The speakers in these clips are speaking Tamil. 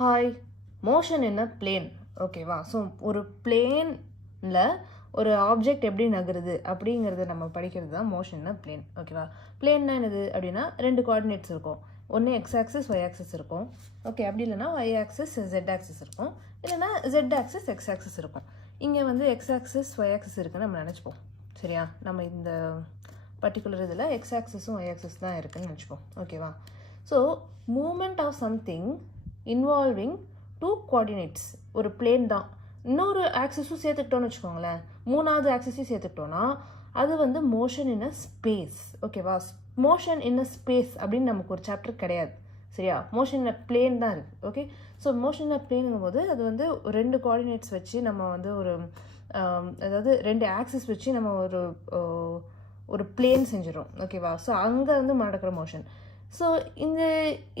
ஹாய், மோஷன் இன் அ பிளேன். ஓகேவா? ஸோ ஒரு பிளேனில் ஒரு ஆப்ஜெக்ட் எப்படி நகருது அப்படிங்கிறத நம்ம படிக்கிறது தான் மோஷன் இன் அ பிளேன். ஓகேவா? பிளேன்னா என்னது அப்படின்னா 2 கோஆர்டினேட்ஸ் இருக்கும். ஒன்று எக்ஸ் ஆக்சிஸ் ஒய் ஆக்சிஸ் இருக்கும். ஓகே, அப்படி இல்லைனா ஒய் ஆக்சிஸ் ஜெட் ஆக்சிஸ் இருக்கும். இல்லைனா ஜெட் ஆக்சிஸ் எக்ஸ் ஆக்சிஸ் இருக்கும். இங்கே வந்து எக்ஸ் ஆக்சிஸ் ஒய் ஆக்சிஸ் இருக்குன்னு நம்ம நினச்சிப்போம். சரியா? நம்ம இந்த பர்டிகுலர் இதில் எக்ஸ் ஆக்சிஸும் ஒய் ஆக்சிஸ் தான் இருக்குன்னு நினச்சிப்போம். ஓகேவா? So moment of something involving 2 coordinates ஒரு பிளேன் தான். இன்னொரு ஆக்சிஸும் சேர்த்துக்கிட்டோன்னு வச்சுக்கோங்களேன், 3வது ஆக்சிஸையும் சேர்த்துக்கிட்டோன்னா அது வந்து மோஷன் இன் அ ஸ்பேஸ். ஓகேவா? மோஷன் இன் அ ஸ்பேஸ் அப்படின்னு நமக்கு ஒரு சாப்டர் கிடையாது. சரியா? மோஷன் இன் அ பிளேன் தான் இருக்குது. ஓகே, ஸோ மோஷன் இன் அ பிளேனுங்கும் போது அது வந்து 2 கோஆர்டினேட்ஸ் வச்சு நம்ம வந்து ஒரு அதாவது 2 ஆக்சிஸ் வச்சு நம்ம ஒரு பிளேன் செஞ்சிடறோம். ஓகேவா? ஸோ அங்கே வந்து நடக்கிற மோஷன். ஸோ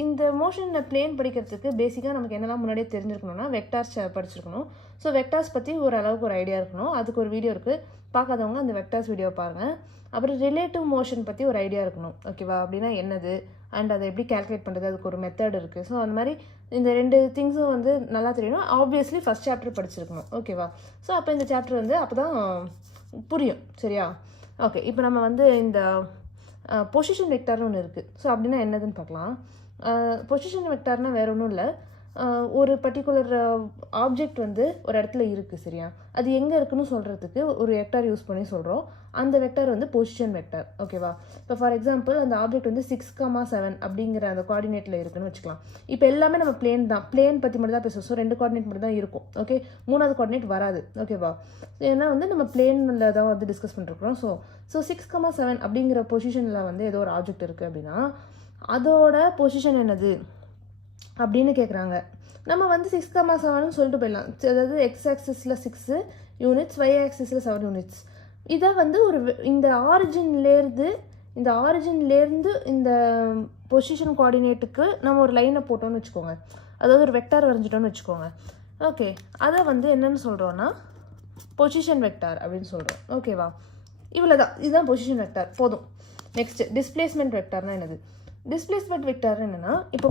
இந்த மோஷனில் பிளேன் படிக்கிறதுக்கு பேசிக்காக நமக்கு என்னெல்லாம் முன்னாடியே தெரிஞ்சிருக்கணும்னா வெக்டார்ஸ் படிச்சிருக்கணும். ஸோ வெக்டார்ஸ் பற்றி ஓரளவுக்கு ஒரு ஐடியா இருக்கணும். அதுக்கு ஒரு வீடியோ இருக்குது, பார்க்காதவங்க அந்த வெக்டார்ஸ் வீடியோ பாருங்கள். அப்புறம் ரிலேட்டிவ் மோஷன் பற்றி ஒரு ஐடியா இருக்கணும். ஓகேவா? அப்படின்னா என்னது அண்ட் அதை எப்படி கேல்குலேட் பண்ணுறது, அதுக்கு ஒரு மெத்தட் இருக்குது. ஸோ அந்த மாதிரி இந்த 2 திங்ஸும் வந்து நல்லா தெரியணும். ஆப்வியஸ்லி ஃபஸ்ட் சாப்டர் படிச்சிருக்கணும். ஓகேவா? ஸோ அப்போ இந்த சாப்டர் வந்து அப்போ தான் புரியும். சரியா? ஓகே, இப்போ நம்ம வந்து இந்த பொசிஷன் வெக்டார்னு ஒன்று இருக்குது. ஸோ அப்படின்னா என்னதுன்னு பார்க்கலாம். பொசிஷன் வெக்டார்னால் வேறு ஒன்றும் இல்லை, ஒரு பர்டிகுலர் ஆப்ஜெக்ட் வந்து ஒரு இடத்துல இருக்குது. சரியா? அது எங்கே இருக்குன்னு சொல்கிறதுக்கு ஒரு வெக்டார் யூஸ் பண்ணி சொல்கிறோம். அந்த வெக்டார் வந்து பொசிஷன் வெக்டார். ஓகேவா? இப்போ ஃபார் எக்ஸாம்பிள் அந்த ஆப்ஜெக்ட் வந்து 6,7 அப்படிங்கிற அந்த கோஆர்டினேட்டில் இருக்குன்னு வச்சுக்கலாம். இப்போ எல்லாமே நம்ம பிளேன் தான், பிளேன் பற்றி மட்டும் தான் பேசுவோம். ஸோ 2 கோஆர்டினேட் மட்டும் தான் இருக்கும். ஓகே, 3வது கோஆர்டினேட் வராது. ஓகேவா? ஏன்னா வந்து நம்ம பிளேனில் தான் வந்து டிஸ்கஸ் பண்ணிருக்கிறோம். ஸோ 6,7 அப்படிங்கிற பொசிஷனில் வந்து ஏதோ ஒரு ஆப்ஜெக்ட் இருக்குது அப்படின்னா அதோட பொசிஷன் என்னது அப்படின்னு கேட்குறாங்க. நம்ம வந்து 6,7ன்னு சொல்லிட்டு போயிடலாம். அதாவது எக்ஸ் ஆக்சிஸில் 6 யூனிட்ஸ், ஒய் ஆக்சிஸில் 7 யூனிட்ஸ். இதை வந்து இந்த ஆரிஜின்லேருந்து இந்த பொசிஷன் கோஆர்டினேட்டுக்கு நம்ம ஒரு லைனை போட்டோம்னு வச்சுக்கோங்க, அதாவது ஒரு வெக்டார் வரைஞ்சிட்டோம்னு வச்சுக்கோங்க. ஓகே, அதை வந்து என்னென்னு சொல்கிறோன்னா பொசிஷன் வெக்டார் அப்படின்னு சொல்கிறோம். ஓகேவா? இவ்வளோதான், இதுதான் பொசிஷன் வெக்டார். போதும். நெக்ஸ்ட் டிஸ்பிளேஸ்மெண்ட் வெக்டார்னா என்னது? டிஸ்பிளேஸ்மெண்ட் வெக்டார் என்னென்னா, இப்போ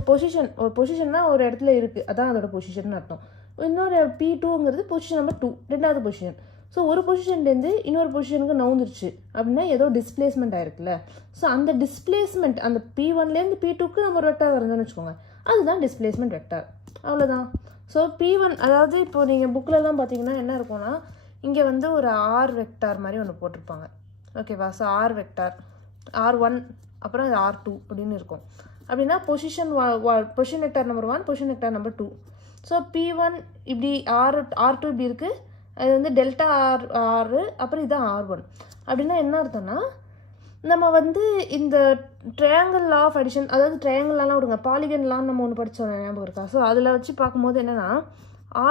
ஒரு பொசிஷன்னா ஒரு இடத்துல இருக்குது, அதான் அதோட பொசிஷன் அர்த்தம். இன்னொரு P2ங்கிறது பொசிஷன் நம்பர் 2, 2வது பொசிஷன். ஸோ ஒரு பொசிஷன்லேருந்து இன்னொரு பொசிஷனுக்கு நவுந்துருச்சு அப்படின்னா ஏதோ டிஸ்பிளேஸ்மெண்ட் ஆயிருக்குல்ல. ஸோ அந்த டிஸ்பிளேஸ்மெண்ட் அந்த P1லேருந்து P2க்கு நம்ம ஒரு வெக்டார் வரைஞ்சோன்னு வச்சுக்கோங்க, அதுதான் டிஸ்பிளேஸ்மெண்ட் வெக்டார். அவ்வளோதான். ஸோ P1, அதாவது இப்போ நீங்கள் புக்கிலலாம் பார்த்தீங்கன்னா என்ன இருக்கும்னா, இங்கே வந்து ஒரு ஆர் வெக்டார் மாதிரி ஒன்று போட்டிருப்பாங்க. ஓகேவா? ஸோ ஆர் வெக்டார் R1 அப்புறம் இது R2 அப்படின்னு இருக்கும். அப்படின்னா position vector number 1, position vector number 2. So P1 இப்படி R2 இப்படி இருக்குது, அது வந்து டெல்டா R, அப்புறம் இதுதான் R1. அப்படின்னா என்ன அர்த்தம்னா, நம்ம வந்து இந்த ட்ரையாங்கிள் லா ஆஃப் அடிஷன், அதாவது ட்ரையாங்கிள்லாம் விடுங்க, பாலிகன் லான்னு நம்ம ஒன்று படித்தோம், ஞாபகம் இருக்கா? ஸோ அதில் வச்சு பார்க்கும்போது என்னென்னா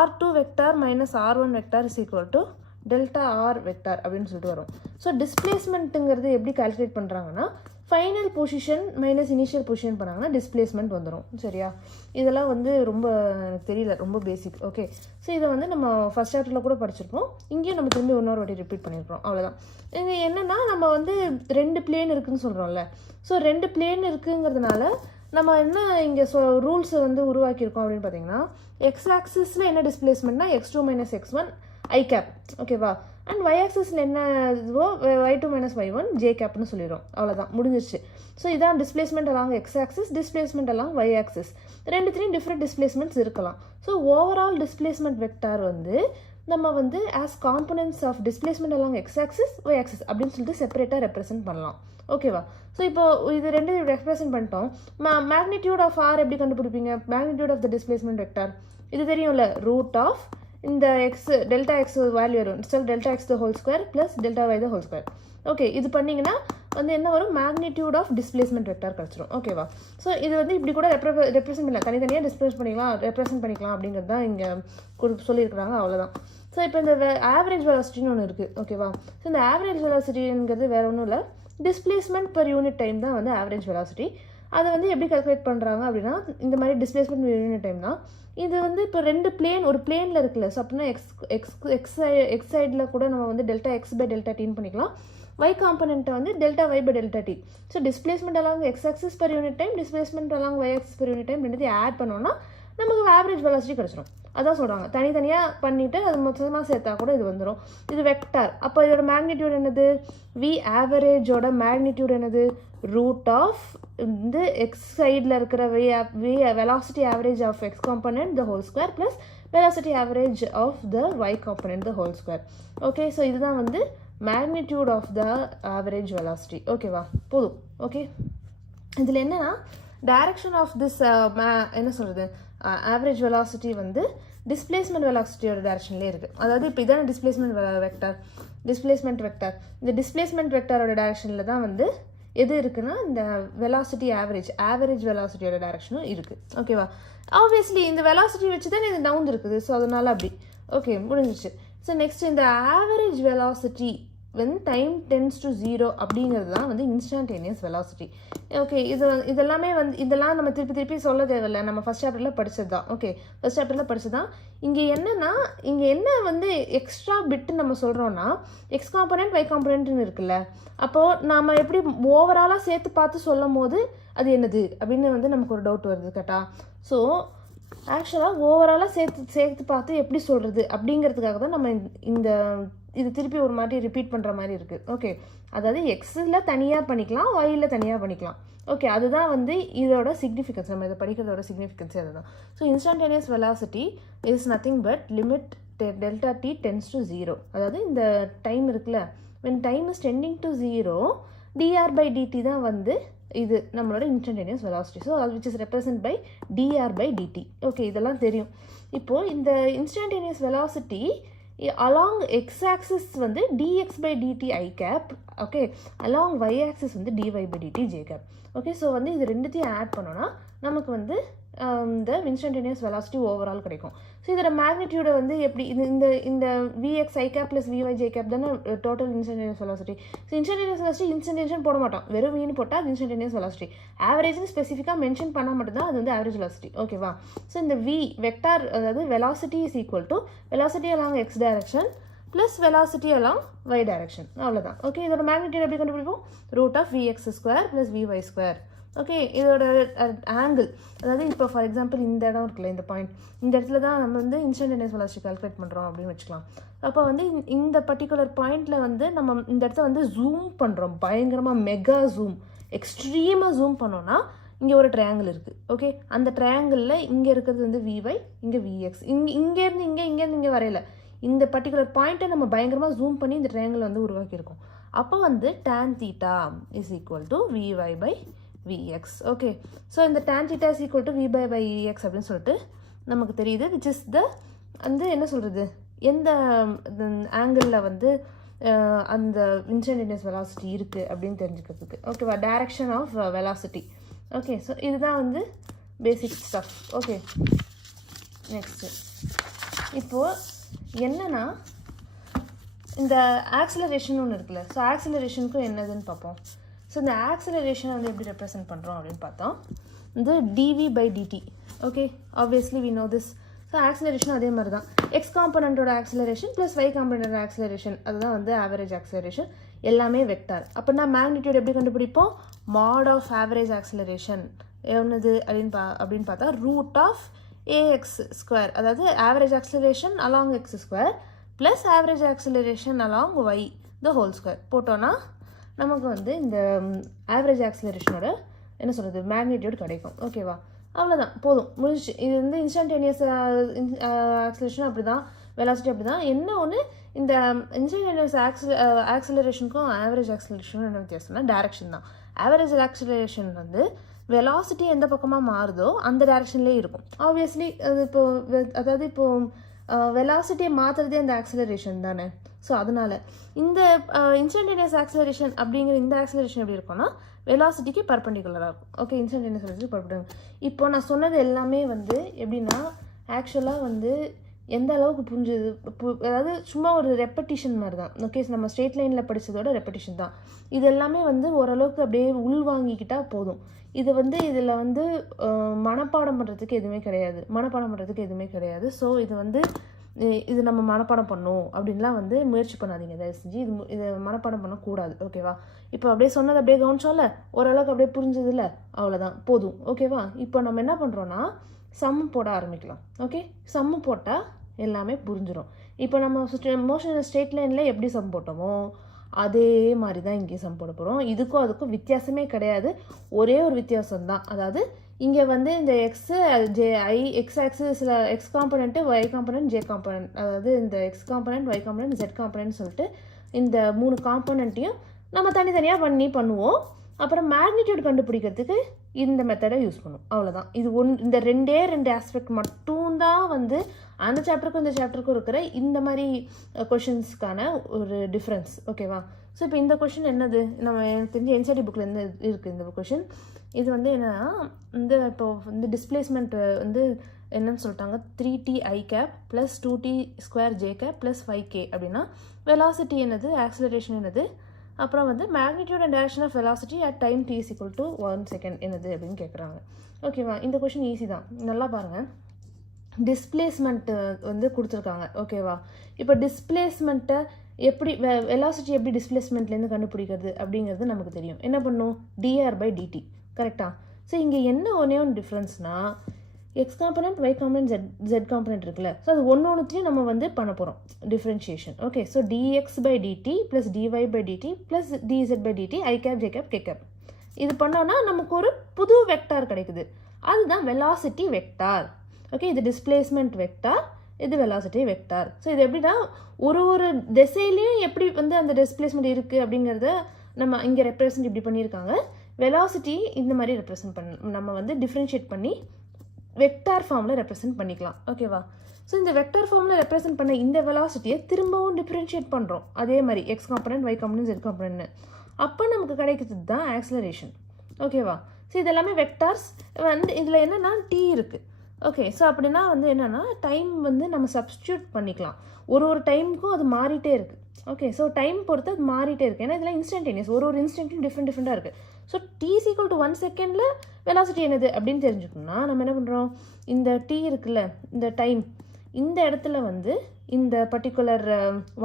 R2 vector minus R1 vector is equal to delta R vector அப்படின்னு சொல்லிட்டு வரும். ஸோ டிஸ்பிளேஸ்மெண்ட்டுங்கிறது எப்படி கால்குலேட் பண்ணுறாங்கன்னா, final position minus initial position பண்ணாங்கன்னா டிஸ்பிளேஸ்மெண்ட் வந்துடும். சரியா? இதெல்லாம் வந்து ரொம்ப எனக்கு தெரியல, ரொம்ப பேசிக். ஓகே, ஸோ இதை வந்து நம்ம ஃபஸ்ட் சாப்டரில் கூட படிச்சிருப்போம், இங்கேயும் நம்ம திரும்பி இன்னொரு வாட்டி ரிப்பீட் பண்ணியிருக்கோம். அவ்வளோதான். இது என்னென்னா, நம்ம வந்து 2 பிளேன் இருக்குதுன்னு சொல்கிறோம்ல. ஸோ 2 பிளேன் இருக்குங்கிறதுனால நம்ம என்ன இங்கே ரூல்ஸை வந்து உருவாக்கியிருக்கோம் அப்படின்னு பார்த்தீங்கன்னா, எக்ஸ் ஆக்சிஸில் என்ன டிஸ்பிளேஸ்மெண்ட்னா x2 மைனஸ் x1 ஐ கேப். ஓகேவா? அண்ட் ஒய் ஆக்சிஸில் என்ன இதுவோ y2 மைனஸ் y1 ஜே கேப்னு சொல்லிடும். அவ்வளோதான், முடிஞ்சிருச்சு. ஸோ இதான் displacement along X axis, displacement along Y axis. 2 different displacements இருக்கலாம். ஸோ ஓவரால் டிஸ்பிளேஸ்மெண்ட் வெக்டார் வந்து நம்ம வந்து as components of displacement along X axis Y axis அப்படின்னு சொல்லிட்டு செப்பரேட்டாக ரெப்ரசென்ட் பண்ணலாம். ஓகேவா? ஸோ இப்போ இது 2 ரெப்ரசென்ட் பண்ணிட்டோம். மேக்னிடியூட் ஆஃப் ஆர் எப்படி கண்டுபிடிப்பீங்க? Magnitude of the displacement vector இது தெரியும்ல, ரூட் ஆஃப் இந்த எக்ஸ் டெல்டா எக்ஸ் வேல்யூ வரும், delta x the whole square plus delta y the whole square. Okay, இது பண்ணிங்கன்னா வந்து என்ன வரும்? மேக்னிடியூட் ஆஃப் டிஸ்பிளேஸ்மெண்ட் வெக்டார் கிடச்சிரும். ஓகேவா? ஸோ இது வந்து இப்படி கூட ரெப்ரசென்ட் பண்ணலாம், தனித்தனியாக ரெப்ரசென்ட் பண்ணிக்கலாம் அப்படிங்கிறது தான் இங்கே சொல்லியிருக்கிறாங்க. அவ்வளோதான். ஸோ இப்போ இந்த ஆவரேஜ் வெலாசிட்டின்னு ஒன்று இருக்குது. ஓகேவா? ஸோ இந்த ஆவரேஜ் வெலாசிட்டிங்கிறது வேறு ஒன்றும் இல்லை, டிஸ்பிளேஸ்மெண்ட் பர் யூனிட் டைம் தான் வந்து ஆவரேஜ் வெலாசிட்டி. அதை வந்து எப்படி கால்குலேட் பண்ணுறாங்க அப்படின்னா, இந்த மாதிரி டிஸ்பிளேஸ்மெண்ட் பர் யூனிட் டைம் தான். இது வந்து இப்போ 2 பிளேன் ஒரு பிளேனில் இருக்குல்ல. ஸோ அப்படின்னா எக்ஸ் சைடில் கூட நம்ம வந்து டெல்டா எக்ஸ் பை டெல்டா டின்னு பண்ணிக்கலாம். y காம்பனண்ட்டை வந்து delta y by delta T. So displacement along X axis per unit time, displacement along y axis per unit time ரெண்டுத்தையும் ஆட் பண்ணோன்னா நமக்கு ஆவரேஜ் வெலாசிட்டி கிடச்சிடும். அதான் சொல்கிறாங்க, தனித்தனியாக பண்ணிவிட்டு அது மொத்தமாக சேர்த்தா கூட இது வந்துடும். இது வெக்டார். அப்போ இதோட மேக்னிடியூட் என்னது? வி ஆவரேஜோட மேக்னிடியூட் என்னது? ரூட் ஆஃப் இந்த எக்ஸ் சைடில் இருக்கிற velocity average of X component the whole square plus velocity average of the y component the whole square. Okay, so இதுதான் வந்து magnitude of the average velocity. ஓகேவா, போதும். ஓகே, இதில் என்னன்னா direction of this என்ன சொல்கிறது average velocity வந்து displacement velocityயோட directionலே இருக்குது. அதாவது இப்போ இதான displacement vector, displacement vector. இந்த displacement vectorோட directionல தான் வந்து எது இருக்குன்னா இந்த வெலாசிட்டி ஆவரேஜ் வெலாசிட்டியோட டைரக்ஷனும் இருக்குது. ஓகேவா, ஆப்வியஸ்லி இந்த வெலாசிட்டி வச்சு தான் இது டவுன் இருக்குது. ஸோ அதனால் அப்படி ஓகே முடிஞ்சிச்சு. ஸோ நெக்ஸ்ட் இந்த average velocity when time tends to 0 அப்படிங்கிறது தான் வந்து இன்ஸ்டன்டேனியஸ் வெலாசிட்டி. ஓகே, இதெல்லாமே வந்து இதெல்லாம் நம்ம திருப்பி சொல்ல தேவையில்லை, நம்ம ஃபஸ்ட் சாப்டரில் படித்தது தான். ஓகே, ஃபஸ்ட் சாப்டரில் படித்தது தான். இங்கே என்னென்னா இங்கே என்ன வந்து எக்ஸ்ட்ரா பிட்டு நம்ம சொல்கிறோன்னா எக்ஸ் காம்பனண்ட் ஒய் காம்பனண்ட்னு இருக்குல்ல, அப்போது நம்ம எப்படி ஓவராலாக சேர்த்து பார்த்து சொல்லும் போது அது என்னது அப்படின்னு வந்து நமக்கு ஒரு டவுட் வருது கேட்டா. ஸோ ஆக்சுவலாக ஓவராலாக சேர்த்து பார்த்து எப்படி சொல்கிறது அப்படிங்கிறதுக்காக தான் நம்ம இந்த இது திருப்பி ஒரு மாதிரி ரிப்பீட் பண்ணுற மாதிரி இருக்குது. ஓகே, அதாவது எக்ஸில் தனியாக பண்ணிக்கலாம், ஒயில் தனியாக பண்ணிக்கலாம். ஓகே, அதுதான் வந்து இதோட சிக்னிஃபிகன்ஸ், நம்ம இதை படிக்கிறதோட சிக்னிஃபிகன்ஸே அதுதான். So instantaneous velocity is nothing but limit delta D tends to 0. அதாவது இந்த டைம் இருக்குல்ல, when time is tending to 0 dr by dt தான் வந்து இது நம்மளோட இன்ஸ்டன்டேனியஸ் வெலாசிட்டி. ஸோ அது which is represent by dr by dt. Okay, இதெல்லாம் தெரியும். இப்போது இந்த இன்ஸ்டன்டேனியஸ் வெலாசிட்டி along x-axis வந்து dx by dt I cap. Okay, along y-axis வந்து dy by dt j cap. Okay, so வந்து இது ரெண்டுத்தையும் ஆட் பண்ணோன்னா நமக்கு வந்து இந்த இன்ஸ்டன்டேனியஸ் வெலாசிட்டி ஓவரால் கிடைக்கும். ஸோ இதோட மேக்னிடியூடை வந்து எப்படி இந்த இந்த vx I cap plus vy j cap தானே total instantaneous velocity. So instantaneous velocity instantaneous போட மாட்டோம், வெறும் வீணு போட்டால் அது இன்ஸ்டன்டேனியஸ் வெலாசிட்டி. ஆவரேஜ்னு ஸ்பெசிஃபிக்காக மென்ஷன் பண்ணால் மட்டும்தான் அது வந்து ஆவரேஜ் வெலாசிட்டி. ஓகேவா, ஸோ இந்த v வெக்டார் அதாவது velocity is equal to velocity along X direction plus velocity along y direction, அவ்வளோதான். ஓகே, இதோட மேக்னிடியூட் எப்படி கண்டுபிடிப்போம்? Root of vx square plus vy square. Okay, இதோட ஆங்கிள் அதாவது இப்போ ஃபார் எக்ஸாம்பிள் இந்த இடம் இருக்குல்ல, இந்த பாயிண்ட், இந்த இடத்துல தான் நம்ம வந்து இன்ஸ்டன்டேனியஸ் வெலாசிட்டி கால்குலேட் பண்ணுறோம் அப்படின்னு வச்சுக்கலாம். அப்போ வந்து இந்த பர்டிகுலர் பாயிண்டில் வந்து நம்ம இந்த இடத்த வந்து ஜூம் பண்ணுறோம், பயங்கரமாக மெகா ஜூம், எக்ஸ்ட்ரீமாக ஜூம் பண்ணோன்னா இங்கே ஒரு ட்ரையாங்கிள் இருக்குது. ஓகே, அந்த ட்ரையாங்கிளில் இங்கே இருக்கிறது வந்து vy, இங்கே vx, இங்கேருந்து இங்கே வரையில இந்த பர்டிகுலர் பாயிண்ட்டை நம்ம பயங்கரமாக ஜூம் பண்ணி இந்த ட்ரையாங்கிள் வந்து உருவாக்கியிருக்கோம். அப்போ வந்து tan theta is equal to vy by vx. Okay, so இந்த tan theta is equal to v by ex அப்படின்னு சொல்லிட்டு நமக்கு தெரியுது, விச் இஸ் த வந்து என்ன சொல்கிறது எந்த ஆங்கிளில் வந்து அந்த இன்ஸ்டன்டேனியஸ் வெலாசிட்டி இருக்குது அப்படின்னு தெரிஞ்சுக்கிறதுக்கு. ஓகேவா, direction of velocity. Okay, so இதுதான் வந்து பேசிக் ஸ்டஃப். ஓகே, நெக்ஸ்ட்டு இப்போது என்னென்னா இந்த ஆக்சிலரேஷன் ஒன்று இருக்குல்ல, ஸோ ஆக்சிலரேஷனுக்கும் என்னதுன்னு பார்ப்போம். ஸோ இந்த ஆக்சிலரேஷனை வந்து எப்படி ரெப்ரசென்ட் பண்ணுறோம் அப்படின்னு பார்த்தோம், இந்த dv by dt. Okay, obviously we know this. So acceleration அதே மாதிரி தான், எக்ஸ் காம்பனண்டோட ஆக்சிலரேஷன் ப்ளஸ் ஒய் காம்பனண்டோட ஆக்சிலரேஷன், அதுதான் வந்து ஆவரேஜ் ஆக்சிலரேஷன், எல்லாமே வெக்டார். அப்படின்னா மேக்னிடியூட் எப்படி கண்டுபிடிப்போம்? மாட் ஆஃப் ஆவரேஜ் ஆக்சிலரேஷன் என்னது அப்படின்னு பார்த்தா ரூட் ஆஃப் ஏஎக்ஸ் ஸ்கொயர், அதாவது average acceleration along x square plus average acceleration along y the whole square போட்டோன்னா நமக்கு வந்து இந்த ஆவரேஜ் ஆக்சிலரேஷனோட என்ன சொல்கிறது மேக்னிடியூட் கிடைக்கும். ஓகேவா, அவ்வளோதான், போதும், முடிஞ்சிச்சு. இது வந்து இன்ஸ்டன்டேனியஸ் ஆக்சிலரேஷன் அப்படி தான், வெலாசிட்டி அப்படி தான். என்ன ஒன்று இந்த இன்ஸ்டன்டேனியஸ் ஆக்சிலரேஷனுக்கும் ஆவரேஜ் ஆக்சிலரேஷனும் என்ன வித்தியாசம்னா டைரக்ஷன் தான். ஆவரேஜ் ஆக்சிலரேஷன் வந்து வெலாசிட்டி எந்த பக்கமாக மாறுதோ அந்த டைரக்ஷன்லேயே இருக்கும். ஆப்வியஸ்லி அது அதாவது இப்போது வெலாசிட்டியை மாற்றுறதே அந்த ஆக்சிலரேஷன் தானே. ஸோ அதனால் இந்த இன்ஸ்டன்டேனியஸ் ஆக்சிலரேஷன் அப்படிங்கிற இந்த ஆக்சிலரேஷன் எப்படி இருக்கும்னா வெலாசிட்டிக்கு பர்பெண்டிகுலராக இருக்கும். Okay, instantaneous velocity perpendicular. இப்போ நான் சொன்னது எல்லாமே வந்து எப்படின்னா ஆக்சுவலாக வந்து எந்த அளவுக்கு புரிஞ்சுது, அதாவது சும்மா ஒரு ரெப்படிஷன் மாதிரி தான். ஓகே, நம்ம ஸ்ட்ரெயிட் லைனில் படித்ததோட ரெப்படிஷன் தான். இது எல்லாமே வந்து ஓரளவுக்கு அப்படியே உள்வாங்கிக்கிட்டால் போதும். இது வந்து இதில் வந்து மனப்பாடம் பண்ணுறதுக்கு எதுவுமே கிடையாது. ஸோ இது வந்து இது நம்ம மனப்பாடம் பண்ணணும் அப்படின்லாம் வந்து முயற்சி பண்ணாதீங்க தயவு செஞ்சு. இது மனப்பாடம் பண்ணக்கூடாது. ஓகேவா, இப்போ அப்படியே சொன்னது அப்படியே கவனிச்சோம்ல, ஓரளவுக்கு அப்படியே புரிஞ்சதில்ல, அவ்வளோதான், போதும். ஓகேவா, இப்போ நம்ம என்ன பண்ணுறோன்னா சம் போட ஆரம்பிக்கலாம். ஓகே, சம் போட்டால் எல்லாமே புரிஞ்சிடும். இப்போ நம்ம மோஷன் ஸ்ட்ரெயிட் லைனில் எப்படி சம் போட்டோமோ அதே மாதிரி தான் இங்கே சம் போட போகிறோம். இதுக்கும் அதுக்கும் வித்தியாசமே கிடையாது, ஒரே ஒரு வித்தியாசம் தான். அதாவது இங்கே வந்து இந்த எக்ஸ் ஆக்சிஸில் x component, y component, j component, அதாவது இந்த x component, Y component, z component சொல்லிட்டு இந்த 3 காம்பனண்ட்டையும் நம்ம தனித்தனியாக பண்ணுவோம். அப்புறம் மேக்னிடியூட் கண்டுபிடிக்கிறதுக்கு இந்த மெத்தடை யூஸ் பண்ணும். அவ்வளோதான். இது இந்த ரெண்டே ஆஸ்பெக்ட் மட்டும்தான் வந்து அந்த சாப்டருக்கும் இந்த சாப்டருக்கும் இருக்கிற இந்த மாதிரி கொஷின்ஸ்க்கான ஒரு டிஃப்ரென்ஸ். ஓகேவா? ஸோ இப்போ இந்த கொஷின் என்னது, நம்ம எனக்கு தெரிஞ்சு என்சிஆர்டி புக்கில் இருந்து இருக்குது இந்த கொஷின். இது வந்து என்னன்னா, இப்போ இந்த டிஸ்பிளேஸ்மெண்ட் வந்து என்னன்னு சொல்லிட்டாங்க, 3t i cap + 2t square j cap + 5k அப்படின்னா வெலாசிட்டி என்னது, ஆக்சிலரேஷன் என்னது, அப்புறம் வந்து magnitude and direction of velocity at time t = 1 second என்னது அப்படின்னு கேட்குறாங்க. ஓகேவா? இந்த கொஷின் ஈஸி தான். நல்லா பாருங்கள், டிஸ்பிளேஸ்மெண்ட்டு வந்து கொடுத்துருக்காங்க. ஓகேவா? இப்போ டிஸ்பிளேஸ்மெண்ட்டை எப்படி வெலாசிட்டி எப்படி டிஸ்பிளேஸ்மெண்ட்லேருந்து கண்டுபிடிக்கிறது அப்படிங்கிறது நமக்கு தெரியும். என்ன பண்ணும், dr/dt. கரெக்டாக? ஸோ இங்கே என்ன ஒன்றே ஒன்று டிஃப்ரென்ஸ்னால், x component, Y component, z component இருக்குல்ல, ஸோ அது ஒன்றுத்தையும் நம்ம வந்து பண்ண போகிறோம் differentiation. Okay, so dx/dt + dy/dt + dz/dt i cap, j cap, k cap இது பண்ணோன்னா நமக்கு ஒரு புது வெக்டார் கிடைக்குது. அதுதான் வெலாசிட்டி வெக்டார். ஓகே, இது டிஸ்பிளேஸ்மெண்ட் வெக்டார், இது வெலாசிட்டி வெக்டார். ஸோ இது எப்படின்னா ஒரு திசையிலையும் எப்படி வந்து அந்த டிஸ்பிளேஸ்மெண்ட் இருக்குது அப்படிங்கிறத நம்ம இங்கே ரெப்ரசன்ட் இப்படி பண்ணியிருக்காங்க. வெலாசிட்டி இந்த மாதிரி நம்ம வந்து டிஃப்ரென்ஷியேட் பண்ணி வெக்டார் ஃபார்மில் ரெப்ரசென்ட் பண்ணிக்கலாம். ஓகேவா? ஸோ இந்த வெக்டார் ஃபார்மில் ரெப்ரசென்ட் பண்ண இந்த வெலாசிட்டியை திரும்பவும் டிஃப்ரென்ஷியேட் பண்ணுறோம். அதே மாதிரி x component, Y component, z காம்பனண்ட்னு. அப்போ நமக்கு கிடைக்கிறது தான் ஆக்சிலரேஷன். ஓகேவா? ஸோ இதெல்லாமே வெக்டார்ஸ் வந்து இதில் என்னென்னா டி இருக்குது. ஓகே, ஸோ அப்படின்னா வந்து என்னென்னா டைம் வந்து நம்ம சப்ஸ்டியூட் பண்ணிக்கலாம். ஒரு டைமுக்கும் அது மாறிட்டே இருக்குது. ஓகே, ஸோ டைம் பொறுத்து அது மாறிட்டே இருக்குது. ஏன்னா இதெல்லாம் இன்ஸ்டன்டேனியஸ், ஒரு இன்ஸ்டன்ட்டும் டிஃப்ரெண்ட்டாக இருக்குது. ஸோ t = 1 செகண்டில் வெலாசிட்டி என்னது அப்படின்னு தெரிஞ்சுக்கணும்னா நம்ம என்ன பண்ணுறோம், இந்த t இருக்குல்ல, இந்த டைம், இந்த இடத்துல வந்து இந்த பர்டிகுலர்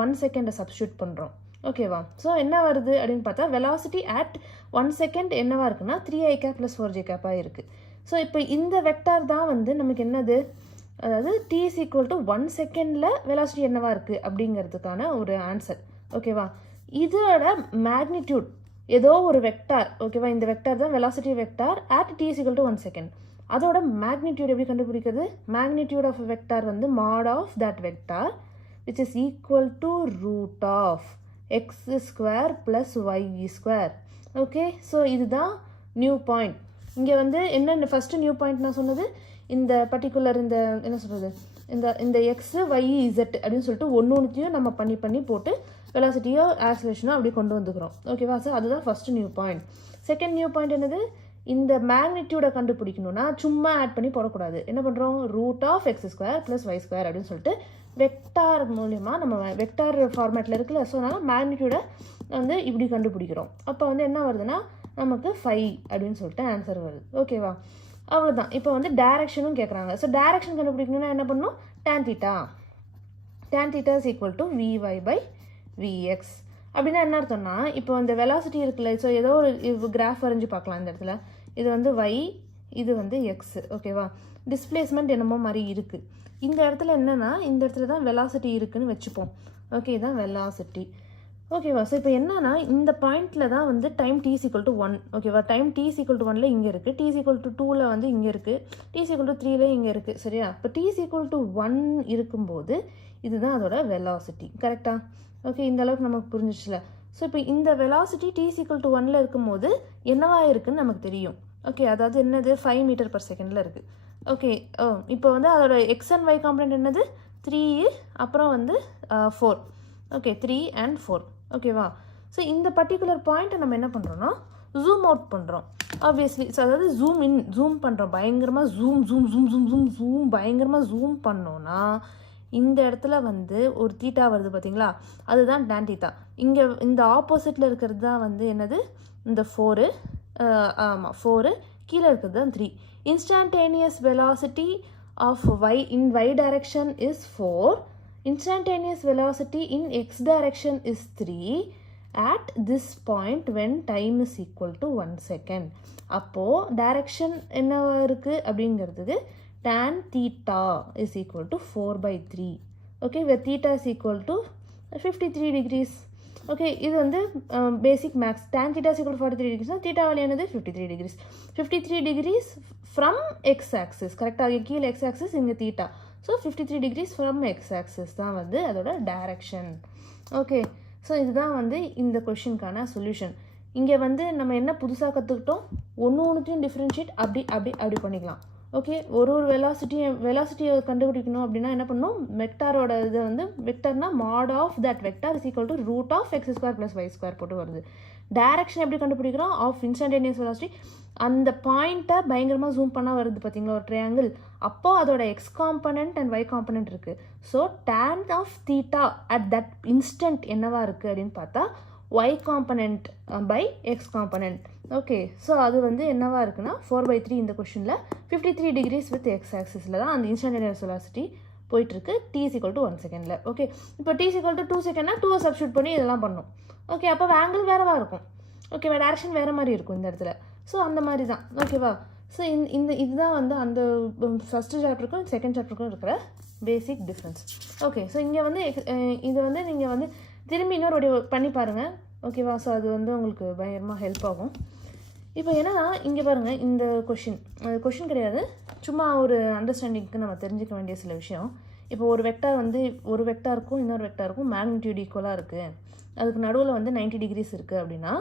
1 செகண்டை சப்ஸ்டியூட் பண்ணுறோம். ஓகேவா? ஸோ என்ன வருது அப்படின்னு பார்த்தா வெலாசிட்டி அட் 1 செகண்ட் என்னவா இருக்குன்னா 3i cap + 4j cap இருக்குது. ஸோ இப்போ இந்த வெக்டார் தான் வந்து நமக்கு என்னது, அதாவது t = 1 செகண்டில் வெலாசிட்டி என்னவா இருக்குது அப்படிங்கிறதுக்கான ஒரு ஆன்சர். ஓகேவா? இதோட மேக்னிடியூட் ஏதோ ஒரு வெக்டார். ஓகேவா? இந்த வெக்டார் தான் velocity vector at t = 1 second. அதோட மேக்னிடியூட் எப்படி கண்டுபிடிக்கிறது, மேக்னிடியூட் ஆஃப் வெக்டார் வந்து mod of that vector which is equal to √x² + y². Okay, so இதுதான் நியூ பாயிண்ட். இங்கே வந்து என்ன ஃபஸ்ட்டு நியூ பாயிண்ட் நான் சொன்னது, இந்த பர்டிகுலர் இந்த என்ன சொல்கிறது, இந்த எக்ஸ் ஒய் இசட் அப்படின்னு சொல்லிட்டு ஒன்றுத்தையும் நம்ம பண்ணி போட்டு வெலாசிட்டியோ ஆக்சிலரேஷனோ அப்படி கொண்டு வந்துக்கிறோம். ஓகேவா? ஸோ அதுதான் first new point. Second new point என்னது, இந்த மேக்னிடியூடை கண்டுபிடிக்கணும்னா சும்மா ஆட் பண்ணி போடக்கூடாது. என்ன பண்ணுறோம், √x² + y² அப்படின்னு சொல்லிட்டு வெக்டார் மூலயமா நம்ம வெக்டார் ஃபார்மேட்டில் இருக்குல்ல, ஸோ அதனால் மேக்னிடியூடை வந்து இப்படி கண்டுபிடிக்கிறோம். அப்போ வந்து என்ன வருதுன்னா நமக்கு 5 அப்படின்னு சொல்லிட்டு ஆன்சர் வருது. ஓகேவா? அவ்வளோதான். இப்போ வந்து டைரக்ஷனும் கேட்குறாங்க. ஸோ டைரக்ஷன் கண்டுபிடிக்கணும்னா என்ன பண்ணணும், tan θ = vy/vx அப்படின்னா என்ன அர்த்தம்னா, இப்போ இந்த வெலாசிட்டி இருக்குல்ல, ஸோ ஏதோ ஒரு கிராஃப் வரைஞ்சி பார்க்கலாம். இந்த இடத்துல இது வந்து y, இது வந்து x. ஓகேவா? டிஸ்பிளேஸ்மெண்ட் என்னமோ மாதிரி இருக்குது. இந்த இடத்துல என்னென்னா, இந்த இடத்துல தான் வெலாசிட்டி இருக்குதுன்னு வச்சுப்போம். ஓகே, இதுதான் வெலாசிட்டி. ஓகேவா? ஸோ இப்போ என்னன்னா இந்த பாயிண்டில் தான் வந்து டைம் t = 1. ஓகேவா? டைம் t = 1ல் இங்கே இருக்குது, t = 2ல் வந்து இங்கே இருக்குது, t = 3ல் இங்கே இருக்குது. சரியா? இப்போ t = 1 இருக்கும்போது இதுதான் அதோட வெலாசிட்டி. கரெக்டாக? ஓகே, இந்த அளவுக்கு நமக்கு புரிஞ்சிச்சுல. ஸோ இப்போ இந்த வெலாசிட்டி t = 1ல் இருக்கும்போது என்னவா இருக்குதுன்னு நமக்கு தெரியும். ஓகே, அதாவது என்னது 5 m/s இருக்குது. ஓகே, இப்போ வந்து அதோட எக்ஸ் அண்ட் ஒய் காம்பனண்ட் என்னது 3, அப்புறம் வந்து 4. Okay, 3 and 4. ஓகேவா? ஸோ இந்த பர்டிகுலர் பாயிண்ட்டை நம்ம என்ன பண்ணுறோன்னா ஜூம் அவுட் பண்ணுறோம். ஆப்வியஸ்லி, ஸோ அதாவது ஜூம் பண்ணுறோம், பயங்கரமாக ஜூம் பயங்கரமாக ஜூம் பண்ணோன்னா இந்த இடத்துல வந்து ஒரு தீட்டா வருது பார்த்தீங்களா, அதுதான் tan θ. இங்கே இந்த ஆப்போசிட்டில் இருக்கிறது தான் வந்து என்னது, இந்த 4. ஆமாம், 4. கீழே இருக்கிறது தான் 3. Instantaneous velocity of y in y direction is 4. Instantaneous velocity in x direction is 3 at this point when time is equal to 1 second. அப்போது டைரக்ஷன் என்னவா இருக்குது அப்படிங்கிறதுக்கு tan theta is equal to 4/3. Okay, where theta is equal to 53 degrees. Okay, இது வந்து basic max. Tan theta is equal to 43 degrees. Theta value என்னது 53 degrees. 53 degrees from x-axis. கரெக்டாக கீழே x-axis இங்கே theta. So 53 degrees from x-axis தான் வந்து அதோட direction. Okay, so இதுதான் வந்து இந்த கொஷினுக்கான சொல்யூஷன். இங்கே வந்து நம்ம என்ன புதுசாக கற்றுக்கிட்டோம், ஒன்றுத்தையும் டிஃப்ரென்ஷியேட் அப்படி பண்ணிக்கலாம். ஓகே, ஒரு வெலாசிட்டியை கண்டுபிடிக்கணும் அப்படின்னா என்ன பண்ணணும், வெக்டாரோட இது வந்து வெக்டர்னா mod of that vector is equal to root of x square plus y square போட்டு வருது. டைரக்ஷன் எப்படி கண்டுபிடிக்கிறோம், ஆஃப் இன்ஸ்டன்டேனியஸ் வெலாசிட்டி. அந்த பாயிண்ட்டை பயங்கரமாக ஜூம் பண்ணால் வருது பார்த்தீங்களா ஒரு ட்ரையாங்கிள், அப்போ அதோட x component and y component இருக்குது. So tan of theta at that instant என்னவா இருக்குது அப்படின்னு பார்த்தா y component by x component. Okay, so அது வந்து என்னவா இருக்குன்னா 4/3 இந்த கொஷனில் 53 degrees வித் எக்ஸ் ஆக்சிஸில் தான் அந்த இன்ஸ்டன்டேனியஸ் வெலாசிட்டி போயிட்டுருக்கு. t = 1 செகண்டில். ஓகே, இப்போ t = 2 செகண்ட்னா 2 சப்ஸ்டியூட் பண்ணி இதெல்லாம் பண்ணணும். ஓகே, அப்போ ஆங்கிள் வேறவா இருக்கும். ஓகேவா, டேரக்ஷன் வேறு மாதிரி இருக்கும் இந்த இடத்துல. ஸோ அந்த மாதிரி தான். ஓகேவா, ஸோ இதுதான் வந்து அந்த ஃபஸ்ட்டு சாப்டருக்கும் செகண்ட் சாப்டருக்கும் இருக்கிற பேசிக் டிஃப்ரென்ஸ். ஓகே, ஸோ இங்கே வந்து இது வந்து நீங்கள் வந்து திரும்பி இன்னொரு பண்ணி பாருங்கள். ஓகேவா, ஸோ அது வந்து உங்களுக்கு பயங்கரமாக ஹெல்ப் ஆகும். இப்போ என்னன்னா இங்கே பாருங்கள், இந்த கொஷின் கிடையாது, சும்மா ஒரு அண்டர்ஸ்டாண்டிங்க்கு நம்ம தெரிஞ்சுக்க வேண்டிய சில விஷயம். இப்போ ஒரு வெக்டார் வந்து ஒரு வெக்டாருக்கும் இன்னொரு வெக்டாருக்கும் மேக்னிடியூட் ஈக்குவலாக இருக்குது, அதுக்கு நடுவில் வந்து 90 degrees இருக்குது அப்படின்னா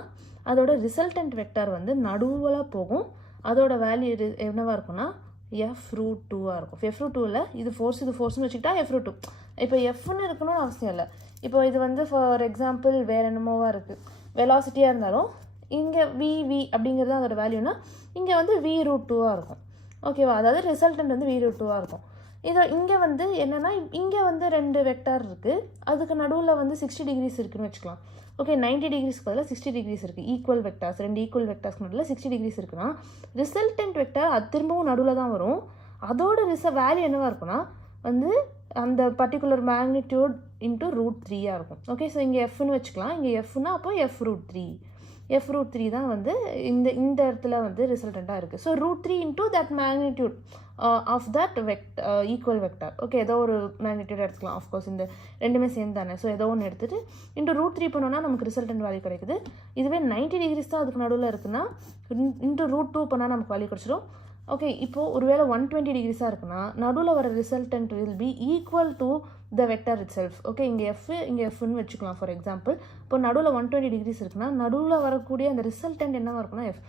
அதோட ரிசல்டன்ட் வெக்டார் வந்து நடுவில் போகும். அதோட வேல்யூ என்னவாக இருக்குன்னா f√2 இருக்கும். f√2ல் இது ஃபோர்ஸ்னு வச்சுக்கிட்டா f√2. இப்போ எஃப்னு இருக்கணும்னு அவசியம் இல்லை. இப்போ இது வந்து ஃபார் எக்ஸாம்பிள் வேறு என்னமோவாக இருக்குது, வெலாசிட்டியாக இருந்தாலும் இங்கே v அப்படிங்கிறது அதோட வேல்யூனா இங்கே வந்து v√2 இருக்கும். ஓகேவா, அதாவது ரிசல்டன்ட் வந்து v√2 இருக்கும். இங்கே வந்து என்னென்னா இங்கே வந்து 2 வெக்டார் இருக்குது, அதுக்கு நடுவில் வந்து 60 degrees இருக்குதுன்னு வச்சுக்கலாம். ஓகே, 90 degrees பதில் 60 degrees இருக்குது. ஈக்குவல் வெக்டார்ஸ், 2 ஈக்குவல் வெக்டார்ஸ்க்கு நடுவில் 60 degrees இருக்குன்னா ரிசல்டன்ட் வெக்டார் அது திரும்பவும் நடுவில் தான் வரும். அதோட வேல்யூ என்னவாக இருக்குன்னா வந்து அந்த பர்டிகுலர் மேக்னிடியூட் இன்ட்டு √3 இருக்கும். ஓகே, ஸோ இங்கே எஃப்னு வச்சுக்கலாம். இங்கே எஃப்னா அப்போ f√3 தான் வந்து இந்த இடத்துல வந்து ரிசல்டண்ட்டாக இருக்குது. So √3 into that magnitude of that equal vector. Okay, ஏதோ ஒரு மேக்னிடியூட் எடுத்துக்கலாம். ஆஃப்கோர்ஸ் இந்த ரெண்டுமே சேம் தானே. ஸோ ஏதோ ஒன்று எடுத்துகிட்டு இன்ட்டு √3 பண்ணோன்னா நமக்கு ரிசல்டன்ட் வேல்யூ கிடைக்குது. இதுவே 90 degrees தான் அதுக்கு நடுவில் இருக்குன்னா இன்ட்டு √2 பண்ணால் நமக்கு வேல்யூ கிடச்சிடும். ஓகே, இப்போது ஒருவேளை 120 degrees இருக்குன்னா நடுவில் வர resultant will be equal to the vector it self. Okay, இங்கே எஃப்னு வச்சுக்கலாம் ஃபார் எக்ஸாம்பிள். இப்போ நடுவில் 120 degrees இருக்குன்னா நடுவில் வரக்கூடிய அந்த ரிசல்டன்ட் என்னவாக இருக்குன்னா எஃப்.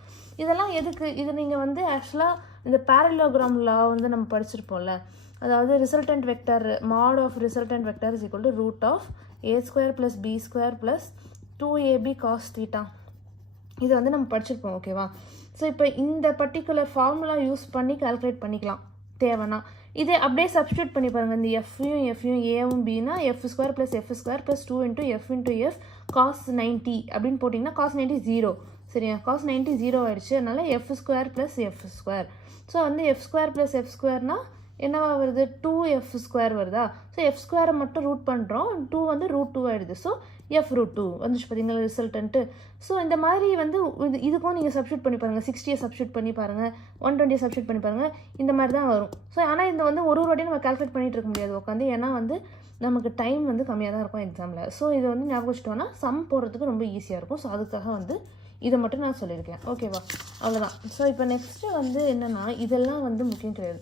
இதெல்லாம் எதுக்கு, இது நீங்கள் வந்து ஆக்சுவலாக இந்த பேரலோகிராம் லா வந்து நம்ம படிச்சிருப்போம்ல, அதாவது resultant vector mod of resultant vector is equal to √a² + b² + 2ab cos θ. இது வந்து நம்ம படிச்சிருப்போம். ஓகேவா, ஸோ இப்போ இந்த பர்டிகுலர் ஃபார்முலா யூஸ் பண்ணி கால்குலேட் பண்ணிக்கலாம் தேவைன்னா. இதே அப்படியே சப்ஸ்டியூட் பண்ணி பாருங்கள். இந்த எஃப்யும் ஏவும் பின்னா f² + f² + 2 × f × f cos 90 அப்படின்னு போட்டிங்கன்னா cos 90 0. சரியா, cos 90 0 ஆயிடுச்சு. அதனால f² + f². ஸோ வந்து f² + f²னா என்னவா வருது, 2f² வருதா. ஸோ f² மட்டும் ரூட் பண்ணுறோம், 2 வந்து √2 ஆகிடுது. ஸோ f√2 வந்துச்சு பார்த்தீங்களா ரிசல்டன்ட்டு. ஸோ இந்த மாதிரி வந்து இதுக்கும் நீங்கள் சப்ஸ்டியூட் பண்ணி பாருங்கள். 60 சப்ஸ்டியூட் பண்ணி பாருங்கள், 120 சப்ஸ்டியூட் பண்ணி பாருங்கள், இந்த மாதிரி தான் வரும். ஸோ ஆனால் இந்த வந்து ஒரு வாட்டியும் நம்ம கால்குலேட் பண்ணிகிட்டு இருக்க முடியாது உட்காந்து, ஏன்னா வந்து நமக்கு டைம் வந்து கம்மியாக தான் இருக்கும் எக்ஸாமில். ஸோ இதை வந்து ஞாபகம் வச்சுட்டோன்னா சம் போடுறதுக்கு ரொம்ப ஈஸியாக இருக்கும். ஸோ அதுக்காக வந்து இதை மட்டும் நான் சொல்லியிருக்கேன். ஓகேவா, அவ்வளோதான். ஸோ இப்போ நெக்ஸ்ட்டு வந்து என்னென்னா இதெல்லாம் வந்து முக்கியம் கிடையாது.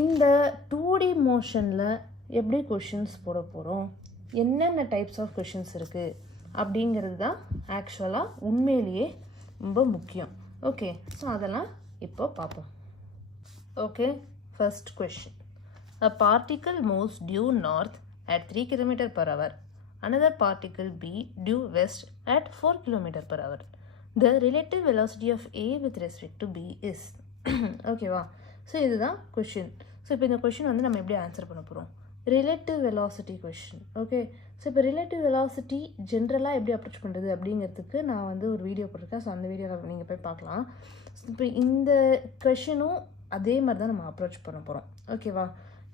இந்த 2D மோஷனில் எப்படி கொஷின்ஸ் போட போகிறோம், என்னென்ன டைப்ஸ் ஆஃப் கொஷின்ஸ் இருக்குது அப்படிங்கிறது தான் ஆக்சுவலாக உண்மையிலேயே ரொம்ப முக்கியம். ஓகே, ஸோ அதெல்லாம் இப்போ பார்ப்போம். Okay, first question. A particle moves due north at 3 km/h. Another particle B due west at 4 km/h. The relative velocity of A with respect to B is. ஓகேவா, ஸோ இதுதான் கொஷின். ஸோ இப்போ இந்த கொஷின் வந்து நம்ம எப்படி ஆன்சர் பண்ண போகிறோம், relative velocity question. Okay, so இப்போ ரிலேட்டிவ் வெலாசிட்டி ஜென்ரலாக எப்படி அப்ரோச் பண்ணுறது அப்படிங்கிறதுக்கு நான் வந்து ஒரு வீடியோ போட்டிருக்கேன். ஸோ அந்த வீடியோவில் நீங்கள் போய் பார்க்கலாம். இப்போ இந்த கொஷினும் அதே மாதிரி தான் நம்ம அப்ரோச் பண்ண போகிறோம். ஓகேவா,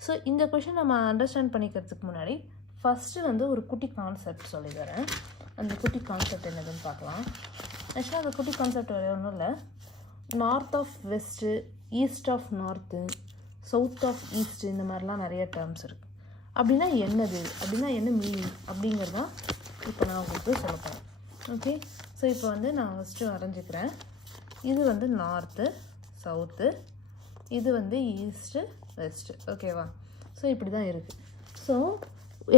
ஸோ இந்த கொஷின் நம்ம அண்டர்ஸ்டாண்ட் பண்ணிக்கிறதுக்கு முன்னாடி ஃபஸ்ட்டு வந்து ஒரு குட்டி கான்செப்ட் சொல்லி தரேன். அந்த குட்டி கான்செப்ட் என்னதுன்னு பார்க்கலாம். ஆக்சுவலாக அந்த குட்டி கான்செப்ட் வேறு ஒன்றும் இல்லை, north of west, east of north, south of east இந்த மாதிரிலாம் நிறைய டேர்ம்ஸ் இருக்குது. அப்படின்னா என்னது, அப்படின்னா என்ன மீனிங் அப்படிங்கிறதான் இப்போ நான் உங்களுக்கு சொல்ல போகிறேன். ஓகே, ஸோ இப்போ வந்து நான் ஃபஸ்ட்டு வரைஞ்சிக்கிறேன். இது வந்து நார்த்து சவுத்து, இது வந்து ஈஸ்ட்டு வெஸ்ட்டு. ஓகேவா? ஸோ இப்படி தான் இருக்குது. ஸோ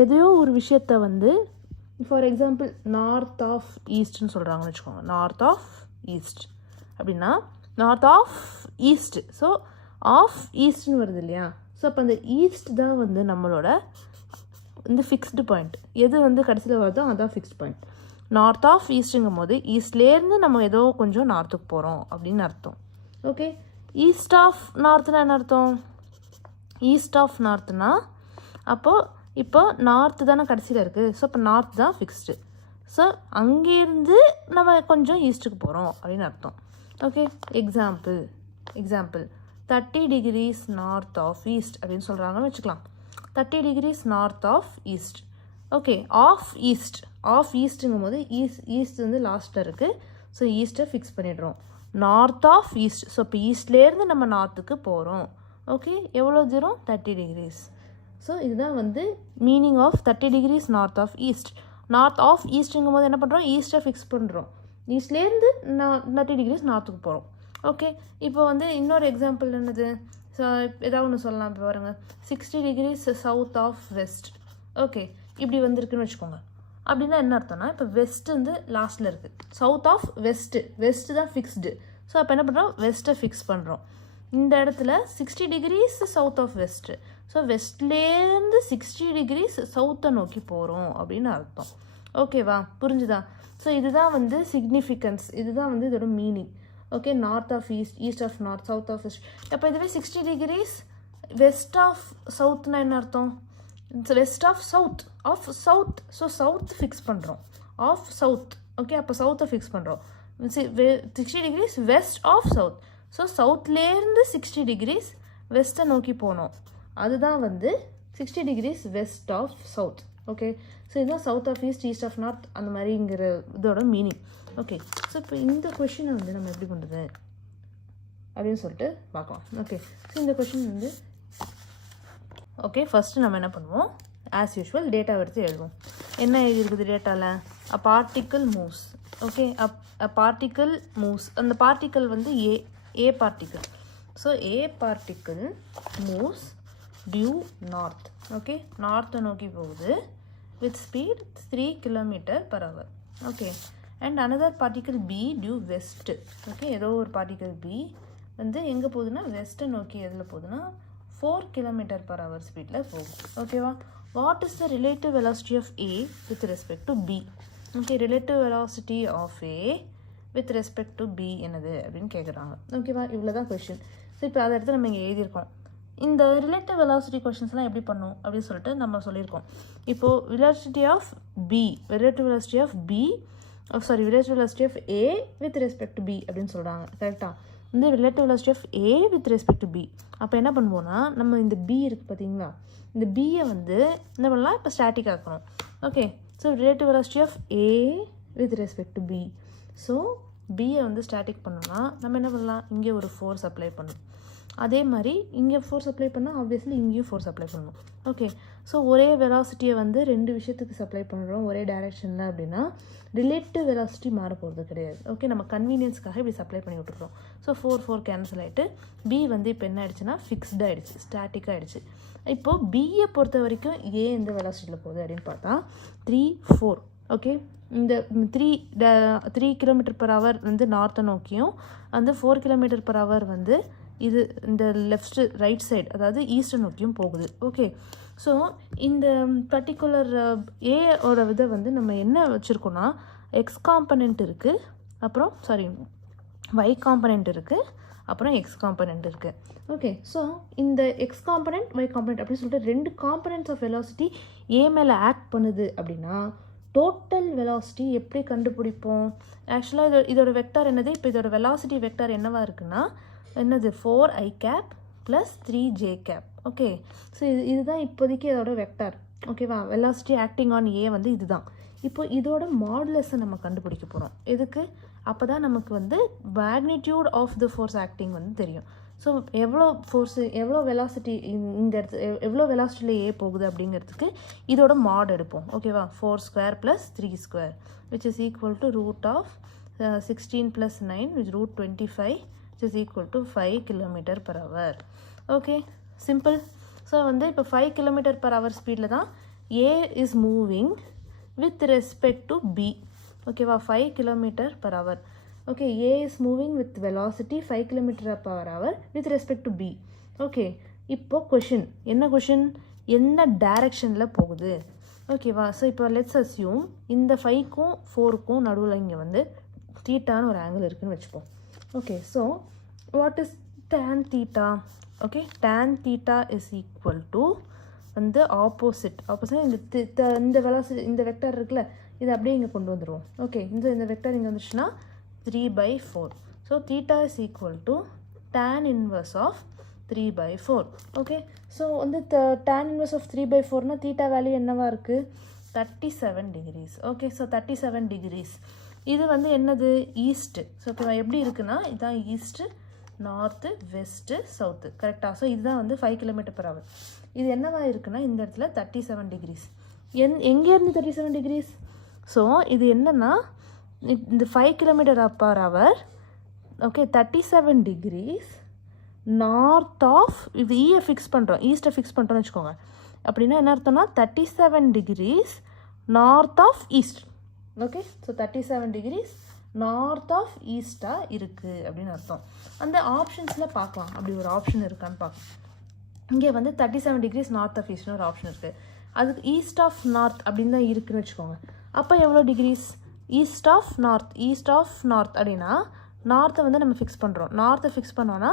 எதையோ ஒரு விஷயத்த வந்து ஃபார் எக்ஸாம்பிள் நார்த் ஆஃப் ஈஸ்ட்னு சொல்கிறாங்கன்னு வச்சுக்கோங்க. நார்த் ஆஃப் ஈஸ்ட் அப்படின்னா north of east. So of ஈஸ்ட்னு வருது இல்லையா? ஸோ அப்போ அந்த ஈஸ்ட் தான் வந்து நம்மளோட இந்த ஃபிக்ஸ்டு பாயிண்ட். எது வந்து கடைசியில் வருதோ அதுதான் ஃபிக்ஸ்டு பாயிண்ட். நார்த் ஆஃப் ஈஸ்ட்டுங்கும் போது ஈஸ்ட்லேருந்து நம்ம ஏதோ கொஞ்சம் நார்த்துக்கு போகிறோம் அப்படின்னு அர்த்தம். ஓகே, ஈஸ்ட் ஆஃப் நார்த்துனா என்ன அர்த்தம்? ஈஸ்ட் ஆஃப் நார்த்துனா அப்போது இப்போ நார்த்து தானே கடைசியில் இருக்குது. ஸோ இப்போ நார்த் தான் ஃபிக்ஸ்டு. ஸோ அங்கேருந்து நம்ம கொஞ்சம் ஈஸ்ட்டுக்கு போகிறோம் அப்படின்னு அர்த்தம். Okay, example 30 degrees north of east அப்படின்னு சொல்கிறாங்கன்னு வச்சுக்கலாம். 30 degrees north of east. Okay, of ஈஸ்ட்டுங்கும் போது ஈஸ்ட் வந்து லாஸ்ட்டில் இருக்குது. ஸோ ஈஸ்ட்டை ஃபிக்ஸ் பண்ணிடுறோம். North of east. ஸோ இப்போ ஈஸ்ட்லேருந்து நம்ம நார்த்துக்கு போகிறோம். ஓகே, எவ்வளோ தூரம்? 30 degrees. ஸோ இதுதான் வந்து meaning of 30 degrees north of east. North of ஈஸ்ட்டுங்கும் போது என்ன பண்ணுறோம்? ஈஸ்ட்டை ஃபிக்ஸ் பண்ணுறோம். ஈஸ்ட்லேருந்து 30 degrees நார்த்துக்கு போகிறோம். ஓகே, இப்போ வந்து இன்னொரு எக்ஸாம்பிள் என்னது? ஸோ ஏதாவது ஒன்று சொல்லலாம். இப்போ பாருங்கள், 60 degrees south of west. Okay, இப்படி வந்திருக்குன்னு வச்சுக்கோங்க. அப்படின்னா என்ன அர்த்தம்னா இப்போ வெஸ்ட் வந்து லாஸ்ட்டில் இருக்குது, சவுத் ஆஃப் வெஸ்ட்டு தான் ஃபிக்ஸ்டு. ஸோ அப்போ என்ன பண்ணுறோம்? வெஸ்ட்டை ஃபிக்ஸ் பண்ணுறோம். இந்த இடத்துல 60 degrees south of west. So வெஸ்ட்லேருந்து 60 degrees சவுத்தை நோக்கி போகிறோம் அப்படின்னு அர்த்தம். ஓகேவா? புரிஞ்சுதா? ஸோ இதுதான் வந்து சிக்னிஃபிகன்ஸ், இதுதான் வந்து இதோட meaning. Okay, north of east, east of north, south of west. அப்போ இதுவே 60 degrees வெஸ்ட் ஆஃப் சவுத்னா என்ன அர்த்தம்? West of south. So south fix பண்ணுறோம். Of south. ஓகே, அப்போ சவுத்தை ஃபிக்ஸ் பண்ணுறோம். 60 degrees west of south. So சவுத்லேருந்து 60 degrees வெஸ்ட்டை நோக்கி போனோம். அதுதான் வந்து 60 degrees west of south. Okay, so இதுதான் south of east, east of north அந்த மாதிரிங்கிற இதோட மீனிங். ஓகே, ஸோ இப்போ இந்த கொஷினை வந்து நம்ம எப்படி பண்ணுறது அப்படின்னு சொல்லிட்டு பார்க்கலாம். ஓகே, ஸோ இந்த கொஷின் வந்து ஓகே ஃபஸ்ட்டு நம்ம என்ன பண்ணுவோம்? ஆஸ் யூஷுவல் டேட்டா எடுத்து எழுதுவோம். என்ன எழுதியிருக்குது டேட்டாவில்? A particle moves. Okay, a particle moves. அந்த பார்ட்டிக்கல் வந்து A particle. So A particle moves due north. ஓகே, நார்த்தை நோக்கி போகுது with speed 3 km/h. Okay, and another particle B due west. Okay, ஏதோ ஒரு பார்ட்டிக்கல் பி வந்து எங்கே போகுதுன்னா வெஸ்ட்டை நோக்கி எதில் போகுதுன்னா 4 km/h ஸ்பீடில் போகும். ஓகேவா? What is the relative velocity of A with respect to B? Okay, relative velocity of A with respect to B என்னது அப்படின்னு கேட்குறாங்க. ஓகேவா? இவ்வளோ தான் கொஷின். ஸோ இப்போ அதை எடுத்து நம்ம இங்கே எழுதியிருக்கோம். இந்த ரிலேட்டிவ் வெலாசிட்டி கொஷின்ஸ்லாம் எப்படி பண்ணும் அப்படின்னு சொல்லிட்டு நம்ம சொல்லியிருக்கோம். இப்போது relative velocity of A with respect to B அப்படின்னு சொல்கிறாங்க. கரெக்டாக? இந்த relative velocity of A with respect to B. அப்போ என்ன பண்ணுவோன்னா நம்ம இந்த பி இருக்குது பார்த்தீங்களா, இந்த பியை வந்து என்ன பண்ணலாம்? இப்போ ஸ்டாட்டிக் ஆக்கணும். Okay, so relative velocity of A with respect to B. So பியை வந்து ஸ்டாட்டிக் பண்ணோம்னா நம்ம என்ன பண்ணலாம்? இங்கே ஒரு ஃபோர்ஸ் அப்ளை பண்ணணும். அதே மாதிரி இங்கே ஃபோர்ஸ் அப்ளை பண்ணால் ஆப்வியஸ்லி இங்கேயும் ஃபோர்ஸ் அப்ளை பண்ணணும். ஓகே, ஸோ ஒரே வெலாசிட்டியை வந்து 2 விஷயத்துக்கு சப்ளை பண்ணுறோம் ஒரே டைரெக்ஷனில் அப்படின்னா ரிலேட்டிவ் வெலாசிட்டி மாற போகிறது கிடையாது. ஓகே, நம்ம கன்வீனியன்ஸ்க்காக இப்படி சப்ளை பண்ணி விட்டுறோம். ஸோ 4 கேன்சல் ஆகிட்டு பி வந்து இப்போ என்ன ஆயிடுச்சுன்னா ஃபிக்ஸ்டு ஆகிடுச்சு, ஸ்டாட்டிக்காக ஆகிடுச்சு. இப்போது பியை பொறுத்த வரைக்கும் ஏ எந்த வெலாசிட்டியில் போகுது அப்படின்னு பார்த்தா 3, 4. ஓகே, இந்த 3 km/h வந்து நார்த்தை நோக்கியும் அந்த 4 km/h வந்து இது இந்த ரைட் சைடு அதாவது ஈஸ்டை நோக்கியும் போகுது. ஓகே, ஸோ இந்த பர்டிகுலர் ஏவோட இதை வந்து நம்ம என்ன வச்சுருக்கோன்னா எக்ஸ் காம்பனண்ட் இருக்குது, அப்புறம் ஒய் காம்பனண்ட் இருக்குது, அப்புறம் எக்ஸ் காம்பனண்ட் இருக்குது. ஓகே, ஸோ இந்த எக்ஸ் காம்பனண்ட் ஒய் காம்பனண்ட் அப்படின்னு சொல்லிட்டு 2 காம்பனண்ட்ஸ் ஆஃப் வெலாசிட்டி ஏ மேலே ஆக்ட் பண்ணுது அப்படின்னா டோட்டல் வெலாசிட்டி எப்படி கண்டுபிடிப்போம்? ஆக்சுவலாக இதோட வெக்டார் என்னது? இப்போ இதோட வெலாசிட்டி வெக்டார் என்னவாக இருக்குன்னா என்னது? 4i cap + 3j cap. Okay, so இதுதான் இப்போதைக்கு இதோட வெக்டார். ஓகேவா? வெலாசிட்டி ஆக்டிங் ஆன் ஏ வந்து இதுதான். இப்போ இதோட மாடுலஸை நம்ம கண்டுபிடிக்க போகிறோம். எதுக்கு? அப்போ தான் நமக்கு வந்து magnitude of the force acting வந்து தெரியும். ஸோ எவ்வளோ ஃபோர்ஸு எவ்வளோ வெலாசிட்டி இந்த இடத்து எவ்வளோ வெலாசிட்டியில் ஏ போகுது அப்படிங்கிறதுக்கு இதோட மாட் எடுப்போம் ஓகேவா 4 square plus 3 square which is equal to root of 16 plus 9 which is root 25 which is equal to 5 km/h. Okay, simple. So வந்து இப்போ 5 km/h ஸ்பீடில் தான் A is moving with respect to B. ஓகேவா 5 km/h. Okay A is moving with velocity 5 km/h with respect to B. Okay இப்போ கொஷின் என்ன கொஷின் என்ன டைரக்ஷனில் போகுது ஓகேவா. ஸோ இப்போ லெட்ஸ் அஸ்யூம் இந்த 5க்கும் 4க்கும் நடுவில் இங்கே வந்து தீட்டான்னு ஒரு ஆங்கிள் இருக்குதுன்னு வச்சுப்போம். Okay so what is tan theta? Okay tan theta is equal to வந்து ஆப்போசிட் இந்த வெலாசிட்டி இந்த வெக்டர் இருக்குல்ல இது அப்படியே இங்கே கொண்டு வந்துடுவோம். ஓகே இந்த வெக்டர் இங்கே வந்துச்சுன்னா 3/4. ஸோ theta is equal to tan inverse of 3/4. Okay so வந்து tan inverse of 3/4னா தீட்டா வேல்யூ என்னவா இருக்குது 37 degrees. ஓகே ஸோ 37 degrees இது வந்து என்னது ஈஸ்ட்டு. ஸோ இப்போ எப்படி இருக்குன்னா இதுதான் ஈஸ்ட்டு நார்த்து வெஸ்ட்டு சவுத்து கரெக்டாக. ஸோ இதுதான் வந்து 5 km/h. இது என்னவா இருக்குன்னா இந்த இடத்துல 37 degrees. எங்கேருந்து 37 degrees? ஸோ இது என்னன்னா இந்த 5 km/h okay 37 degrees north of இது ஈயை ஃபிக்ஸ் பண்ணுறோம் ஈஸ்ட்டை ஃபிக்ஸ் பண்ணுறோன்னு வச்சுக்கோங்க. அப்படின்னா என்ன அர்த்தம்னா 37 degrees north of east. Okay so 37 degrees north of ஈஸ்ட்டாக இருக்குது அப்படின்னு அர்த்தம். அந்த ஆப்ஷன்ஸில் பார்க்கலாம் அப்படி ஒரு ஆப்ஷன் இருக்கான்னு பார்க்கலாம். இங்கே வந்து 37 degrees நார்த் ஆஃப் ஈஸ்ட்னு ஒரு ஆப்ஷன் இருக்குது. அதுக்கு ஈஸ்ட் ஆஃப் நார்த் அப்படின்னு தான் இருக்குதுன்னு வச்சுக்கோங்க. அப்போ எவ்வளோ டிகிரிஸ் ஈஸ்ட் ஆஃப் நார்த் அப்படின்னா நார்த்தை வந்து நம்ம ஃபிக்ஸ் பண்ணுறோம். நார்த்தை ஃபிக்ஸ் பண்ணோன்னா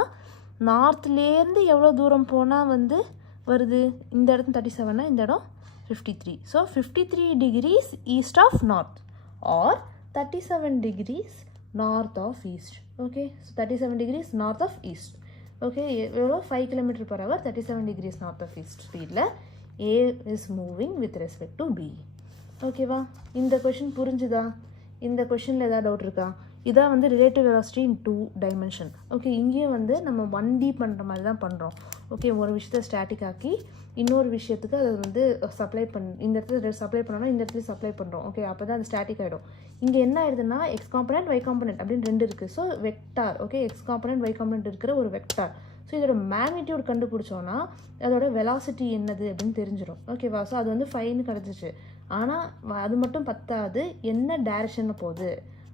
நார்த்லேருந்து எவ்வளோ தூரம் போனால் வந்து வருது இந்த இடத்துல 37னா இந்த இடம் 53. So 53 degrees east of north or 37 degrees north of east. Okay so 37 degrees north of east. Okay எவ்வளோ 5 km/h 37 degrees north of east ஸ்பீடில் A is moving with respect to B. ஓகேவா இந்த கொஷின் புரிஞ்சுதா? இந்த கொஷினில் ஏதாவது டவுட் இருக்கா? இதான் வந்து ரிலேட்டிவ் வெலாசிட்டி இன் 2 dimension. ஓகே இங்கேயும் வந்து நம்ம 1D பண்ணுற மாதிரி தான் பண்ணுறோம். ஓகே ஒரு விஷயத்தை ஸ்டாட்டிக் ஆக்கி இன்னொரு விஷயத்துக்கு அதை வந்து சப்ளை இந்த இடத்துல சப்ளை பண்ணோன்னா இந்த இடத்துல சப்ளை பண்ணுறோம். ஓகே அப்போ தான் அது ஸ்டாட்டிக் ஆகிடும். இங்கே என்ன ஆயிடுதுன்னா எக்ஸ் காம்பனண்ட் ஒய் காம்பனண்ட் அப்படின்னு 2 இருக்குது. So vector okay X component Y component இருக்கிற ஒரு வெக்டார். ஸோ இதோட மேக்னிடியூட் கண்டுபிடிச்சோன்னா அதோட வெலாசிட்டி என்னது அப்படின்னு தெரிஞ்சிடும். ஓகேவா ஸோ அது வந்து 5ன்னு கிடச்சிச்சு. ஆனால் அது மட்டும் பத்தாது என்ன டைரக்ஷனில் போகுது.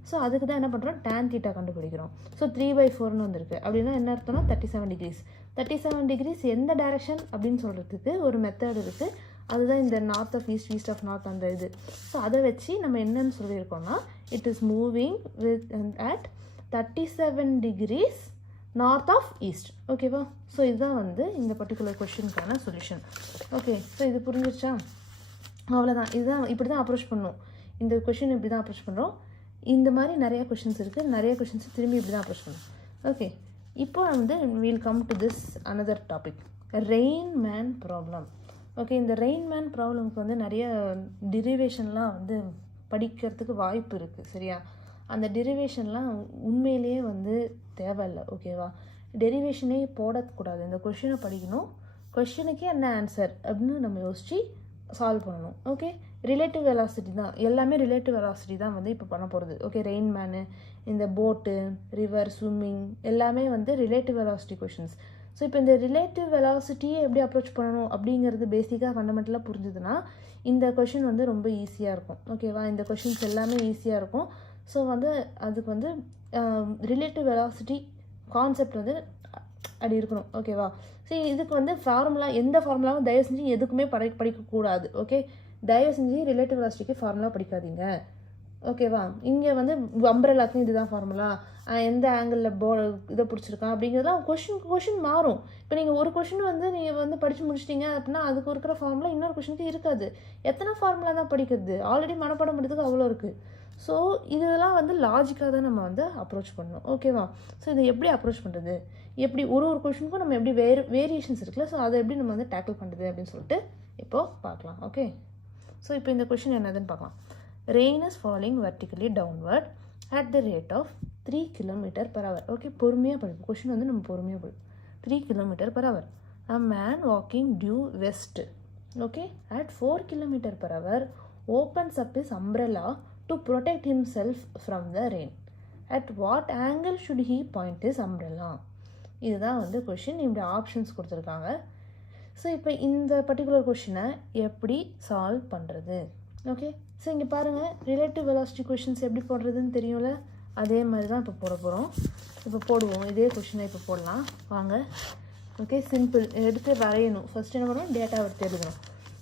ஸோ அதுக்கு தான் என்ன பண்ணுறோம் tan theta கண்டுபிடிக்கிறோம். ஸோ 3/4ன்னு வந்திருக்கு. அப்படின்னா என்ன அர்த்தம்னா 37 degrees. 37 degrees எந்த டைரக்ஷன் அப்படின்னு சொல்கிறதுக்கு ஒரு மெத்தட் இருக்குது. அதுதான் இந்த north of east of north அந்த இது. ஸோ அதை வச்சு நம்ம என்னன்னு சொல்லியிருக்கோம்னா it is moving with at 37 degrees north of east. ஓகேவா ஸோ இதுதான் வந்து இந்த பர்டிகுலர் கொஷினுக்கான சொல்யூஷன். ஓகே ஸோ இது புரிஞ்சிருச்சா? அவ்வளோதான். இதுதான் இப்படி தான் அப்ரோச் பண்ணணும். இந்த கொஷின் இப்படி தான் அப்ரோச் பண்ணுறோம். இந்த மாதிரி நிறைய கொஷின்ஸ் இருக்குது. நிறைய கொஷின்ஸ் திரும்பி இப்படி தான் அப்ரோச் பண்ணணும். ஓகே இப்போ வந்து we'll come to this another topic rain man problem. Okay இந்த ரெயின்மேன் ப்ராப்ளம்க்கு வந்து நிறைய டிரிவேஷன்லாம் வந்து படிக்கிறதுக்கு வாய்ப்பு இருக்குது சரியா. அந்த டெரிவேஷன்லாம் உண்மையிலேயே வந்து தேவையில்லை. ஓகேவா டெரிவேஷனே போடக்கூடாது. இந்த கொஷினை படிக்கணும். கொஷினுக்கே என்ன ஆன்சர் அப்படின்னு நம்ம யோசித்து சால்வ் பண்ணணும். ஓகே ரிலேட்டிவ் வெலாசிட்டி தான் எல்லாமே ரிலேட்டிவ் வெலாசிட்டி தான் வந்து இப்போ பண்ண போகிறது. ஓகே ரெயின்மேனு இந்த போட்டு ரிவர் ஸ்விம்மிங் எல்லாமே வந்து ரிலேட்டிவ் வெலாசிட்டி கொஷின்ஸ். ஸோ இப்போ இந்த ரிலேட்டிவ் வெலாசிட்டியை எப்படி அப்ரோச் பண்ணணும் அப்படிங்கிறது பேசிக்காக ஃபண்டமெண்டலாக புரிஞ்சுதுன்னா இந்த கொஷின் வந்து ரொம்ப ஈஸியாக இருக்கும். ஓகேவா இந்த கொஷின்ஸ் எல்லாமே ஈஸியாக இருக்கும். ஸோ வந்து அதுக்கு வந்து ரிலேட்டிவ் வெலாசிட்டி கான்செப்ட் வந்து அப்படி இருக்கணும். ஓகேவா ஸோ இதுக்கு வந்து ஃபார்முலா எந்த ஃபார்முலாவும் தயவு செஞ்சு எதுக்குமே படிக்கக்கூடாது. ஓகே தயவு செஞ்சு ரிலேட்டிவ் வெலாசிட்டிக்கு ஃபார்முலா படிக்காதீங்க. ஓகேவா இங்கே வந்து அம்ப்ரெல்லாக்கும் இதுதான் ஃபார்முலா எந்த ஆங்கிளில் இதை பிடிச்சிருக்கான் அப்படிங்கிறதுலாம் கொஷின் மாறும். இப்போ நீங்கள் ஒரு கொஷின் வந்து நீங்கள் வந்து படித்து முடிச்சிட்டிங்க அப்படின்னா அதுக்கு இருக்கிற ஃபார்முலா இன்னொரு கொஷினுக்கு இருக்காது. எத்தனை ஃபார்முலா தான் படிக்கிறது? ஆல்ரெடி மனப்பாடம் பண்ணுறதுக்கு அவ்வளோ இருக்குது. ஸோ இதெல்லாம் வந்து லாஜிக்காக தான் நம்ம வந்து அப்ரோச் பண்ணணும். ஓகேவா ஸோ இதை எப்படி அப்ரோச் பண்ணுறது எப்படி ஒரு கொஷினுக்கும் நம்ம எப்படி வேரியேஷன்ஸ் இருக்குல்ல ஸோ அதை எப்படி நம்ம வந்து டேக்கிள் பண்ணுறது அப்படின்னு சொல்லிட்டு இப்போது பார்க்கலாம். ஓகே ஸோ இப்போ இந்த கொஷின் என்னதுன்னு பார்க்கலாம். Rain is falling vertically downward at the rate of 3 km/h. Okay பொறுமையாக படிப்போம். கொஷின் வந்து நம்ம பொறுமையாக படிப்போம். 3 km/h. A man walking due west, okay, at 4 km/h opens up his umbrella to protect himself from the rain. At what angle should he point his umbrella? இதுதான் வந்து கொஷின். இப்படி ஆப்ஷன்ஸ் கொடுத்துருக்காங்க. ஸோ இப்போ இந்த பர்டிகுலர் கொஷினை எப்படி சால்வ் பண்ணுறது? ஓகே, ஸோ இங்கே பாருங்கள், ரிலேட்டிவ் வெலாசிட்டி கொஷின்ஸ் எப்படி போடுறதுன்னு தெரியும்ல, அதே மாதிரி தான் இப்போ போட போகிறோம். இப்போ போடுவோம், இதே கொஷினை இப்போ போடலாம் வாங்க. Okay, simple. எடுத்து வரையணும். ஃபஸ்ட் என்ன பண்ணணும், டேட்டா எடுத்து எழுதணும்.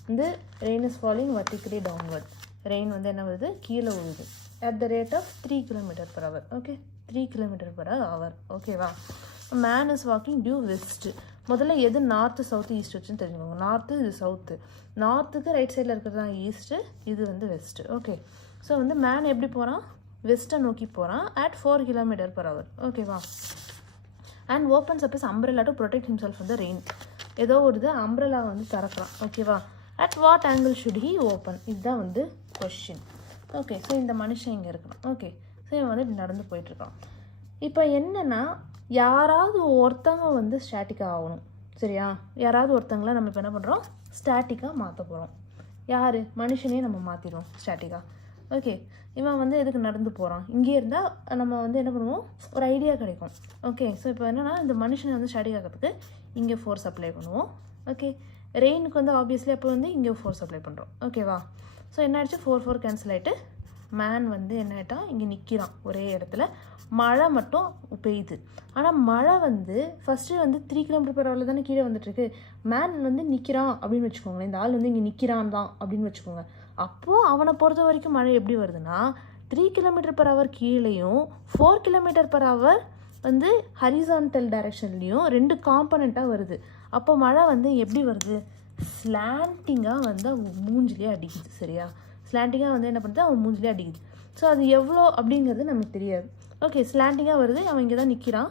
வந்து rain is falling vertically downward. Rain வந்து என்ன வருது, கீழே விழுது at the rate of 3 km/h. Okay, 3 km/h. ஓகேவா? Man is walking due west. முதல்ல எது நார்த்து சவுத்து ஈஸ்ட் வச்சுன்னு தெரிஞ்சுக்கோங்க. நார்த்து, இது சவுத்து. நார்த்துக்கு ரைட் சைடில் இருக்கிறது தான் ஈஸ்ட்டு, இது வந்து வெஸ்ட்டு. ஓகே, ஸோ வந்து மேன் எப்படி போகிறான், வெஸ்ட்டை நோக்கி போகிறான் at 4 km/h. ஓகேவா? And opens up is umbrella to protect himself from the rain. ஏதோ ஒரு இது அம்ப்ரெல்லா வந்து திறக்கிறான். ஓகேவா? At what angle should he open? இதுதான் வந்து கொஷின். ஓகே, ஸோ இந்த மனுஷன் இங்கே இருக்கணும். ஓகே, ஸோ இவன் வந்து இப்படி நடந்து போயிட்டுருக்கான். இப்போ என்னென்னா, யாராவது ஒருத்தவங்க வந்து ஸ்டாட்டிக்காக ஆகணும். சரியா? யாராவது ஒருத்தங்கள நம்ம இப்போ என்ன பண்ணுறோம், ஸ்டாட்டிக்காக மாற்ற போகிறோம். யார்? மனுஷனே நம்ம மாற்றிடுவோம் ஸ்டாட்டிக்காக. ஓகே, இவன் வந்து எதுக்கு நடந்து போகிறான், இங்கே இருந்தால் நம்ம வந்து என்ன பண்ணுவோம், ஒரு ஐடியா கிடைக்கும். ஓகே, ஸோ இப்போ என்னென்னா, இந்த மனுஷனை வந்து ஸ்டாட்டிக் ஆகிறதுக்கு இங்கே ஃபோர்ஸ் அப்ளை பண்ணுவோம். ஓகே, ரெயினுக்கு வந்து ஆப்வியஸ்லி அப்போ வந்து இங்கே ஃபோர்ஸ் அப்ளை பண்ணுறோம். ஓகேவா? ஸோ என்ன ஆயிடுச்சு, 4 கேன்சல் ஆகிட்டு மேன் வந்து என்ன ஆகிட்டான், இங்கே நிற்கிறான் ஒரே இடத்துல. மழை மட்டும் பெய்யுது. ஆனால் மழை வந்து ஃபஸ்ட்டு வந்து 3 km/h தானே கீழே வந்துட்டுருக்கு. மேன் வந்து நிற்கிறான் அப்படின்னு வச்சுக்கோங்களேன். இந்த ஆள் வந்து இங்கே நிற்கிறான் தான் அப்படின்னு வச்சுக்கோங்க. அப்போது அவனை பொறுத்த வரைக்கும் மழை எப்படி வருதுன்னா, 3 km/h கீழேயும் 4 km/h வந்து ஹரிசான்டல் டைரெக்ஷன்லேயும் 2 காம்பனண்ட்டாக வருது. அப்போ மழை வந்து எப்படி வருது, ஸ்லாண்டிங்காக வந்து அவன் மூஞ்சிலே அடிக்குது. சரியா? ஸ்லாண்டிங்காக வந்து என்ன பண்ணுது, அவன் மூஞ்சிலே அடிக்குது. ஸோ அது எவ்வளோ அப்படிங்கிறது நமக்கு தெரியாது. ஓகே, ஸ்லாண்டிங்காக வருது. அவன் இங்கே தான் நிற்கிறான்.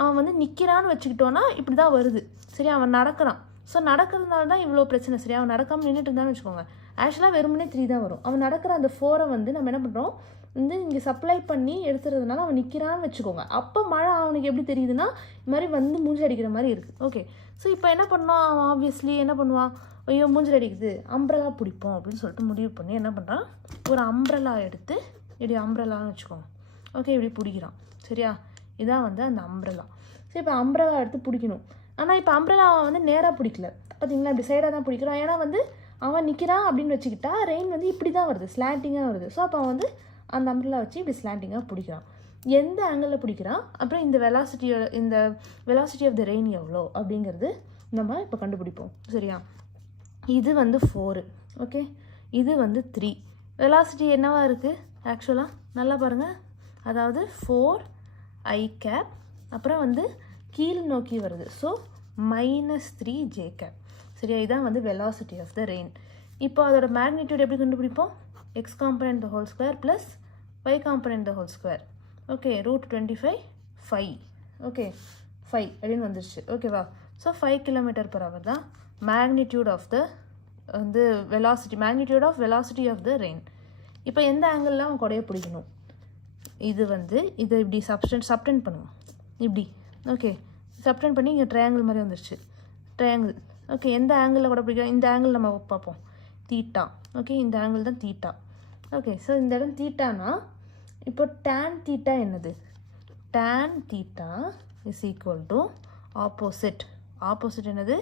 அவன் வந்து நிற்கிறான்னு வச்சுக்கிட்டோன்னா இப்படி தான் வருது. சரி, அவன் நடக்கிறான். ஸோ நடக்கிறதுனால தான் இவ்வளோ பிரச்சனை. சரி, அவன் நடக்காமல் நின்றுட்டு இருந்தான்னு வச்சுக்கோங்க, ஆக்சுவலாக வெறுமனே 3 தான் வரும். அவன் நடக்கிற அந்த 4 வந்து நம்ம என்ன பண்ணுறோம், வந்து இங்கே சப்ளை பண்ணி எடுத்துறதுனால அவன் நிற்கிறான்னு வச்சுக்கோங்க. அப்போ மழை அவனுக்கு எப்படி தெரியுதுன்னா, இது மாதிரி வந்து மூஞ்சி அடிக்கிற மாதிரி இருக்குது. ஓகே, ஸோ இப்போ என்ன பண்ணான், அவன் ஆப்வியஸ்லி என்ன பண்ணுவான், ஐயோ மூஞ்சில் அடிக்குது, அம்ப்ரெல்லா பிடிப்போம் அப்படின்னு சொல்லிட்டு முடிவு பண்ணி என்ன பண்ணுறான், ஒரு அம்ப்ரெல்லா எடுத்து, இப்படி அம்ப்ரெல்லான்னு வச்சுக்கோங்க. ஓகே, இப்படி பிடிக்கிறான். சரியா? இதான் வந்து அந்த அம்ப்ரெல்லா. சரி, இப்போ அம்ப்ரெல்லா எடுத்து பிடிக்கணும். ஆனால் இப்போ அம்ப்ரெல்லா வந்து நேராக பிடிக்கல, பார்த்தீங்களா, இப்படி சைடாக தான் பிடிக்கிறான். ஏன்னா வந்து அவன் நிற்கிறான் அப்படின்னு வச்சுக்கிட்டா ரெயின் வந்து இப்படி தான் வருது, ஸ்லாண்டிங்காக வருது. ஸோ அப்போ அவன் வந்து அந்த அம்ப்ரெல்லா வச்சு இப்படி ஸ்லாண்டிங்காக பிடிக்கிறான். எந்த ஆங்கிளில் பிடிக்கிறான், அப்புறம் இந்த வெலாசிட்டி ஆஃப் த ரெயின் எவ்வளோ அப்படிங்கிறது நம்ம இப்போ கண்டுபிடிப்போம். சரியா? இது வந்து 4. ஓகே, இது வந்து 3. வெலாசிட்டி என்னவா இருக்குது ஆக்சுவலாக நல்லா பாருங்கள். அதாவது 4i cap, அப்புறம் வந்து கீழ் நோக்கி வருது. So -3j cap. சரியா? இதான் வந்து வெலாசிட்டி ஆஃப் த ரெயின். இப்போ அதோட மேக்னிடியூட் எப்படி கண்டுபிடிப்போம், x component the whole square plus y component the whole square. Okay, √25 5. Okay, 5 அப்படின்னு வந்துருச்சு. ஓகேவா? ஸோ 5 km/h தான் மேக்னிடியூட் ஆஃப் த வந்து magnitude of velocity of the rain. இப்போ எந்த ஆங்கிளில் அவன் கொடையை பிடிக்கணும், இது வந்து இதை இப்படி சப்டென்ட் பண்ணுவோம் இப்படி. ஓகே, சப்டென்ட் பண்ணி இங்கே ட்ரையாங்கிள் மாதிரி வந்துருச்சு, ட்ரையாங்கிள். ஓகே, எந்த ஆங்கிளில் கூட பிடிக்கும், இந்த ஆங்கிள் நம்ம பார்ப்போம், தீட்டா. ஓகே, இந்த ஆங்கிள் தான் தீட்டா. ஓகே, ஸோ இந்த இடம் தீட்டானா இப்போ tan தீட்டா என்னது, tan theta is equal to opposite என்னது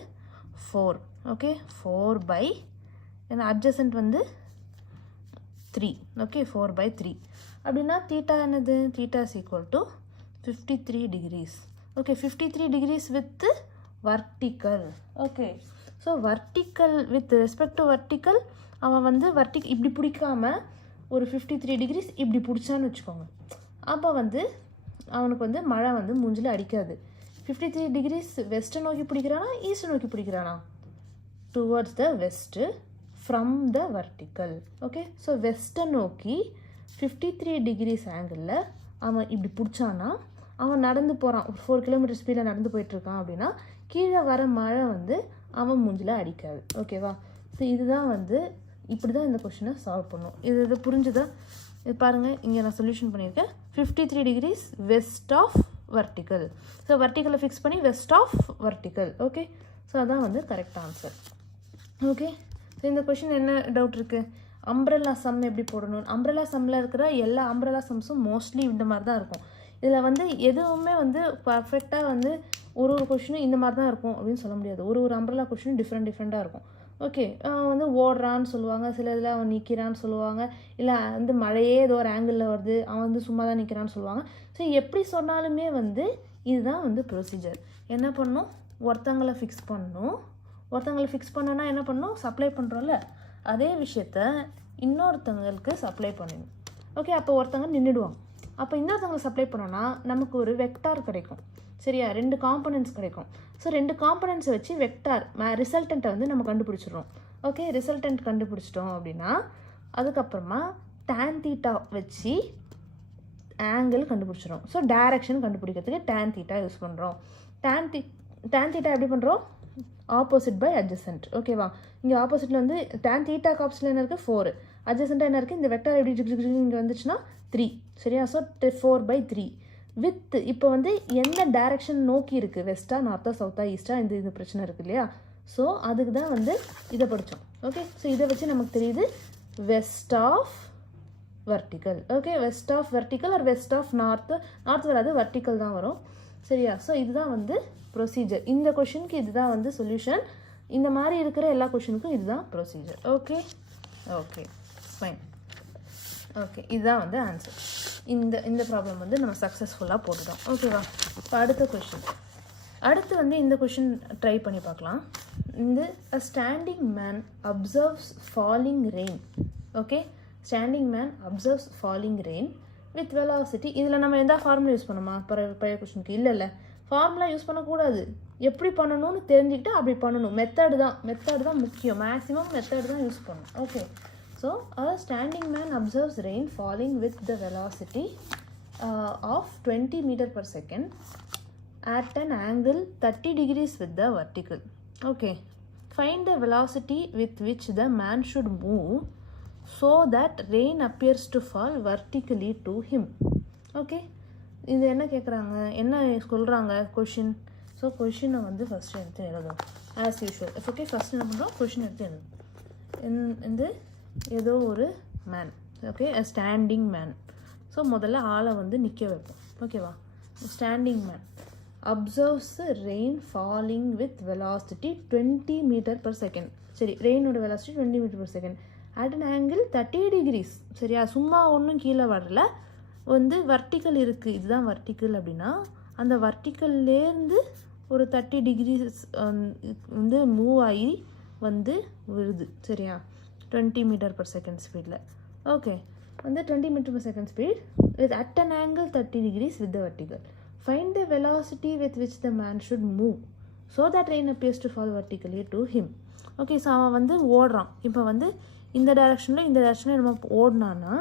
4. ஓகே, 4 ஏன்னா அட்ஜசன்ட் வந்து 3. ஓகே, 4/3 அப்படின்னா தீட்டா என்னது, theta is equal to 53 degrees. Okay, 53 degrees with vertical. Okay, so vertical with respect to vertical அவன் வந்து இப்படி பிடிக்காம ஒரு 53 degrees இப்படி பிடிச்சான்னு வச்சுக்கோங்க. அப்போ வந்து அவனுக்கு வந்து மழை வந்து மூஞ்சில் அடிக்காது. 53 degrees வெஸ்ட்டை நோக்கி பிடிக்கிறானா ஈஸ்ட்டை நோக்கி பிடிக்கிறானா, towards the west from the vertical. Okay, so வெஸ்ட்டை நோக்கி 53 degrees ஆங்கிளில் அவன் இப்படி பிடிச்சானா, அவன் நடந்து போகிறான், ஒரு 4 km ஸ்பீடில் நடந்து போயிட்டுருக்கான் அப்படின்னா கீழே வர மழை வந்து அவன் மூஞ்சில் அடிக்காது. ஓகேவா? ஸோ இதுதான் வந்து இப்படி தான் இந்த கொஷினை சால்வ் பண்ணும். இது புரிஞ்சுதா? இது பாருங்கள், இங்கே நான் சொல்யூஷன் பண்ணியிருக்கேன். 53 degrees west of vertical. So வெர்டிக்கலை ஃபிக்ஸ் பண்ணி west of vertical. Okay, so அதான் வந்து கரெக்ட் ஆன்சர். ஓகே, ஸோ இந்த கொஷின் என்ன டவுட் இருக்குது, அம்ப்ரெல்லா சம் எப்படி போடணும்? அம்ப்ரெல்லா சம்மில் இருக்கிற எல்லா அம்ப்ரெல்லா சம்ஸும் மோஸ்ட்லி இந்த மாதிரி தான் இருக்கும். இதில் வந்து எதுவுமே வந்து பர்ஃபெக்டாக வந்து ஒரு கொஷினும் இந்த மாதிரி தான் இருக்கும் அப்படின்னு சொல்ல முடியாது. ஒரு அம்ப்ரெல்லா கொஷினும் டிஃப்ரெண்ட்டாக இருக்கும். ஓகே, அவன் வந்து ஓடுறான்னு சொல்லுவாங்க, சில இதில் அவன் நிற்கிறான்னு சொல்லுவாங்க, இல்லை வந்து மழையே ஏதோ ஒரு ஆங்கிளில் வருது அவன் வந்து சும்மா தான் நிற்கிறான்னு சொல்லுவாங்க. ஸோ எப்படி சொன்னாலுமே வந்து இதுதான் வந்து ப்ரொசீஜர். என்ன பண்ணணும், ஒருத்தங்களை ஃபிக்ஸ் பண்ணணும். ஒருத்தங்களை ஃபிக்ஸ் பண்ணோன்னா என்ன பண்ணணும், சப்ளை பண்ணுறோம்ல அதே விஷயத்த இன்னொருத்தங்களுக்கு சப்ளை பண்ணணும். ஓகே, அப்போ ஒருத்தங்க நின்றுடுவாங்க. அப்போ இன்னொருத்தவங்களை சப்ளை பண்ணோன்னா நமக்கு ஒரு வெக்டார் கிடைக்கும். சரியா, 2 காம்பனன்ட்ஸ் கிடைக்கும். ஸோ 2 காம்பனன்ட்ஸை வச்சு வெக்டார் ரிசல்டண்ட்டை வந்து நம்ம கண்டுபிடிச்சிடுறோம். ஓகே, ரிசல்டன்ட் கண்டுபிடிச்சிட்டோம் அப்படின்னா அதுக்கப்புறமா tan θ வச்சு ஆங்கிள் கண்டுபிடிச்சிடும். ஸோ டைரக்ஷன் கண்டுபிடிக்கிறதுக்கு tan θ யூஸ் பண்ணுறோம். tan θ எப்படி பண்ணுறோம், ஆப்போசிட் பை அட்ஜசன்ட். ஓகேவா, இங்கே ஆப்போசிட்டில் வந்து tan θ ஆப்போசிட்டில் என்ன இருக்குது 4, அட்ஜசண்ட்டாக என்ன இருக்குது, இந்த வெக்டார் எப்படி இங்கே வந்துச்சுன்னா 3. சரியா, ஸோ 4/3 வித் இப்போ வந்து எந்த டைரக்ஷன் நோக்கி இருக்குது, வெஸ்ட்டாக நார்த்தா சவுத்தா ஈஸ்டா, இந்த பிரச்சனை இருக்குது இல்லையா. ஸோ அதுக்கு தான் வந்து இதை படித்தோம். ஓகே, ஸோ இதை வச்சு நமக்கு தெரியுது west of vertical. Okay, west of vertical or west of north வராது, வெர்டிக்கல் தான் வரும். சரியா, ஸோ இதுதான் வந்து ப்ரொசீஜர். இந்த கொஷினுக்கு இதுதான் வந்து சொல்யூஷன். இந்த மாதிரி இருக்கிற எல்லா கொஷினுக்கும் இதுதான் procedure. Okay okay fine. Okay, இதுதான் வந்து ஆன்சர். இந்த ப்ராப்ளம் வந்து நம்ம சக்ஸஸ்ஃபுல்லாக போட்டுட்டோம். ஓகேவா, இப்போ அடுத்த கொஷின். அடுத்து வந்து இந்த கொஷின் ட்ரை பண்ணி பார்க்கலாம். இந்த a standing man observes falling rain. Okay, standing man absorbs falling rain with velocity. இதில் நம்ம எந்த ஃபார்முலா யூஸ் பண்ணுமா பழைய கொஷினுக்கு? இல்லை, ஃபார்முலா யூஸ் பண்ணக்கூடாது. எப்படி பண்ணணும்னு தெரிஞ்சுக்கிட்டு அப்படி பண்ணணும். மெத்தடு தான் முக்கியம். மேக்ஸிமம் மெத்தடு தான் யூஸ் பண்ணணும். Okay, so a standing man observes rain falling with the velocity of 20 meter per second at an angle 30 degrees with the vertical. Okay, find the velocity with which the man should move so that rain appears to fall vertically to him. Okay, இது என்ன கேட்குறாங்க, என்ன சொல்கிறாங்க கொஷின்? ஸோ கொஷினை வந்து ஃபஸ்ட்டு எடுத்து எழுதும் ஆஸ் யூஷுவல். ஓகே, ஃபஸ்ட் என்ன பண்ணுறோம், கொஷின் எடுத்து எழுதும். இந்த ஏதோ ஒரு man. Okay, standing man. So முதல்ல ஆளை வந்து நிற்க வைப்போம். ஓகேவா, standing man observes rain falling with velocity 20 metre per second. சரி, ரெயினோட velocity 20 metre per second at an angle 30 degrees. சரியா, சும்மா ஒன்றும் கீழே வரல, வந்து வர்டிக்கல் இருக்குது. இதுதான் வர்டிக்கல் அப்படின்னா அந்த வர்டிக்கல்லேருந்து ஒரு 30 டிகிரிஸ் வந்து மூவ் ஆகி வந்து விழுது. சரியா, 20 மீட்டர் per second ஸ்பீடில். ஓகே, வந்து 20 metre per second speed with at an angle 30 degrees with the vertical. Find the velocity with which the man should move so that rain appears to fall vertically to him. Okay, so அவன் வந்து ஓடுறான். இப்போ வந்து இந்த டைரக்ஷனில் நம்ம ஓடினான்னா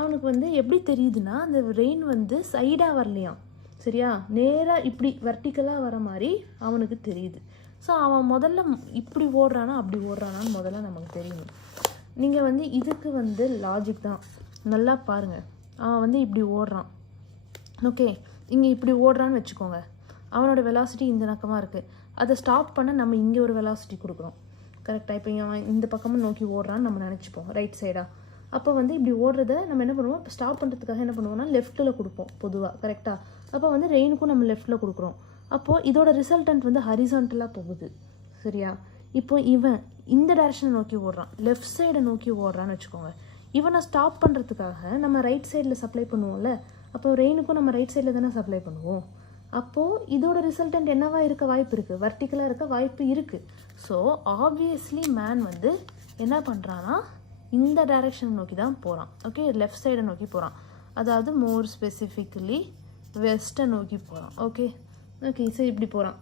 அவனுக்கு வந்து எப்படி தெரியுதுன்னா அந்த ரெயின் வந்து சைடாக வரலையாம். சரியா, நேராக இப்படி வெர்டிக்கலாக வர மாதிரி அவனுக்கு தெரியுது. ஸோ அவன் முதல்ல இப்படி ஓடுறானா அப்படி ஓடுறானான்னு முதல்ல நமக்கு தெரியணும். நீங்கள் வந்து இதுக்கு வந்து லாஜிக் தான், நல்லா பாருங்கள். அவன் வந்து இப்படி ஓடுறான். ஓகே, இங்கே இப்படி ஓடுறான்னு வச்சுக்கோங்க. அவனோட வெலாசிட்டி இந்த பக்கமாக இருக்குது. அதை ஸ்டாப் பண்ண நம்ம இங்கே ஒரு வெலாசிட்டி கொடுக்குறோம். கரெக்டாக, இப்போ அவன் இந்த பக்கமும் நோக்கி ஓடுறான்னு நம்ம நினச்சிப்போம், ரைட் சைடாக. அப்போ வந்து இப்படி ஓடுறத நம்ம என்ன பண்ணுவோம், இப்போ ஸ்டாப் பண்ணுறதுக்காக என்ன பண்ணுவோம்னா லெஃப்ட்டில் கொடுப்போம் பொதுவாக. கரெக்டாக, அப்போ வந்து ரெயினுக்கும் நம்ம லெஃப்ட்டில் கொடுக்குறோம். அப்போது இதோட ரிசல்டன்ட் வந்து ஹரிசான்டலாக போகுது. சரியா, இப்போ இவன் இந்த டைரக்ஷனை நோக்கி ஓடுறான், லெஃப்ட் சைடை நோக்கி ஓடுறான்னு வச்சுக்கோங்க. இவனை ஸ்டாப் பண்ணுறதுக்காக நம்ம ரைட் சைடில் சப்ளை பண்ணுவோம்ல, அப்போ ரெயினுக்கும் நம்ம ரைட் சைடில் தானே சப்ளை பண்ணுவோம். அப்போது இதோட ரிசல்டன்ட் என்னவா இருக்க வாய்ப்பு இருக்குது, வர்டிக்கலாக இருக்க வாய்ப்பு இருக்குது. ஸோ ஆப்வியஸ்லி மேன் வந்து என்ன பண்ணுறான்னா இந்த டைரக்ஷனை நோக்கி தான் போகிறான். ஓகே, லெஃப்ட் சைடை நோக்கி போகிறான், அதாவது மோர் ஸ்பெசிஃபிக்கலி வெஸ்ட்டை நோக்கி போகிறான். ஓகே, ஸோ இப்படி போகிறான்.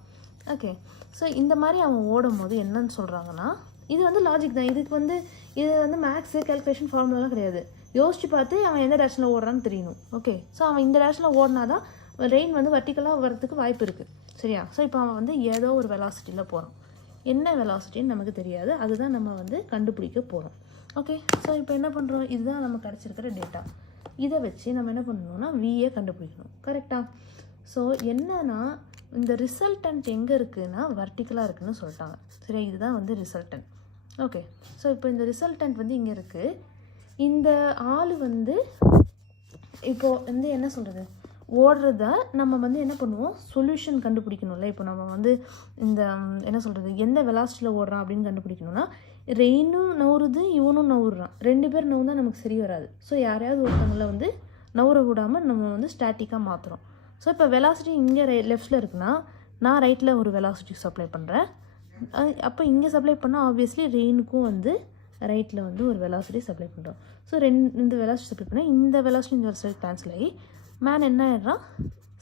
ஓகே, ஸோ இந்த மாதிரி அவன் ஓடும் போது என்னன்னு சொல்கிறாங்கன்னா, இது வந்து லாஜிக் தான். இது வந்து மேக்ஸு கேல்குலேஷன் ஃபார்முலாலாம் கிடையாது. யோசிச்சு பார்த்து அவன் எந்த டைரக்ஷனில் ஓடுறான்னு தெரியணும். ஓகே, ஸோ அவன் இந்த டைரக்ஷனில் ஓடினா தான் ரெயின் வந்து வர்டிக்கலாக வரதுக்கு வாய்ப்பு இருக்குது. சரியா, ஸோ இப்போ அவன் வந்து ஏதோ ஒரு வெலாசிட்டியில் போகிறான். என்ன வெலாசிட்டின்னு நமக்கு தெரியாது, அதுதான் நம்ம வந்து கண்டுபிடிக்க போகிறோம். ஓகே, ஸோ இப்போ என்ன பண்ணுறோம், இதுதான் நம்ம கிடச்சிருக்கிற டேட்டா. இதை வச்சு நம்ம என்ன பண்ணணும்னா விஏ கண்டுபிடிக்கணும். கரெக்டாக, ஸோ என்னன்னா இந்த ரிசல்டன்ட் எங்கே இருக்குதுன்னா வர்டிக்கலாக இருக்குதுன்னு சொல்லிட்டாங்க. சரியா, இதுதான் வந்து ரிசல்டன்ட். ஓகே, ஸோ இப்போ இந்த ரிசல்டன்ட் வந்து இங்கே இருக்குது. இந்த ஆள் வந்து இப்போது வந்து என்ன சொல்கிறது, ஓடுறத நம்ம வந்து என்ன பண்ணுவோம், சொல்யூஷன் கண்டுபிடிக்கணும்ல. இப்போ நம்ம வந்து இந்த என்ன சொல்கிறது, எந்த வெலாசிட்டியில் ஓடுறான் அப்படின்னு கண்டுபிடிக்கணும்னா, ரெயினும் நவுறுது, இவனும் நவுறான், 2 பேர் நவுந்தா நமக்கு சரி வராது. ஸோ யாரையாவது ஒருத்தவங்களை வந்து நவுற விடாமல் நம்ம வந்து ஸ்டாட்டிக்காக மாற்றுறோம். ஸோ இப்போ வெலாசிட்டி இங்கே லெஃப்ட்டில் இருக்குன்னா நான் ரைட்டில் ஒரு வெலாசிட்டி சப்ளை பண்ணுறேன். அப்போ இங்கே சப்ளை பண்ணால் ஆப்வியஸ்லி ரெயினுக்கும் வந்து ரைட்டில் வந்து ஒரு வெலாசிட்டி சப்ளை பண்ணுறோம். ஸோ இந்த வெலாசிட்டி சப்ளை பண்ணால் இந்த வெலாசிட்டி இந்த வெலாசிட்டி கேன்சல் ஆகி மேன் என்ன ஆகிடுறான்,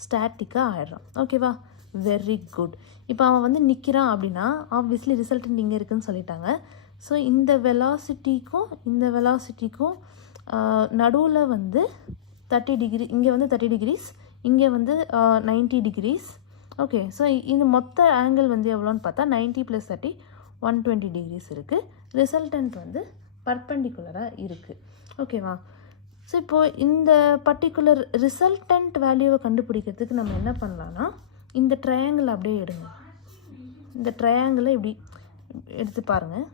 ஸ்டாட்டிக்காக ஆகிடுறான். ஓகேவா, வெரி குட். இப்போ அவன் வந்து நிற்கிறான் அப்படின்னா ஆப்வியஸ்லி ரிசல்டன்ட் இங்கே இருக்குதுன்னு சொல்லிட்டாங்க. ஸோ இந்த வெலாசிட்டிக்கும் இந்த வெலாசிட்டிக்கும் நடுவில் வந்து 30 டிகிரி, இங்கே வந்து 30 டிகிரிஸ், இங்கே வந்து 90 டிகிரிஸ். ஓகே, ஸோ இந்த மொத்த ஆங்கிள் வந்து எவ்வளோன்னு பார்த்தா 90 + 30 120 டிகிரிஸ் இருக்குது. ரிசல்டன்ட் வந்து பர்பெண்டிகுலராக இருக்குது. ஓகேவா, ஸோ இப்போது இந்த பர்டிகுலர் ரிசல்டன்ட் வேல்யூவை கண்டுபிடிக்கிறதுக்கு நம்ம என்ன பண்ணலான்னா, இந்த ட்ரையாங்கிள் அப்படியே எடுங்க. இந்த ட்ரையாங்கிளை இப்படி எடுத்து பாருங்கள்.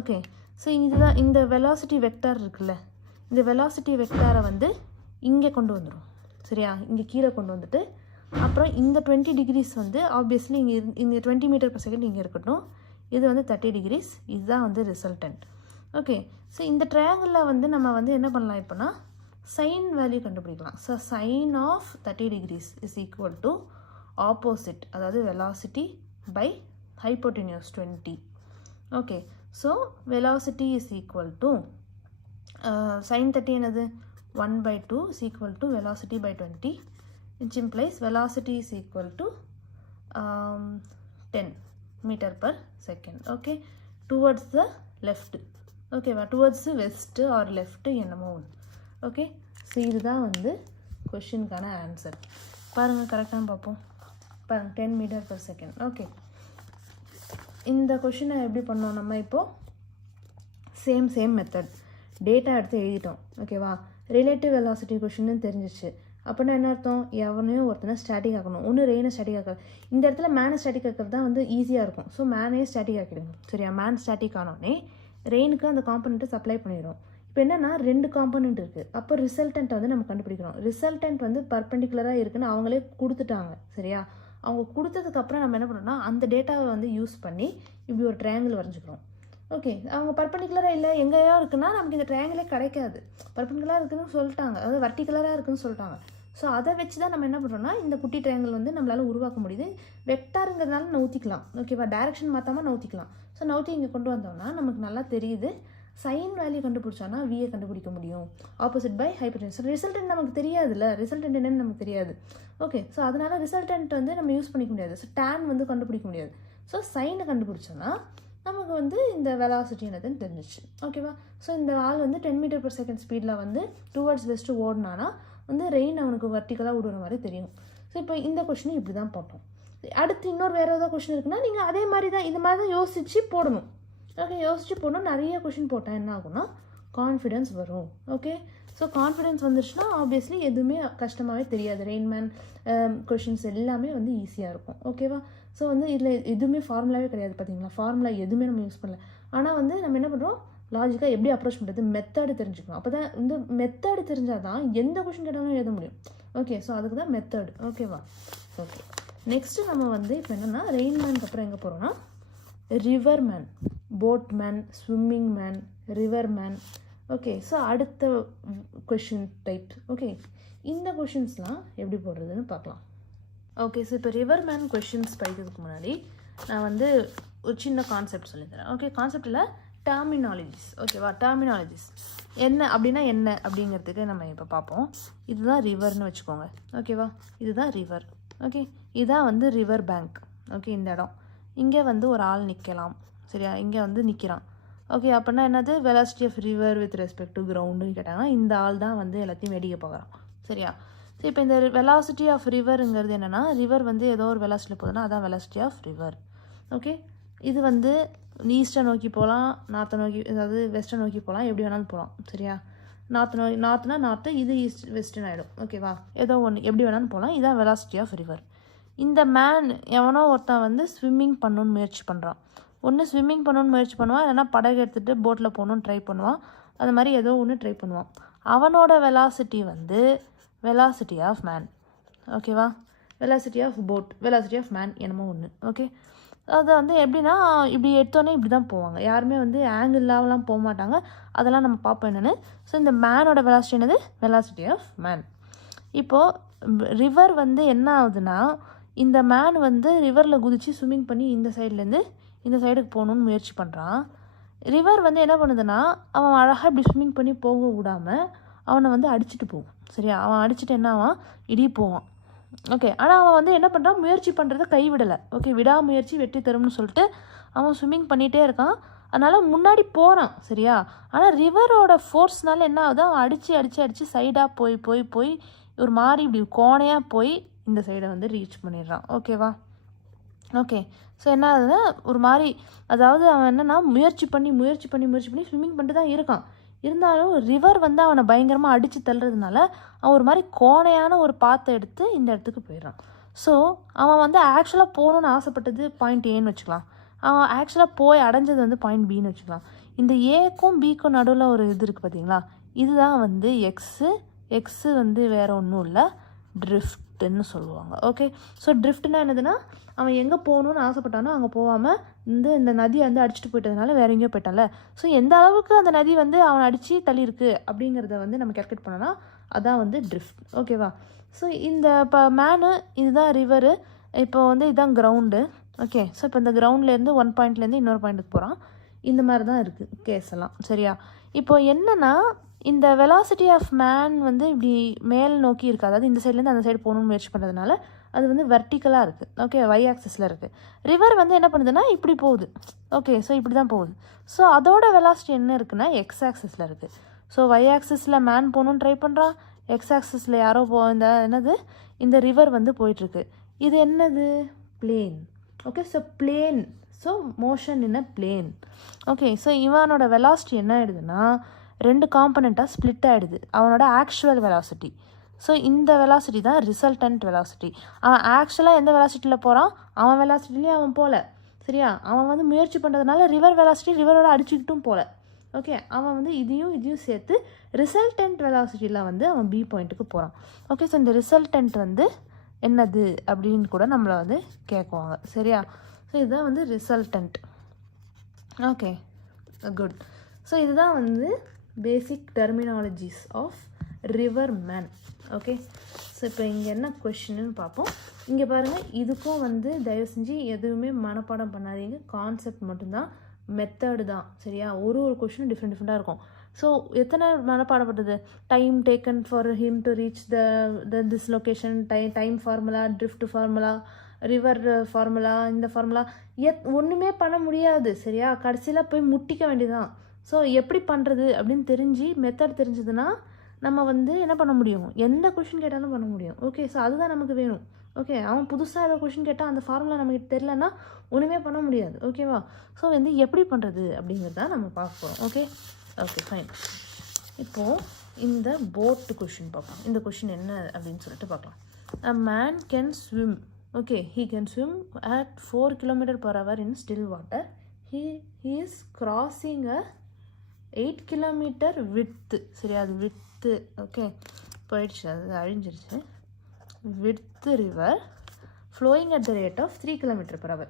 ஓகே, ஸோ இதுதான் இந்த வெலாசிட்டி வெக்டார் இருக்குல்ல, இந்த வெலாசிட்டி வெக்டாரை வந்து இங்கே கொண்டு வந்துடும். சரியா, இங்கே கீழே கொண்டு வந்துட்டு அப்புறம் இந்த 20 டிகிரிஸ் வந்து ஆப்வியஸ்லி இங்கே இந்த 20 m/s இங்கே இருக்கட்டும். இது வந்து 30 டிகிரிஸ். இதுதான் வந்து ரிசல்டன்ட். ஓகே, ஸோ இந்த ட்ரையாங்கிளில் வந்து நம்ம வந்து என்ன பண்ணலாம் இப்போனா, சைன் வேல்யூ கண்டுபிடிக்கலாம். So sine of 30 degrees is equal to opposite, அதாவது velocity by hypotenuse 20. Okay, so velocity is equal to sin 30 என்னது 1/2 is equal to velocity by 20, which implies velocity is equal to 10 m/s. Okay, towards the left. Okay, towards the west or left என்னமோ. ஓகே, ஸோ இதுதான் வந்து கொஷினுக்கான ஆன்சர். பாருங்கள், கரெக்டாக பார்ப்போம். பாருங்கள், 10 m/s. ஓகே, இந்த கொஷினை எப்படி பண்ணோம் நம்ம இப்போது, சேம் மெத்தட். டேட்டா எடுத்து எழுதிட்டோம். ஓகேவா, ரிலேட்டிவ் வெலாசிட்டி கொஷின்னு தெரிஞ்சிச்சு. அப்படின்னா என்ன அர்த்தம், எவனையும் ஒருத்தனை ஸ்டாட்டிக் ஆக்கணும். ஒன்று ரெயினை ஸ்டாட்டிக் ஆக்காது. இந்த இடத்துல மேனை ஸ்டாட்டிக் ஆக்கிறது தான் வந்து ஈஸியாக இருக்கும். ஸோ மேனே ஸ்டாட்டிக் ஆக்கிடுங்க. சரியா, மேன் ஸ்டாட்டிக் ஆனோடனே ரெயினுக்கு அந்த காம்பனண்ட்டை சப்ளை பண்ணிடும். இப்போ என்னென்னா 2 காம்பனண்ட் இருக்குது. அப்போ ரிசல்டன்ட்டை வந்து நம்ம கண்டுபிடிக்கணும். ரிசல்டன்ட் வந்து பர்பெண்டிகுலராக இருக்குன்னு அவங்களே கொடுத்துட்டாங்க. சரியா, அவங்க கொடுத்ததுக்கப்புறம் நம்ம என்ன பண்ணோம்னா அந்த டேட்டாவை வந்து யூஸ் பண்ணி இப்படி ஒரு ட்ரையாங்கிள் வரைஞ்சிக்கிறோம். ஓகே, அவங்க பர்பெண்டிகுலராக இல்லை எங்கேயோ இருக்குன்னா நமக்கு இந்த ட்ரையாங்கிளே கிடைக்காது. பர்பெண்டிகுலராக இருக்குதுன்னு சொல்லிட்டாங்க, அதாவது வர்டிகுலராக இருக்குதுன்னு சொல்லிட்டாங்க. ஸோ அதை வச்சு தான் நம்ம என்ன பண்ணுறோம்னா இந்த குட்டி ட்ரையாங்கிள் வந்து நம்மளால் உருவாக்க முடியுது. வெக்டாருங்கிறதுனால நவுத்திக்கலாம். ஓகேவா, டைரக்ஷன் மாற்றாமல் நவுத்திக்கலாம். ஸோ நவுத்தி இங்கே கொண்டு வந்தோம்னா நமக்கு நல்லா தெரியுது. சைன் வேல்யூ கண்டுபிடிச்சோன்னா வியை கண்டுபிடிக்க முடியும். Opposite by hypotenuse. ரிசல்டன்ட் நமக்கு தெரியாதுல்ல, ரிசல்டன்ட் என்னன்னு நமக்கு தெரியாது. ஓகே, ஸோ அதனால் ரிசல்டன்ட் வந்து நம்ம யூஸ் பண்ணிக்க முடியாது. ஸோ டேன் வந்து கண்டுபிடிக்க முடியாது. ஸோ சைனை கண்டுபிடிச்சோன்னா நமக்கு வந்து இந்த வெலாசிட்டி என்னதுன்னு தெரிஞ்சிச்சு. ஓகேவா, ஸோ இந்த ஆள் வந்து 10 m/s ஸ்பீடில் வந்து டுவர்ட்ஸ் வெஸ்ட்டு ஓடினானா வந்து ரெயின் அவனுக்கு வர்டிக்கலாக விடுற மாதிரி தெரியும். ஸோ இப்போ இந்த கொஷினை இப்படி தான் போட்டோம். அடுத்து இன்னொரு வேறு ஏதாவது கொஷின் இருக்குன்னா நீங்கள் அதே மாதிரி தான் இந்த மாதிரி தான் யோசித்து போடணும். ஓகே, யோசித்து போடணும். நிறைய கொஷின் போட்டால் என்ன ஆகும்னா கான்ஃபிடென்ஸ் வரும். ஓகே, ஸோ கான்ஃபிடென்ஸ் வந்துருச்சுன்னா ஆப்வியஸ்லி எதுவுமே கஷ்டமாகவே தெரியாது. ரெயின்மேன் கொஷின்ஸ் எல்லாமே வந்து ஈஸியாக இருக்கும். ஓகேவா, ஸோ வந்து இதில் எதுவுமே ஃபார்முலாவே கிடையாது. பார்த்தீங்களா, ஃபார்முலா எதுவுமே நம்ம யூஸ் பண்ணல. ஆனால் வந்து நம்ம என்ன பண்ணுறோம், லாஜிக்காக எப்படி அப்ரோச் பண்ணுறது, மெத்தடு தெரிஞ்சுக்கணும். அப்போ தான் வந்து மெத்தடு தெரிஞ்சால் தான் எந்த கொஷின் கேட்டாலும் எழுத முடியும். ஓகே, ஸோ அதுக்கு தான் மெத்தடு. ஓகேவா, ஓகே. நெக்ஸ்ட்டு நம்ம வந்து இப்போ என்னென்னா ரெயின்மேனுக்கு அப்புறம் எங்கே போகிறோன்னா river man, boat man, swimming man, river man. Okay, so அடுத்த கொஷின் டைப். ஓகே, இந்த கொஷின்ஸ்லாம் எப்படி போடுறதுன்னு பார்க்கலாம். ஓகே, ஸோ இப்போ ரிவர் மேன் கொஷின்ஸ் படிக்கிறதுக்கு முன்னாடி நான் வந்து ஒரு சின்ன கான்செப்ட் சொல்லித்தரேன். ஓகே, கான்செப்டில் டெர்மினாலஜிஸ். ஓகேவா, டெர்மினாலஜிஸ் என்ன அப்படின்னா என்ன அப்படிங்கிறதுக்கு நம்ம இப்போ பார்ப்போம். இதுதான் ரிவர்னு வச்சுக்கோங்க. ஓகேவா, இதுதான் ரிவர். ஓகே, இதுதான் வந்து ரிவர் பேங்க். ஓகே, இந்த இடம் இங்கே வந்து ஒரு ஆள் நிற்கலாம். சரியா, இங்கே வந்து நிற்கிறான். ஓகே, அப்படின்னா என்னது, velocity of river with respect to கிரவுண்டுன்னு கேட்டாங்கன்னா இந்த ஆள் தான் வந்து எல்லாத்தையும் வேடிக்கை பார்க்குறான். சரியா, ஸோ இப்போ இந்த வெலாசிட்டி ஆஃப் ரிவருங்கிறது என்னென்னா, ரிவர் வந்து ஏதோ ஒரு வெலாசிட்டியில் போகுதுன்னா அதான் வெலாசிட்டி ஆஃப் ரிவர். ஓகே, இது வந்து ஈஸ்ட்டை நோக்கி போகலாம், நார்த்தை நோக்கி, அதாவது வெஸ்ட்டை நோக்கி போகலாம், எப்படி வேணாலும் போகலாம். சரியா, நார்த்னா நார்த்து, இது ஈஸ்ட் வெஸ்டர்ன் ஆகிடும். ஓகேவா, ஏதோ ஒன்று எப்படி வேணாலும் போகலாம். இதுதான் வெலாசிட்டி ஆஃப் ரிவர். இந்த மேன் எவனோ ஒருத்தன் வந்து ஸ்விம்மிங் பண்ணணுன்னு முயற்சி பண்ணுறான். ஒன்று ஸ்விம்மிங் பண்ணணுன்னு முயற்சி பண்ணுவான், இல்லைனா படகு எடுத்துகிட்டு போட்டில் போகணுன்னு ட்ரை பண்ணுவான். அது மாதிரி ஏதோ ஒன்று ட்ரை பண்ணுவான். அவனோட வெலாசிட்டி வந்து வெலாசிட்டி ஆஃப் மேன். ஓகேவா, velocity of boat, velocity of man என்னமோ ஒன்று. ஓகே, அது வந்து எப்படின்னா இப்படி எடுத்தோன்னே இப்படி தான் போவாங்க. யாருமே வந்து ஆங்கிள் இல்லாமலாம் போக மாட்டாங்க. அதெல்லாம் நம்ம பார்ப்போம் என்னென்னு. ஸோ இந்த மேனோட வெலாசிட்டி என்னது, வெலாசிட்டி ஆஃப் மேன். இப்போது ரிவர் வந்து என்ன ஆகுதுன்னா, இந்த மேன் வந்து ரிவரில் குதித்து ஸ்விம்மிங் பண்ணி இந்த சைட்லேருந்து இந்த சைடுக்கு போகணுன்னு முயற்சி பண்ணுறான். ரிவர் வந்து என்ன பண்ணுதுன்னா, அவன் அழகாக இப்படி ஸ்விம்மிங் பண்ணி போக விடாமல் அவனை வந்து அடிச்சுட்டு போகும். சரியா, அவன் அடிச்சுட்டு என்ன ஆவான், இடி போவான். ஓகே, ஆனால் அவன் வந்து என்ன பண்ணுறான், முயற்சி பண்ணுறதை கைவிடலை. ஓகே, விடாமுயற்சி வெற்றி தரும்னு சொல்லிட்டு அவன் ஸ்விம்மிங் பண்ணிகிட்டே இருக்கான். அதனால் முன்னாடி போகிறான். சரியா, ஆனால் ரிவரோட ஃபோர்ஸ்னால என்ன ஆகுது, அவன் அடித்து சைடாக போய் ஒரு மாதிரி இப்படி கோணையாக போய் இந்த சைடை வந்து ரீச் பண்ணிடுறான். ஓகேவா, ஓகே. ஸோ என்ன ஆகுதுன்னா ஒரு மாதிரி, அதாவது அவன் என்னென்னா முயற்சி பண்ணி ஸ்விம்மிங் பண்ணிட்டு தான் இருக்கான். இருந்தாலும் ரிவர் வந்து அவனை பயங்கரமாக அடித்து தள்ளுறதுனால அவன் ஒரு மாதிரி கோணையான ஒரு பாத்தை எடுத்து இந்த இடத்துக்கு போயிடுறான். ஸோ அவன் வந்து ஆக்சுவலாக போகணுன்னு ஆசைப்பட்டது பாயிண்ட் ஏன்னு வச்சுக்கலாம். அவன் ஆக்சுவலாக போய் அடைஞ்சது வந்து பாயிண்ட் பின்னு வச்சுக்கலாம். இந்த ஏக்கும் பிக்கும் நடுவில் ஒரு இது இருக்குது பார்த்தீங்களா, இதுதான் வந்து எக்ஸு வந்து வேறு ஒன்றும் இல்லை, ட்ரிஃப்ட்டுன்னு சொல்லுவாங்க. ஓகே, ஸோ ட்ரிஃப்ட்னா என்னதுன்னா, அவன் எங்கே போகணுன்னு ஆசைப்பட்டானோ அங்கே போகாமல் இந்த நதியை வந்து அடிச்சுட்டு போயிட்டதுனால வேறு எங்கேயோ போயிட்டான்ல. ஸோ எந்த அளவுக்கு அந்த நதி வந்து அவனை அடித்து தள்ளியிருக்கு அப்படிங்கிறத வந்து நம்ம கேல்குலேட் பண்ணோன்னா அதான் வந்து ட்ரிஃப்ட். ஓகேவா, ஸோ இந்த இப்போ மேனு இதுதான் ரிவரு, இப்போ வந்து இதுதான் கிரவுண்டு. ஓகே, ஸோ இப்போ இந்த கிரவுண்ட்லேருந்து ஒன் பாயிண்ட்லேருந்து இன்னொரு பாயிண்ட்டுக்கு போகிறான். இந்த மாதிரி தான் இருக்குது கேஸ் எல்லாம். சரியா, இப்போ என்னென்னா இந்த வெலாசிட்டி ஆஃப் மேன் வந்து இப்படி மேல் நோக்கி இருக்குது. அதாவது இந்த சைட்லேருந்து அந்த சைடு போகணுன்னு முயற்சி பண்ணுறதுனால அது வந்து வெர்டிக்கலாக இருக்குது. ஓகே, ஒய் ஆக்சிஸில் இருக்குது. ரிவர் வந்து என்ன பண்ணுதுன்னா இப்படி போகுது. ஓகே, ஸோ இப்படி தான் போகுது. ஸோ அதோட வெலாசிட்டி என்ன இருக்குன்னா எக்ஸ் ஆக்சிஸில் இருக்குது. ஸோ ஒய் ஆக்சிஸில் மேன் போகணுன்னு ட்ரை பண்ணுறான், எக்ஸ் ஆக்சிஸில் யாரோ இந்த ரிவர் வந்து போயிட்டுருக்கு. இது என்னது, plane. Okay, so plane, so motion இன் அ பிளேன். ஓகே, ஸோ இவனோட வெலாசிட்டி என்ன ஆகிடுதுன்னா ரெண்டு காம்பனண்ட்டாக ஸ்ப்ளிட் ஆகிடுது. அவனோட ஆக்சுவல் வெலாசிட்டி, ஸோ இந்த வெலாசிட்டி தான் ரிசல்டன்ட் வெலாசிட்டி. அவன் ஆக்சுவலாக எந்த வெலாசிட்டியில் போகிறான், அவன் வெலாசிட்டிலையும் அவன் போகல. சரியா, அவன் வந்து முயற்சி பண்ணுறதுனால ரிவர் வெலாசிட்டி ரிவரோட அடிச்சுக்கிட்டும் போகல. ஓகே, அவன் வந்து இதையும் சேர்த்து ரிசல்டன்ட் வெலாசிட்டியில் வந்து அவன் பி பாயிண்ட்டுக்கு போகிறான். ஓகே, ஸோ இந்த ரிசல்டன்ட் வந்து என்னது அப்படின்னு கூட நம்மளை வந்து கேட்குவாங்க. சரியா, ஸோ இதுதான் வந்து ரிசல்டன்ட். Okay, good. ஸோ இதுதான் வந்து basic terminologies of river man. Okay, so இப்போ இங்கே என்ன கொஷின்னு பார்ப்போம். இங்கே பாருங்கள், இதுக்கும் வந்து தயவு செஞ்சு எதுவுமே மனப்பாடம் பண்ணாதீங்க, கான்செப்ட் மட்டும்தான், மெத்தடு தான். சரியா, ஒரு கொஷினும் டிஃப்ரெண்ட்டாக இருக்கும். ஸோ எத்தனை மனப்பாடப்பட்டது, time taken for him to reach this location, time formula, drift formula, river formula, இந்த ஃபார்முலா ஒன்றுமே பண்ண முடியாது. சரியா, கடைசியில் போய் முட்டிக்க வேண்டியதுதான். ஸோ எப்படி பண்ணுறது அப்படின்னு தெரிஞ்சு மெத்தட் தெரிஞ்சதுன்னா நம்ம வந்து என்ன பண்ண முடியும், எந்த கொஷின் கேட்டாலும் பண்ண முடியும். ஓகே, ஸோ அதுதான் நமக்கு வேணும். ஓகே, அவன் புதுசாக ஏதோ கொஷின் கேட்டால் அந்த ஃபார்முலா நமக்கு தெரிலன்னா ஒன்றுமே பண்ண முடியாது. ஓகேவா, ஸோ வந்து எப்படி பண்ணுறது அப்படிங்கிறத நம்ம பார்க்க போகிறோம். Okay, okay fine. இப்போது இந்த போட்டு கொஷின் பார்ப்போம். இந்த கொஷின் என்ன அப்படின்னு சொல்லிட்டு பார்க்கலாம். A man can swim. Okay, he can swim at 4 km/h in still water. He is crossing a 8 km width. சரியா, அது வித்து. ஓகே, போயிடுச்சு, அது அழிஞ்சிருச்சு. width river flowing at the rate of 3 km/h.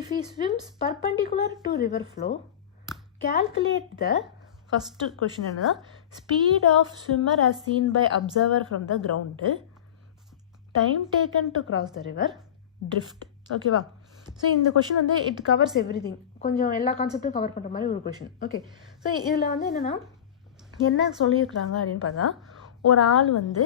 If he swims perpendicular to river flow, calculate the first question என்னன்னா speed of swimmer as seen by observer from the ground, time taken to cross the river, drift. ஓகேவா, ஸோ இந்த கொஷின் வந்து இட் கவர்ஸ் எவ்ரி திங், கொஞ்சம் எல்லா கான்செப்டும் கவர் பண்ணுற மாதிரி ஒரு கொஷின். ஓகே, ஸோ இதில் வந்து என்னென்னா என்ன சொல்லியிருக்கிறாங்க அப்படின்னு பார்த்தா, ஒரு ஆள் வந்து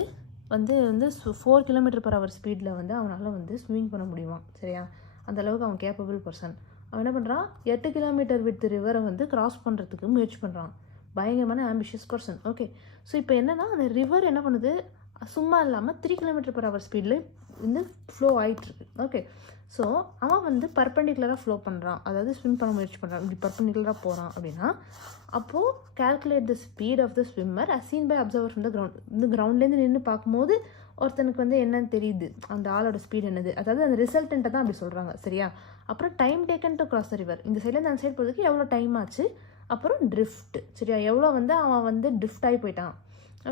4 km/h ஸ்பீடில் வந்து அவனால் வந்து ஸ்விம்மிங் பண்ண முடியுமா. சரியா, அந்தளவுக்கு அவன் கேப்பபிள் பர்சன். அவன் என்ன பண்ணுறான், 8 km வித் ரிவரை வந்து கிராஸ் பண்ணுறதுக்கு முயற்சி பண்ணுறான். பயங்கரமான ஆம்பிஷியஸ் பர்சன். ஓகே, ஸோ இப்போ என்னென்னா அந்த ரிவர் என்ன பண்ணுது, சும்மா இல்லாமல் 3 km/h ஸ்பீடில் வந்து ஃப்ளோ ஆகிட்டுருக்கு. ஓகே, ஸோ அவன் வந்து பர்பெண்டிகுலராக ஃப்ளோ பண்ணுறான், அதாவது ஸ்விம் பண்ண முயற்சி பண்ணுறான், இப்படி பர்பெண்டிகுலராக போகிறான் அப்படின்னா அப்போது calculate the speed of the swimmer as seen by observer from the ground. இந்த கிரவுண்ட்லேருந்து நின்று பார்க்கும்போது ஒருத்தனுக்கு வந்து என்னன்னு தெரியுது, அந்த ஆளோட ஸ்பீட் என்னது, அதாவது அந்த ரிசல்ட்டன்ட்டை தான் அப்படி சொல்கிறாங்க. சரியா? அப்புறம் time taken to cross the river, இந்த சைட்லேருந்து அந்த சைடு போகிறதுக்கு எவ்வளோ டைம் ஆச்சு. அப்புறம் ட்ரிஃப்ட். சரியா? எவ்வளோ வந்து அவன் வந்து ட்ரிஃப்ட் ஆகி போயிட்டான்,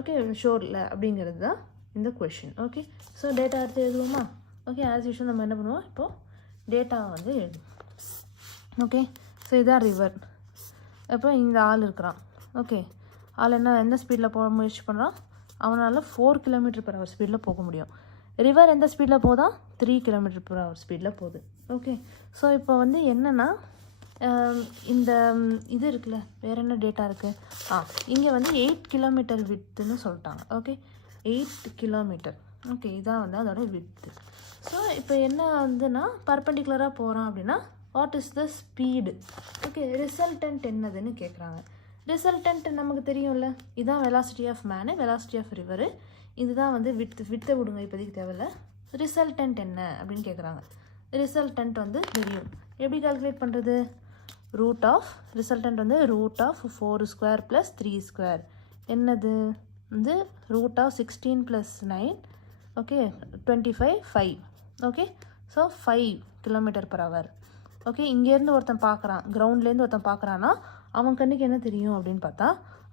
ஓகே, ஷோரில், அப்படிங்கிறது தான் இந்த கொஷின். ஓகே, ஸோ டேட்டா எடுத்து எழுதுவோமா? ஓகே, ஆஸ் யூஷுவல் நம்ம என்ன பண்ணுவோம், இப்போது டேட்டாவை வந்து எழுதுவோம். ஓகே, ஸோ இதுதான் ரிவர். அப்போ இந்த ஆள் இருக்கிறான். ஓகே, ஆள் எந்த ஸ்பீடில் போக முயற்சி பண்ணுறான், அவனால் 4 km/h ஸ்பீடில் போக முடியும். ரிவர் எந்த ஸ்பீடில் போதா, 3 km/h ஸ்பீடில் போகுது. ஓகே, ஸோ இப்போ வந்து என்னென்னா இந்த இது இருக்குல்ல, வேறு என்ன டேட்டா இருக்குது, இங்கே வந்து 8 km வித்துன்னு சொல்லிட்டாங்க. Okay, 8 km. ஓகே, இதான் வந்து அதோட வித்து. ஸோ இப்போ என்ன வந்துன்னா பர்பெண்டிகுலராக போகிறான் அப்படின்னா what is the speed. Okay, resultant என்னதுன்னு கேட்குறாங்க. ரிசல்டன்ட் நமக்கு தெரியும்ல, இதுதான் velocity of man, velocity of river, இதுதான் வந்து வித்தை விடுங்க, இப்போதைக்கு தேவையில்ல. ரிசல்டன்ட் என்ன அப்படின்னு கேட்குறாங்க. ரிசல்டன்ட் வந்து தெரியும், எப்படி கால்குலேட் பண்ணுறது, ரூட் ஆஃப் ரிசல்டன்ட் வந்து ரூட் ஆஃப் 4² + 3², என்னது வந்து root of 16 + 9, okay 25, 5. Okay, so 5 km/h. Okay, இங்கேருந்து ஒருத்தன் பார்க்குறான், கிரவுண்ட்லேருந்து ஒருத்தன் பார்க்குறான்னா அவன் கண்ணுக்கு என்ன தெரியும் அப்படின்னு பார்த்தா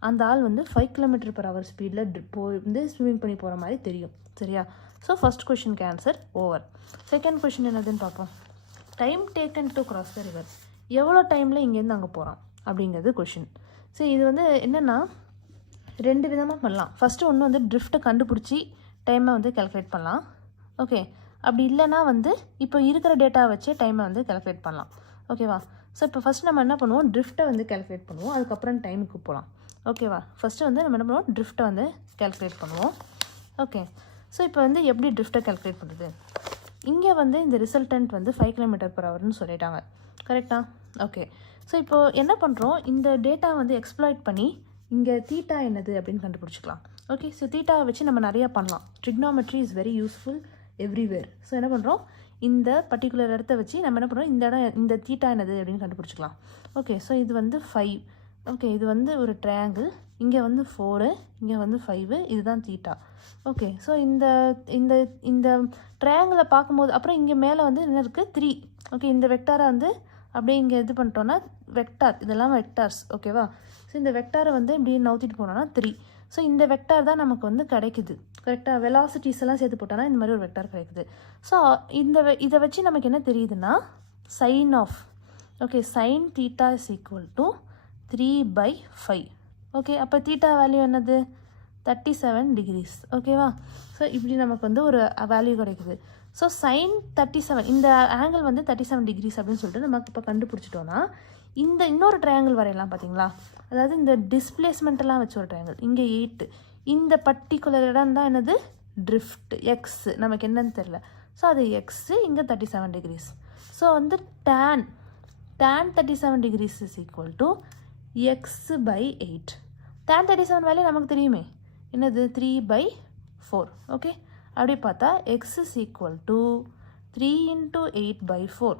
அந்த ஆள் வந்து 5 km/h ஸ்பீடில் வந்து ஸ்விம்மிங் பண்ணி போகிற மாதிரி தெரியும். சரியா? ஸோ ஃபஸ்ட் கொஷினுக்கு ஆன்சர் ஓவர். செகண்ட் கொஷின் என்னதுன்னு பார்ப்போம். Time taken to cross the river, எவ்வளோ டைமில் இங்கேருந்து அங்கே போகிறான் அப்படிங்கிறது கொஷின். ஸோ இது வந்து என்னென்னா 2 விதமாக பண்ணலாம். ஃபஸ்ட்டு ஒன்று வந்து ட்ரிஃப்ட்டை கண்டுபிடிச்சி டைமை வந்து கால்குலேட் பண்ணலாம். ஓகே, அப்படி இல்லைனா வந்து இப்போ இருக்கிற டேட்டா வச்சு டைமை வந்து கால்குலேட் பண்ணலாம். ஓகேவா? ஸோ இப்போ ஃபஸ்ட் நம்ம என்ன பண்ணுவோம், ட்ரிஃப்ட்டை வந்து கால்குலேட் பண்ணுவோம், அதுக்கப்புறம் டைமுக்கு போகலாம். ஓகேவா? ஃபஸ்ட்டு வந்து நம்ம என்ன பண்ணுவோம், ட்ரிஃப்ட்டை வந்து கால்குலேட் பண்ணுவோம். ஓகே, ஸோ இப்போ வந்து எப்படி ட்ரிஃப்ட்டை கால்குலேட் பண்ணுறது, இங்கே வந்து இந்த ரிசல்டன்ட் வந்து 5 km/hன்னு சொல்லிட்டாங்க. கரெக்டாக? ஓகே, ஸோ இப்போது என்ன பண்ணுறோம், இந்த டேட்டா வந்து எக்ஸ்ப்ளாய்ட் பண்ணி இங்கே தீட்டா என்னது அப்படின்னு கண்டுபிடிச்சிக்கலாம். ஓகே, ஸோ தீட்டாவை வச்சு நம்ம நிறையா பண்ணலாம். Trigonometry is very useful everywhere. So என்ன பண்ணுறோம், இந்த பர்டிகுலர் இடத்த வச்சு நம்ம என்ன பண்ணுறோம், இந்த இடம் இந்த தீட்டா என்னது அப்படின்னு கண்டுபிடிச்சிக்கலாம். ஓகே, ஸோ இது வந்து 5. ஓகே, இது வந்து ஒரு ட்ரையாங்கிள், இங்கே வந்து 4, இங்கே வந்து 5, இதுதான் தீட்டா. ஓகே, ஸோ இந்த இந்த இந்த ட்ரையாங்கிளை பார்க்கும்போது அப்புறம் இங்கே மேலே வந்து என்ன இருக்குது, 3. ஓகே, இந்த வெக்டாரை வந்து அப்படியே இங்கே இது பண்ணிட்டோன்னா வெக்டார், இதெல்லாம் வெக்டார்ஸ். ஓகேவா? ஸோ இந்த வெக்டாரை வந்து இப்படி நவுத்திட்டு போனோன்னா 3. ஸோ இந்த வெக்டார் தான் நமக்கு வந்து கிடைக்குது. கரெக்டாக? வெலாசிட்டிஸ் எல்லாம் சேர்த்து போட்டோன்னா இந்த மாதிரி ஒரு வெக்டார் கிடைக்குது. ஸோ இதை வச்சு நமக்கு என்ன தெரியுதுன்னா sine of, okay, sine theta is equal to 3/5. Okay, அப்போ தீட்டா வேல்யூ என்னது, 37 degrees. ஓகேவா? ஸோ இப்படி நமக்கு வந்து ஒரு வேல்யூ கிடைக்குது. ஸோ சைன் 37, இந்த ஆங்கிள் வந்து 37 degrees அப்படின்னு சொல்லிட்டு நமக்கு இப்போ கண்டுபிடிச்சிட்டோன்னா இந்த இன்னொரு ட்ரையாங்கிள் வரையலாம். பார்த்தீங்களா? அதாவது இந்த டிஸ்பிளேஸ்மெண்ட்டெல்லாம் வச்சு ஒரு ட்ரையாங்கிள், இங்கே 8, இந்த பர்டிகுலர் இடம் தான் என்னது, ட்ரிஃப்ட், எக்ஸ், நமக்கு என்னன்னு தெரில. ஸோ அது எக்ஸு, இங்கே 37 degrees. ஸோ வந்து tan 37 degrees is equal to x/8. tan 37 value நமக்கு தெரியுமே, என்னது 3/4. ஓகே, அப்படி பார்த்தா x is equal to 3 × 8/4.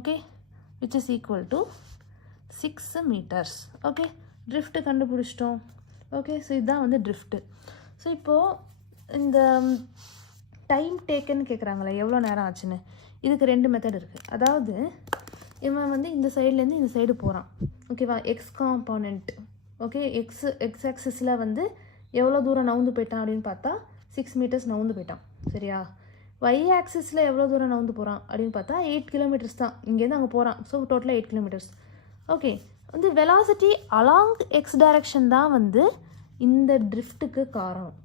Okay, which is equal to 6 meters. Okay, drift கண்டுபிடிச்சிட்டோம். ஓகே, ஸோ இதுதான் வந்து ட்ரிஃப்ட்டு. ஸோ இப்போது இந்த டைம் டேக்கன் கேட்குறாங்களே எவ்வளோ நேரம் ஆச்சுன்னு, இதுக்கு 2 மெத்தட் இருக்குது. அதாவது இவன் வந்து இந்த சைட்லேருந்து இந்த சைடு போகிறான். ஓகேவா? எக்ஸ் காம்பனண்ட், ஓகே, எக்ஸ் ஆக்சிஸில் வந்து எவ்வளோ தூரம் நவுந்து போயிட்டான் அப்படின்னு பார்த்தா 6 meters நவுந்து போயிட்டான். சரியா? ஒய் ஆக்சிஸில் எவ்வளோ தூரம் நவுந்து போகிறான் அப்படின்னு பார்த்தா 8 kilometers தான், இங்கேருந்து அங்கே போகிறான். ஸோ டோட்டலாக 8 kilometers. ஓகே, வந்து வெலாசிட்டி அலாங் எக்ஸ் டைரக்ஷன் தான் வந்து இந்த ட்ரிஃப்ட்டுக்கு காரணம்.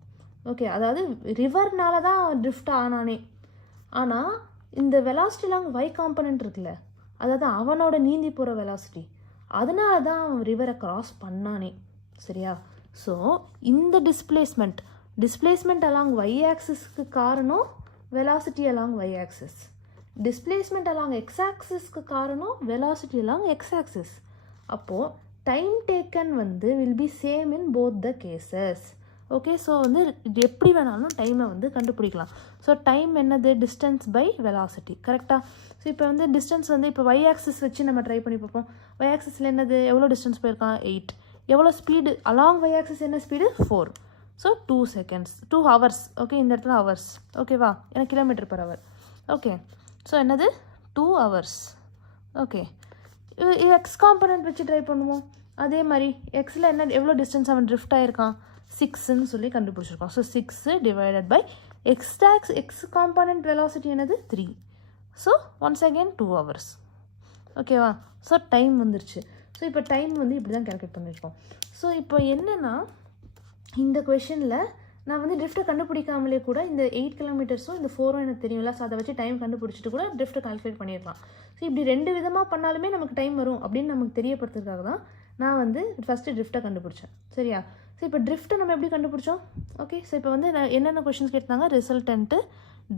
ஓகே, அதாவது ரிவர்னால தான் ட்ரிஃப்ட் ஆனானே. ஆனால் இந்த வெலாசிட்டி அலாங் ஒய் காம்பனண்ட் இருக்குல்ல, அதாவது அவனோட நீந்தி போகிற வெலாசிட்டி, அதனால தான் அவன் ரிவரை கிராஸ் பண்ணானே. சரியா? ஸோ இந்த டிஸ்பிளேஸ்மெண்ட் அலாங் ஒய் ஆக்சிஸ்க்கு காரணம் velocity along Y axis, displacement along x ஆக்சிஸ்க்கு காரணம் வெலாசிட்டி அலாங் எக்ஸ் ஆக்சிஸ். அப்போது டைம் டேக்கன் வந்து will be same in both the cases. Okay, so வந்து இது எப்படி வேணாலும் டைமை வந்து கண்டுபிடிக்கலாம். ஸோ டைம் என்னது? Distance by velocity. கரெக்டாக? ஸோ இப்போ வந்து டிஸ்டன்ஸ் வந்து இப்போ y ஆக்சிஸ் வச்சு நம்ம ட்ரை பண்ணி பார்ப்போம். y ஆக்சிஸில் என்னது? எவ்வளோ டிஸ்டன்ஸ் போயிருக்கான்? 8. எவ்வளோ ஸ்பீடு அலாங் y ஆக்சிஸ்? என்ன speed? 4. So 2 seconds, 2 hours. Okay, இந்த இடத்துல ஹவர்ஸ். ஓகேவா? ஏன்னா kilometre per hour. Okay, so என்னது? 2 ஹவர்ஸ். ஓகே, இது எக்ஸ் காம்பனண்ட் வச்சு ட்ரை பண்ணுவோம். அதே மாதிரி எக்ஸில் என்ன எவ்வளோ டிஸ்டன்ஸ் அவன் ட்ரிஃப்ட் ஆகிருக்கான்? 6ன்னு சொல்லி கண்டுபிடிச்சிருக்கான். So 6 divided by x component velocity என்னது? 3. So once again 2 hours. ஓகேவா? ஸோ டைம் வந்துருச்சு. ஸோ இப்போ டைம் வந்து இப்படி தான் கேல்குலேட் பண்ணியிருக்கோம். ஸோ இப்போ என்னென்னா இந்த கொஷனில் நான் வந்து ட்ரிஃப்ட்டை கண்டுபிடிக்காமலே கூட இந்த 8 கிலோமீட்டர்ஸும் இந்த 4ம் எனக்கு தெரியும்ல. ஸோ அதை வச்சு டைம் கண்டுபிடிச்சிட்டு கூட ட்ரிஃப்ட்டை கால்குலேட் பண்ணிடலாம். ஸோ இப்படி 2 விதமாக பண்ணாலுமே நமக்கு டைம் வரும் அப்படின்னு நமக்கு தெரியப்படுத்துறதுக்காக தான் நான் வந்து ஃபஸ்ட்டு ட்ரிஃப்ட்டை கண்டுபிடிச்சேன். சரியா? ஸோ இப்போ ட்ரிஃப்ட்டை நம்ம எப்படி கண்டுபிடிச்சோம்? ஓகே, ஸோ இப்போ வந்து என்னென்ன கொஷின்ஸ் கேட்டிருந்தாங்க? Resultant,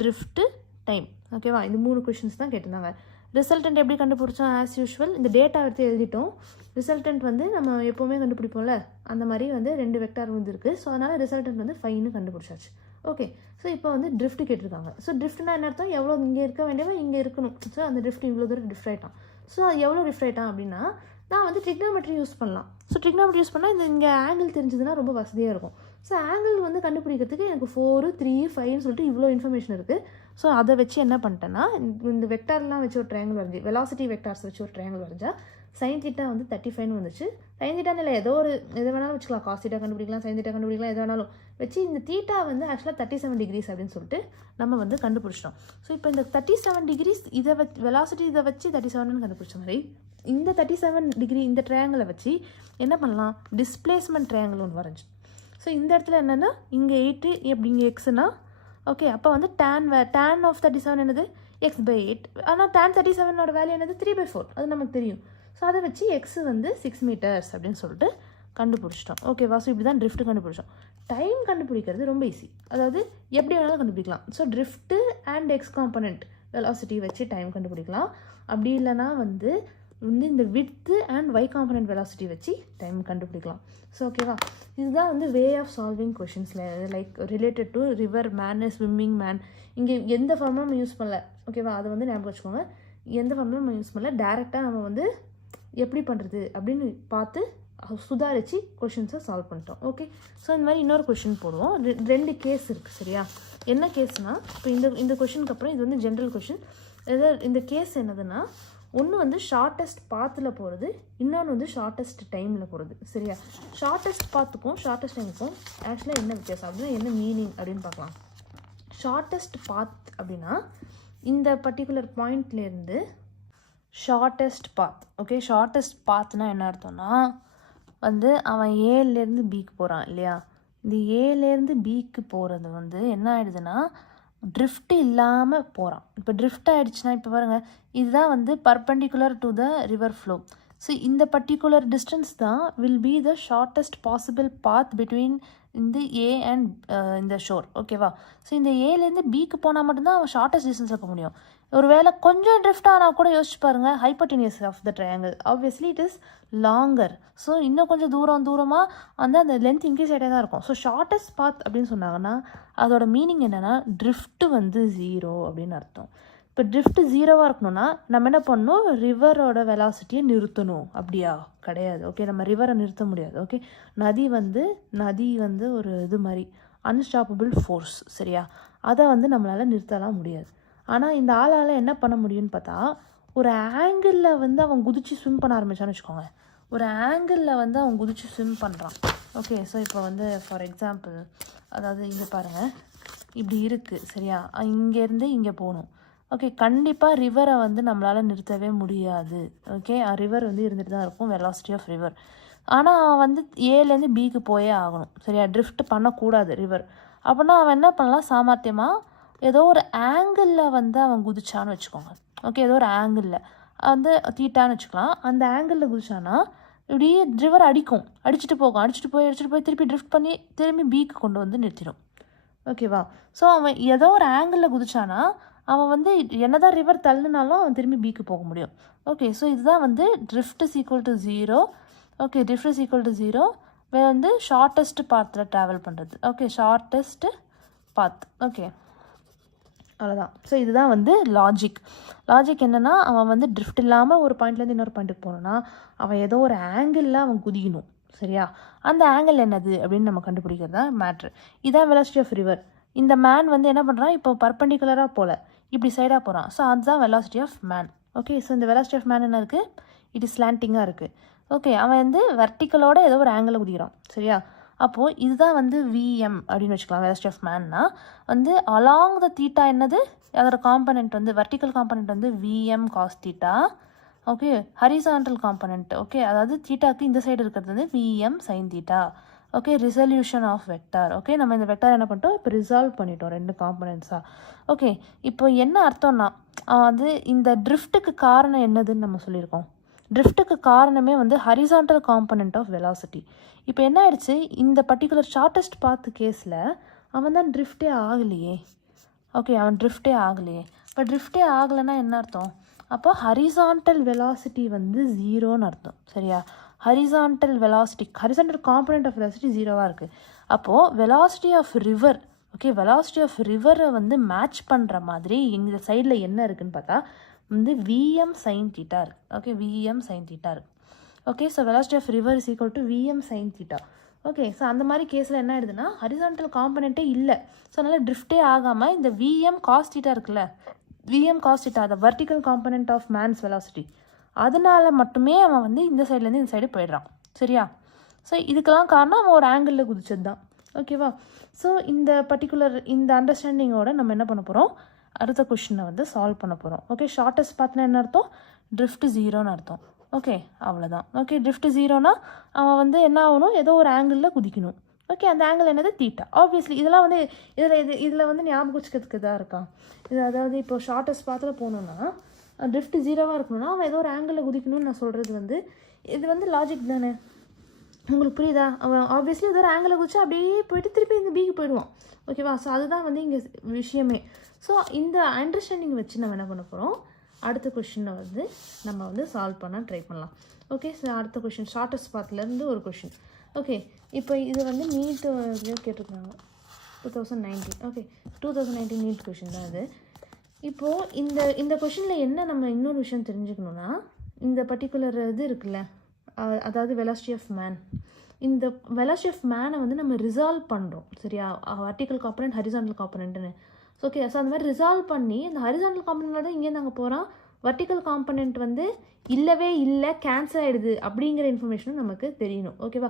drift, time. ஓகேவா? இந்த 3 கொஷின்ஸ் தான் கேட்டிருந்தாங்க. ரிசல்டன்ட் எப்படி கண்டுபிடிச்சோம்? ஆஸ் யூஷுவல் இந்த டேட்டா எடுத்து எழுதிட்டோம். ரிசல்டன்ட் வந்து நம்ம எப்போவுமே கண்டுபிடிப்போம்ல, அந்த மாதிரி வந்து 2 வெக்டார் வந்து இருக்குது. ஸோ அதனால் ரிசல்டன்ட் வந்து 5ன்னு கண்டுபிடிச்சாச்சு. ஓகே, ஸோ இப்போ வந்து ட்ரிஃப்ட் கேட்டிருக்காங்க. ஸோ ட்ரிஃப்ட்னா என்ன அர்த்தம்? எவ்வளோ இங்கே இருக்க வேண்டியவன் இங்கே இருக்கணும். ஸோ அந்த ட்ரிஃப்ட் இவ்வளோ தூரம் ட்ரிஃப்ட் ஆகிட்டான். ஸோ எவ்வளோ ட்ரிஃப்ட் ஆகிட்டான் அப்படின்னா நான் வந்து ட்ரிக்னாமெட்ரி யூஸ் பண்ணலாம். ஸோ ட்ரிக்னாமெட்ரி யூஸ் பண்ணால் இங்கே ஆங்கிள் தெரிஞ்சதுன்னா ரொம்ப வசதியாக இருக்கும். ஸோ ஆங்கிள் வந்து கண்டுபிடிக்கிறதுக்கு எனக்கு 4, 3, 5ன்னு சொல்லிட்டு இவ்வளோ இன்ஃபர்மேஷன் இருக்குது. ஸோ அதை வச்சு என்ன பண்ணிட்டேன்னா இந்த வெக்டார்லாம் வச்சு ஒரு ட்ரையாங்கிள் வரைஞ்சி, வெலாசிட்டி வெக்டார்ஸ் வச்சு ஒரு ட்ரையாங்கிள் வரைஞ்சா sin θ வந்து 35ன்னு வந்துச்சு. sin θன்னு இல்லை, ஏதோ ஒரு எது வேணாலும் வச்சுக்கலாம். cos θ கண்டுபிடிக்கலாம், sin θ கண்டுபிடிக்கலாம், எது வேணாலும் வச்சு இந்த θ வந்து ஆக்சுவலாக 37 டிகிரிஸ் அப்படின்னு சொல்லிட்டு நம்ம வந்து கண்டுபிடிச்சிட்டோம். ஸோ இப்போ இந்த 37 டிகிரிஸ் இதை வச்சு வெலாசிட்டி இதை வச்சு 37ன்னு கண்டுபிடிச்ச மாதிரி இந்த 37 டிகிரி இந்த ட்ரையாங்கிளை வச்சு என்ன பண்ணலாம்? டிஸ்பிளேஸ்மெண்ட் ட்ரையாங்கிள் ஒன்று வரைஞ்சி. ஸோ இந்த இடத்துல என்னென்னா இங்கே 8 எப்படி இங்கே எக்ஸ்னா ஓகே, அப்போ வந்து tan ஆஃப் 37 என்னது? x/8. ஆனால் tan 37ஓட வேல்யூ என்னது? 3/4. அது நமக்கு தெரியும். ஸோ அதை வச்சு எக்ஸ் வந்து 6 மீட்டர்ஸ் அப்படின்னு சொல்லிட்டு கண்டுபிடிச்சிட்டோம். ஓகேவா? ஸோ இப்படி தான் ட்ரிஃப்ட் கண்டுபிடிச்சோம். டைம் கண்டுபிடிக்கிறது ரொம்ப ஈஸி. அதாவது எப்படி வேணாலும் கண்டுபிடிக்கலாம். So drift and x component velocity வச்சு டைம் கண்டுபிடிக்கலாம். அப்படி இல்லைனா வந்து இந்த width and y component velocity வச்சு டைம் கண்டுபிடிக்கலாம். ஸோ ஓகேவா? இதுதான் வந்து வே ஆஃப் சால்விங் கொஷின்ஸில் like related to river man, swimming man. இங்கே எந்த ஃபார்மும் நம்ம யூஸ் பண்ணல. ஓகேவா? அதை வந்து ஞாபகம் வச்சுக்கோங்க. எந்த ஃபார்மும் நம்ம யூஸ் பண்ணல. டேரெக்டாக நம்ம வந்து எப்படி பண்ணுறது அப்படின்னு பார்த்து சுதாரித்து கொஷின்ஸை சால்வ் பண்ணிட்டோம். ஓகே, ஸோ இந்த மாதிரி இன்னொரு கொஷின் போடுவோம். 2 கேஸ் இருக்குது. சரியா? என்ன கேஸ்னால் இப்போ இந்த கொஷினுக்கு அப்புறம் இது வந்து ஜென்ரல் கொஷின். இந்த கேஸ் என்னதுன்னா ஒன்று வந்து ஷார்ட்டஸ்ட் பாத்தில் போகிறது, இன்னொன்று வந்து ஷார்ட்டஸ்ட் டைமில் போகிறது. சரியா? ஷார்ட்டஸ்ட் பாத்துக்கும் ஷார்ட்டஸ்ட் டைமுக்கும் ஆக்சுவலாக என்ன வித்தியாசம் அப்படின்னா என்ன மீனிங் அப்படின்னு பார்க்கலாம். ஷார்ட்டஸ்ட் பாத் அப்படின்னா இந்த பர்டிகுலர் பாயிண்ட்லேருந்து ஷார்ட்டஸ்ட் பாத். ஓகே, ஷார்ட்டஸ்ட் பாத்னா என்ன அர்த்தம்னா வந்து அவன் ஏலேருந்து பிக்கு போகிறான் இல்லையா? இந்த ஏலேருந்து பிக்கு போகிறது வந்து என்ன ஆகிடுதுன்னா ட்ரிஃப்ட் இல்லாமல் போகிறான். இப்போ ட்ரிஃப்ட் ஆகிடுச்சுன்னா இப்போ பாருங்கள், இதுதான் வந்து perpendicular to the river flow. So இந்த பர்டிகுலர் டிஸ்டன்ஸ் தான் will be the shortest possible path between இந்த ஏ அண்ட் இந்த ஷோர். ஓகேவா? ஸோ இந்த ஏலேருந்து பிக்கு போனால் மட்டும்தான் அவன் ஷார்ட்டஸ்ட் டிஸ்டன்ஸில் போக முடியும். ஒரு வேளை கொஞ்சம் ட்ரிஃப்ட் ஆனால் கூட யோசிச்சு பாருங்கள், hypotenuse of the triangle obviously it is longer. So இன்னும் கொஞ்சம் தூரமாக வந்து அந்த லென்த் இன்க்ரீஸ் ஆகிட்டே தான் இருக்கும். ஸோ ஷார்ட்டஸ்ட் பாத் அப்படின்னு சொன்னாங்கன்னா அதோட மீனிங் என்னென்னா ட்ரிஃப்ட்டு வந்து 0 அப்படின்னு அர்த்தம். இப்போ ட்ரிஃப்ட் 0வாக இருக்கணும்னா நம்ம என்ன பண்ணணும்? ரிவரோட வெலாசிட்டியை நிறுத்தணும். அப்படியா? கிடையாது. ஓகே, நம்ம ரிவரை நிறுத்த முடியாது. ஓகே, நதி வந்து ஒரு இது மாதிரி அன்ஸ்டாப்பபிள் ஃபோர்ஸ். சரியா? அதை வந்து நம்மளால் நிறுத்தலாம் முடியாது. ஆனால் இந்த ஆளால் என்ன பண்ண முடியும்னு பார்த்தா ஒரு ஆங்கிளில் வந்து அவன் குதிச்சு ஸ்விம் பண்ண ஆரம்பிச்சான்னு வச்சுக்கோங்க. ஒரு ஆங்கிளில் வந்து அவன் குதிச்சு ஸ்விம் பண்ணுறான். ஓகே, ஸோ இப்போ வந்து ஃபார் எக்ஸாம்பிள் அதாவது இங்கே பாருங்கள், இப்படி இருக்குது. சரியா? இங்கேருந்து இங்கே போகணும். ஓகே, கண்டிப்பாக ரிவரை வந்து நம்மளால் நிறுத்தவே முடியாது. ஓகே, ரிவர் வந்து இருந்துட்டு தான் இருக்கும், வெலாசிட்டி ஆஃப் ரிவர். ஆனால் அவன் வந்து ஏலேருந்து பிக்கு போயே ஆகணும். சரியா? ட்ரிஃப்ட் பண்ணக்கூடாது ரிவர். அப்படின்னா அவன் என்ன பண்ணலாம்? சாமர்த்தியமாக ஏதோ ஒரு ஆங்கிளில் வந்து அவன் குதிச்சான்னு வச்சுக்கோங்க. ஓகே, ஏதோ ஒரு ஆங்கிளில் வந்து தீட்டான்னு வச்சுக்கலாம். அந்த ஆங்கிளில் குதிச்சான்னா இப்படி ரிவர் அடிச்சுட்டு போய் திருப்பி ட்ரிஃப்ட் பண்ணி திரும்பி பிக்கு கொண்டு வந்து நிறுத்திடும். ஓகேவா? ஸோ அவன் ஏதோ ஒரு ஆங்கிளில் குதிச்சானா அவன் வந்து என்னதான் ரிவர் தள்ளுனாலும் அவன் திரும்பி பிக்கு போக முடியும். ஓகே, ஸோ இதுதான் வந்து drift is equal to 0. Okay, drift is equal to 0 வந்து ஷார்ட்டஸ்ட் பாத்தில் ட்ராவல் பண்ணுறது. Okay, shortest path. ஓகே, அவ்வளோதான். ஸோ இதுதான் வந்து லாஜிக் என்னென்னா, அவன் வந்து ட்ரிஃப்ட் இல்லாமல் ஒரு பாயிண்ட்லேருந்து இன்னொரு பாயிண்ட்டுக்கு போகணுன்னா அவன் ஏதோ ஒரு ஆங்கிளில் அவன் குதிக்கணும். சரியா? அந்த ஆங்கிள் என்னது அப்படின்னு நம்ம கண்டுபிடிக்கிறது தான் மேட்ரு. இதான் வெலாசிட்டி ஆஃப் ரிவர். இந்த மேன் வந்து என்ன பண்ணுறான், இப்போ பர்பண்டிகுலராக போகல, இப்படி சைடாக போகிறான். ஸோ அதுதான் velocity of man. Okay, so இந்த வெலாசிட்டி ஆஃப் மேன் என்ன இருக்குது, இட் இஸ் ஸ்லாண்டிங்காக இருக்குது. ஓகே, அவன் வந்து வெர்டிக்கலோட ஏதோ ஒரு ஆங்கிளில் குதிக்கிறான். சரியா? அப்போது இதுதான் வந்து விஎம் அப்படின்னு வச்சுக்கலாம். வெலாசிட்டி ஆஃப் மேன்னா வந்து அலாங் த தீட்டா என்னது, அதோட காம்பனண்ட் வந்து வெர்டிக்கல் காம்பனண்ட் வந்து VM cos theta. Okay, horizontal component, okay, அதாவது தீட்டாக்கு இந்த சைடு இருக்கிறது வந்து VM sine theta. Okay, resolution of vector. Okay, நம்ம இந்த வெக்டார் என்ன பண்ணிட்டோம், இப்போ ரிசால்வ் பண்ணிட்டோம் ரெண்டு காம்பனண்ட்ஸாக. ஓகே, இப்போ என்ன அர்த்தம்னா வந்து இந்த ட்ரிஃப்ட்டுக்கு காரணம் என்னதுன்னு நம்ம சொல்லியிருக்கோம். ட்ரிஃப்ட்டுக்கு காரணமே வந்து ஹரிசாண்டல் காம்பனண்ட் ஆஃப் வெலாசிட்டி. இப்போ என்ன ஆயிடுச்சு, இந்த பர்டிகுலர் ஷார்ட்டஸ்ட் பாத்து கேஸில் அவன் தான் ட்ரிஃப்டே ஆகலையே. ஓகே, அவன் ட்ரிஃப்டே ஆகலையே. இப்போ ட்ரிஃப்டே ஆகலைன்னா என்ன அர்த்தம், அப்போ ஹரிசாண்டல் வெலாசிட்டி வந்து ஜீரோன்னு அர்த்தம். சரியா? ஹரிசாண்டல் காம்பனண்ட் ஆஃப் வெலாசிட்டி ஜீரோவாக இருக்குது. அப்போது velocity of river, okay, velocity of ரிவரை வந்து மேட்ச் பண்ணுற மாதிரி இந்த சைடில் என்ன இருக்குதுன்னு பார்த்தா வந்து விஎம் சைன் தீட்டா இருக்குது. ஓகே, விஎம் சைன் தீட்டா இருக்குது. Okay, so velocity of river is equal to VM sine theta. Okay, so அந்த மாதிரி கேஸில் என்ன ஆயிடுதுன்னா ஹரிசாண்டல் காம்பனண்ட்டே இல்லை. ஸோ அதனால் ட்ரிஃப்டே ஆகாமல் இந்த விஎம் காஸ் தீட்டா இருக்குல்ல, VM cos theta, the vertical component of man's velocity, அதனால் மட்டுமே அவன் வந்து இந்த சைட்லேருந்து இந்த சைடு போயிடுறான். சரியா? ஸோ இதுக்கெல்லாம் காரணம் அவன் ஒரு ஆங்கிளில் குதிச்சது தான். ஓகேவா? ஸோ இந்த பர்டிகுலர் இந்த அண்டர்ஸ்டாண்டிங்கோட நம்ம என்ன பண்ண போகிறோம், அடுத்த கொஷினை வந்து சால்வ் பண்ண போகிறோம். ஓகே, ஷார்ட்டஸ்ட் பார்த்தினா என்ன அர்த்தம், ட்ரிஃப்ட் ஜீரோன்னு அர்த்தம். ஓகே, அவ்வளோதான். ஓகே, ட்ரிஃப்ட் ஜீரோனா அவன் வந்து என்ன ஆகணும், ஏதோ ஒரு ஆங்கிளில் குதிக்கணும். ஓகே, அந்த ஆங்கிள் என்னது, தீட்டா. ஆப்வியஸ்லி இதெல்லாம் வந்து இதில் வந்து ஞாபகம் வச்சுக்கிறதுக்கு தான் இருக்கான் இது. அதாவது இப்போ ஷார்ட்டஸ்ட் பாத்தில் போகணுன்னா ட்ரிஃப்ட் ஜீரோவாக இருக்கணும்னா அவன் ஏதோ ஒரு ஆங்கிளில் குதிக்கணும்னு நான் சொல்கிறது வந்து இது வந்து லாஜிக் தானே. உங்களுக்கு புரியுதா? அவன் ஆப்வியஸ்லி ஏதோ ஒரு ஆங்கிளில் குதிச்சா அப்படியே போயிட்டு திருப்பி இந்த பிக்கு போயிடுவான். ஓகேவா? ஸோ அதுதான் வந்து இங்கே விஷயமே. ஸோ இந்த அண்டர்ஸ்டாண்டிங் வச்சு நம்ம என்ன பண்ண போகிறோம், அடுத்த கொஷினை வந்து நம்ம வந்து சால்வ் பண்ண ட்ரை பண்ணலாம். ஓகே, ஸோ அடுத்த கொஷின் ஷார்ட்டஸ்ட் பாத்லேருந்து ஒரு கொஷின். ஓகே, இப்போ இது வந்து நீட் கேட்டிருக்காங்க 2019. ஓகே, 2019 நீட் கொஷின் தான் அது. இப்போது இந்த கொஷினில் என்ன நம்ம இன்னொரு விஷயம் தெரிஞ்சுக்கணுன்னா, இந்த பர்டிகுலர் இது இருக்குல்ல, அதாவது வெலாசிட்டி ஆஃப் மேன், இந்த வெலாசிட்டி ஆஃப் மேனை வந்து நம்ம ரிசால்வ் பண்ணுறோம். சரியா? வெர்டிக்கல் காம்பனண்ட் ஹரிசாண்டல் காம்பனண்ட்டுன்னு. ஓகே, ஸோ அந்த மாதிரி ரிசால்வ் பண்ணி இந்த ஹரிசாண்டல் காம்பனண்ட்டில் தான் இங்கேருந்து அங்கே போகிறான். வெர்டிக்கல் காம்பனண்ட் வந்து இல்லவே இல்லை, கேன்சல் ஆகிடுது அப்படிங்கிற இன்ஃபர்மேஷனும் நமக்கு தெரியணும். ஓகேவா?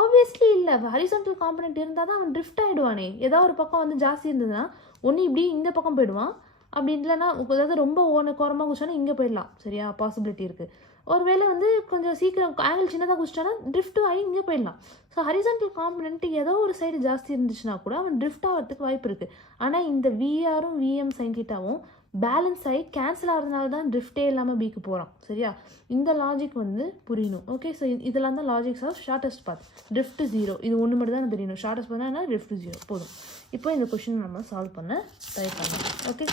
ஆப்வியஸ்லி இல்லை, ஹரிசாண்டல் காம்பனண்ட் இருந்தால் தான் அவன் ட்ரிஃப்ட் ஆகிடுவானே. ஏதாவது ஒரு பக்கம் வந்து ஜாஸ்தி இருந்ததுன்னா ஒன்று இப்படி இந்த பக்கம் போயிடுவான், அப்படி இல்லைன்னா அதாவது ரொம்ப கோரமாக குதிச்சானா இங்கே போயிடலாம். சரியா? பாசிபிலிட்டி இருக்குது. ஒருவேளை வந்து கொஞ்சம் சீக்கிரம் ஆங்கிள் சின்னதாக குதிச்சிட்டானா ட்ரிஃப்ட் ஆகி இங்கே போயிடலாம். ஸோ ஹரிசாண்டல் காம்பனண்ட் ஏதோ ஒரு சைடு ஜாஸ்தி இருந்துச்சுன்னா கூட அவன் ட்ரிஃப்ட் ஆகிறதுக்கு வாய்ப்பு இருக்குது. ஆனால் இந்த விஆரும் விஎம் சைன் தீட்டாவும் பேலன்ஸ் ஆகி கேன்சல் ஆகிறதுனால தான் ட்ரிஃப்டே இல்லாமல் பிக்கு போகிறான். சரியா? இந்த லாஜிக் வந்து புரியணும். ஓகே, ஸோ இதெல்லாம் தான் logics of shortest path. Drift zero, இது ஒன்று மட்டும் தான் தெரியணும். ஷார்ட்டஸ்ட் பாத்னா என்ன, ட்ரிஃப்ட் ஜீரோ போதும். இப்போ இந்த கொஷின் நம்ம சால்வ் பண்ண ட்ரை பண்ணலாம். ஓகே,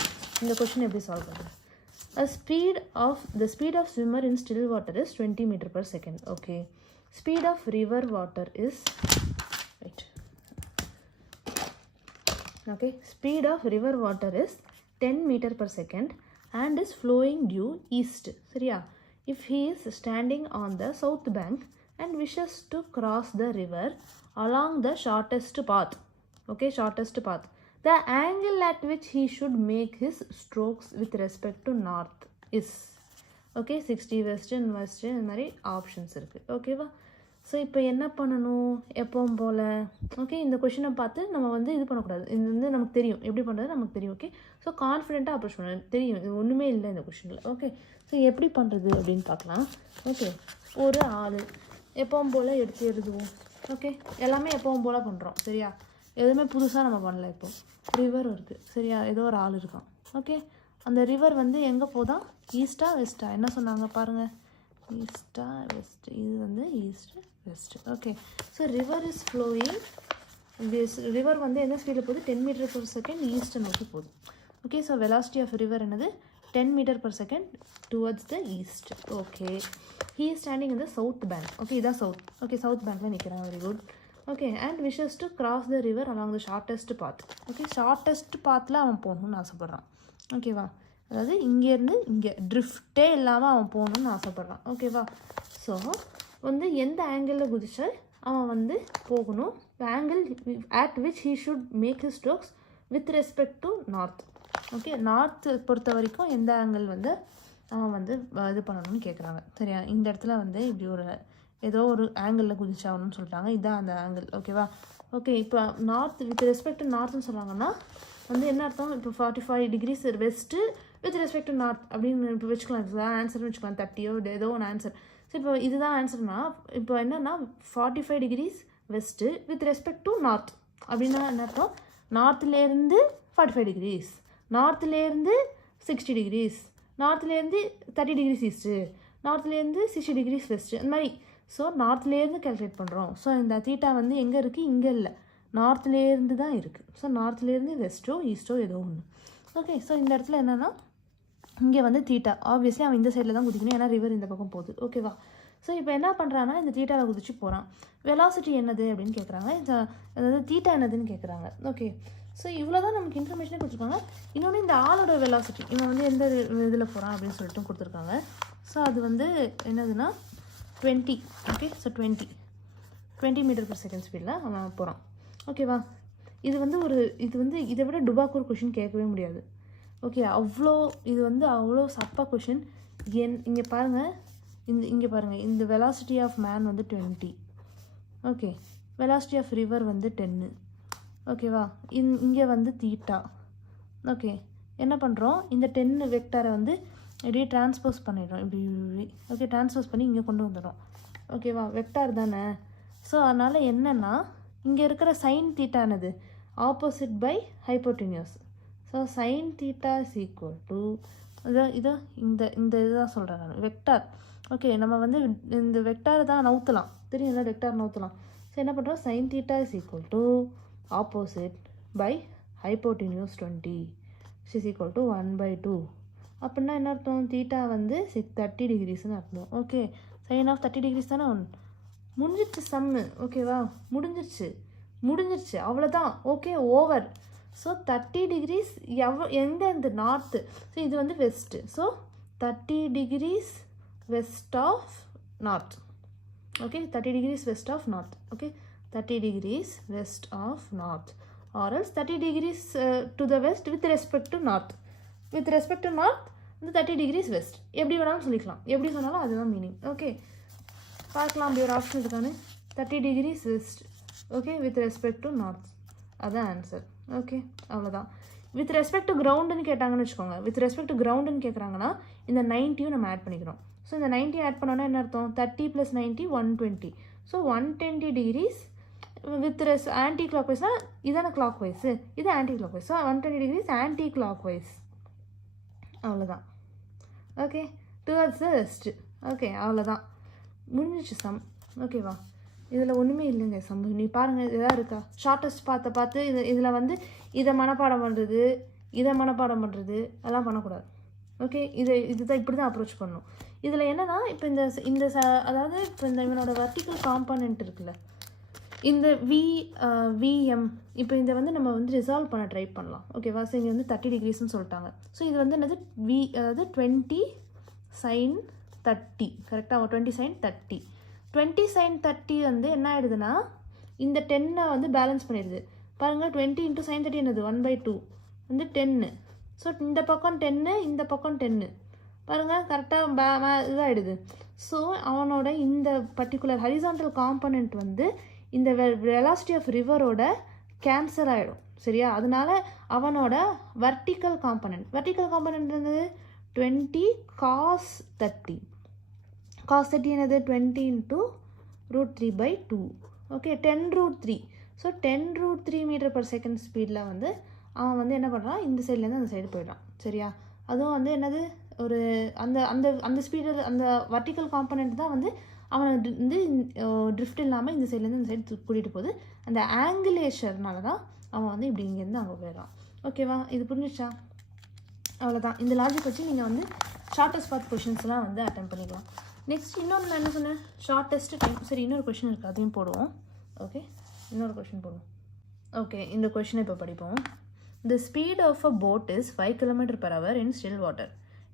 இந்த கொஷின் எப்படி சால்வ் பண்ணுறது, the speed of swimmer in still water is 20 meter per second. Okay, speed of river water is speed of river water is 10 meter per second and is flowing due east. சரியா? If he is standing on the south bank and wishes to cross the river along the shortest path, okay, shortest path, the angle at which he should make his strokes with respect to north is, okay, 60 west and west இந்த மாதிரி ஆப்ஷன்ஸ் இருக்குது. ஓகேவா? ஸோ இப்போ என்ன பண்ணணும், எப்பவும் போல் ஓகே இந்த கொஷினை பார்த்து நம்ம வந்து இது பண்ணக்கூடாது. இது வந்து நமக்கு தெரியும் எப்படி பண்ணுறது, நமக்கு தெரியும். ஓகே, ஸோ கான்ஃபிடென்ட்டாக அப்ரோச் பண்ண தெரியும், இது ஒன்றுமே இல்லை இந்த கொஷினில். ஓகே, ஸோ எப்படி பண்ணுறது அப்படின்னு பார்க்கலாம். ஓகே, ஒரு ஆள் எப்பவும் போல் எடுத்து எழுதுவோம். ஓகே, எல்லாமே எப்பவும் போல் பண்ணுறோம். சரியா? எதுவுமே புதுசாக நம்ம பண்ணல. இப்போ ரிவர் இருக்குது. சரியா? ஏதோ ஒரு ஆள் இருக்கான். ஓகே, அந்த ரிவர் வந்து எங்கே போதான், ஈஸ்டா வெஸ்ட்டா, என்ன சொன்னாங்க பாருங்கள், ஈஸ்டா வெஸ்ட், இது வந்து east west. Okay, so river is flowing, river வந்து எந்த ஸ்பீடில் போகுது, 10 மீட்டர் per second ஈஸ்ட்டை நோக்கி போகுது. Okay, so velocity of river என்னது, 10 meter per second towards the east. Okay, he is standing in the south bank. Okay, இதான் south. Okay, south bankல நிற்கிறான். Very good. Okay, and wishes to cross the river along the shortest path. Okay, shortest pathல அவன் போகணும்னு ஆசைப்படுறான். ஓகேவா, அதாவது இங்கேருந்து இங்கே ட்ரிஃப்டே இல்லாமல் அவன் போகணும்னு ஆசைப்பட்றான். ஓகேவா, ஸோ வந்து எந்த ஆங்கிளில் குதிச்சா அவன் வந்து போகணும், angle at which he should make his strokes with respect to north. Okay, north பொறுத்த வரைக்கும் எந்த ஆங்கிள் வந்து அவன் வந்து இது பண்ணணும்னு கேட்குறாங்க. சரியா, இந்த இடத்துல வந்து இப்படி ஒரு ஏதோ ஒரு ஆங்கிளில் குதிச்சாகணும்னு சொல்லிட்டாங்க. இதுதான் அந்த ஆங்கிள். ஓகேவா, ஓகே, இப்போ நார்த் வித் ரெஸ்பெக்ட் டு நார்த்னு சொல்கிறாங்கன்னா வந்து என்ன அர்த்தம், இப்போ 45 degrees west with respect to north அப்படின்னு இப்போ வச்சுக்கலாம். ஆன்சர்னு வச்சுக்கலாம், 30யோ ஏதோ ஒன்று ஆன்சர். ஸோ இப்போ இதுதான் ஆன்சர்னா, இப்போ என்னென்னா 45 degrees west with respect to north அப்படின்னா என்ன அர்த்தம், நார்த்துலேருந்து 45 degrees, நார்த்துலேருந்து 60 degrees, நார்த்துலேருந்து 30 degrees ஈஸ்ட்டு, நார்த்துலேருந்து 60 degrees வெஸ்ட்டு, அந்த மாதிரி. ஸோ நார்த்லேருந்து கேல்குலேட் பண்ணுறோம். ஸோ இந்த தீட்டா வந்து எங்கே இருக்குது, இங்கே இல்லை, நார்த்லேருந்து தான் இருக்குது. ஸோ நார்த்லேருந்து வெஸ்ட்டோ ஈஸ்ட்டோ ஏதோ ஒன்று. ஓகே, ஸோ இந்த இடத்துல என்னென்னா இங்கே வந்து தீட்டா, ஆப்வியஸ்லி அவன் இந்த சைடில் தான் குதிக்கணும், ஏன்னா ரிவர் இந்த பக்கம் போகுது. ஓகேவா, ஸோ இப்போ என்ன பண்ணுறான்னா இந்த தீட்டாவில் குதிச்சு போகிறான். வெலாசிட்டி என்னது அப்படின்னு கேட்குறாங்க, அதாவது தீட்டா என்னதுன்னு கேட்குறாங்க. ஓகே, ஸோ இவ்வளோ தான் நமக்கு இன்ஃபர்மேஷனே கொடுத்துருக்காங்க. இன்னொன்று இந்த ஆளோட வெலாசிட்டி, இவன் வந்து எந்த இதில் போகிறான் அப்படின்னு சொல்லிட்டு கொடுத்துருக்காங்க. ஸோ அது வந்து என்னதுன்னா 20. Okay, so 20 metre per second ஸ்பீடில் அவன் போகிறான். ஓகேவா, இது வந்து இதை விட டுபாக்கூர் கொஷின் கேட்கவே முடியாது. ஓகே, அவ்வளோ இது வந்து அவ்வளோ சப்பா கொஷின். இங்கே பாருங்கள், இங்கே பாருங்கள், இந்த வெலாசிட்டி ஆஃப் மேன் வந்து 20. ஓகே, வெலாசிட்டி ஆஃப் ரிவர் வந்து 10. ஓகேவா, இங்கே வந்து தீட்டா. ஓகே, என்ன பண்ணுறோம், இந்த 10 வெக்டாரை வந்து இப்படியே டிரான்ஸ்போஸ் பண்ணிடுறோம், இப்படி. ஓகே, டிரான்ஸ்போஸ் பண்ணி இங்கே கொண்டு வந்துடுறோம். ஓகேவா, வெக்டார் தானே. ஸோ அதனால் என்னென்னா இங்கே இருக்கிற சைன் தீட்டானது opposite by hypotenuse. So sine theta is equal to இந்த இதுதான் சொல்கிறேன் நான், வெக்டார். ஓகே, நம்ம வந்து இந்த வெக்டார் தான் நவுத்தலாம், தெரியும்ல, வெக்டார் நவுத்தலாம். ஸோ என்ன பண்ணுறோம், sine theta is equal to opposite by hypotenuse 20 is equal to 1/2. அப்படின்னா என்ன அர்த்தம், தீட்டா வந்து 30 degreesன்னு அர்த்தம். ஓகே, சைன் ஆஃப் 30 degrees தானே முடிஞ்சிடுச்சு சம்மு. ஓகேவா, முடிஞ்சிருச்சு அவ்வளோதான். Okay, over. ஸோ 30 degrees எந்த நார்த்து. ஸோ இது வந்து west. So 30 degrees west of north. Okay, 30 degrees west of north. Okay, 30 degrees west of north, or else 30 degrees to the west with respect to north. With respect to north வந்து 30 degrees வெஸ்ட், எப்படி வேணாலும் சொல்லிக்கலாம், எப்படி சொன்னாலும் அதுதான் மீனிங். ஓகே, பார்க்கலாம், அப்படி ஒரு ஆப்ஷன் இருக்கானு, 30 degrees west. Okay, with respect to north, அதுதான் ஆன்சர். ஓகே, அவ்வளோதான். வித் ரெஸ்பெக்ட் டு கிரவுண்டுன்னு கேட்டாங்கன்னு வச்சுக்கோங்க, வித் ரெஸ்பெக்ட் டு கிரவுண்டுன்னு கேட்குறாங்கன்னா இந்த 90யும் நம்ம ஆட் பண்ணிக்கிறோம். ஸோ இந்த 90 ஆட் பண்ணோன்னா என்ன அர்த்தம், 30 + 90 120. ஸோ 120 degrees வித் ஆன்டி கிளாக் வைஸ்னால் இதான கிளாக் வைஸு, இது anticlockwise. So 120 degrees anticlockwise, அவ்வளோதான். Okay, towards the west. Okay, அவ்வளோதான், முடிஞ்சிச்சு சம். ஓகேவா, இதில் ஒன்றுமே இல்லைங்க சம். நீ பாருங்கள், இதாக இருக்கா, ஷார்ட்டஸ்ட் பார்த்து இதில் வந்து இதை மனப்பாடம் பண்ணுறது, அதெல்லாம் பண்ணக்கூடாது. ஓகே, இதுதான் இப்படி தான் அப்ரோச் பண்ணணும். இதில் என்னென்னா இப்போ அதாவது இப்போ இந்த இவனோட வெர்டிக்கல் காம்பனண்ட் இருக்குல்ல, இந்த விஎம், இப்போ இதை வந்து நம்ம வந்து ரிசால்வ் பண்ண ட்ரை பண்ணலாம். ஓகேவா, ஸோ இங்கே வந்து 30 degreesன்னு சொல்லிட்டாங்க. ஸோ இது வந்து என்னது, அதாவது 20 sin 30, கரெக்டாக 20 sin 30. 20 sin 30 வந்து என்ன ஆகிடுதுன்னா இந்த 10 வந்து பேலன்ஸ் பண்ணிடுது. பாருங்கள், 20 × sin 30 என்னது 1/2 வந்து 10. ஸோ இந்த பக்கம் 10, இந்த பக்கம் 10, பாருங்கள் கரெக்டாக இதாகிடுது. ஸோ அவனோட இந்த பர்டிகுலர் ஹரிசாண்டல் காம்பனண்ட் வந்து இந்த வெலாசிட்டி ஆஃப் ரிவரோட கேன்சல் ஆகிடும். சரியா, அதனால அவனோட வெர்டிக்கல் காம்பனண்ட் என்னது 20 cos 30. cos 30 என்னது 20 × √3/2. Okay, 10√3. So 10√3 meter per second ஸ்பீடில் வந்து அவன் வந்து என்ன பண்ணுறான், இந்த சைட்லேருந்து அந்த சைடு போயிடுறான். சரியா, அதுவும் வந்து என்னது ஒரு அந்த அந்த அந்த ஸ்பீடு, அந்த வெர்டிக்கல் காம்பனண்ட் தான் வந்து அவனை வந்து ட்ரிஃப்ட் இல்லாமல் இந்த சைட்லேருந்து இந்த சைடு கூட்டிகிட்டு போகுது. அந்த ஆங்கிலேஷர்னால தான் அவன் வந்து இப்படி இங்கேருந்து அங்கே போயிடறான். ஓகேவா, இது புரிஞ்சிச்சா? அவ்வளோதான். இந்த லாஜிக் வச்சு நீங்கள் வந்து ஷார்ட்டஸ்ட் பாத் கொஷின்ஸ்லாம் வந்து அட்டெம்ப்ட் பண்ணிக்கலாம். நெக்ஸ்ட் இன்னொன்று நான் என்ன சொன்னேன், ஷார்ட்டஸ்ட் டைம். சரி, இன்னொரு கொஷின் இருக்குது, அதையும் போடுவோம். ஓகே, இன்னொரு கொஷின் போடுவோம். ஓகே, இந்த கொஷினை இப்போ படிப்போம். The speed of a boat is 5 km/h in still water.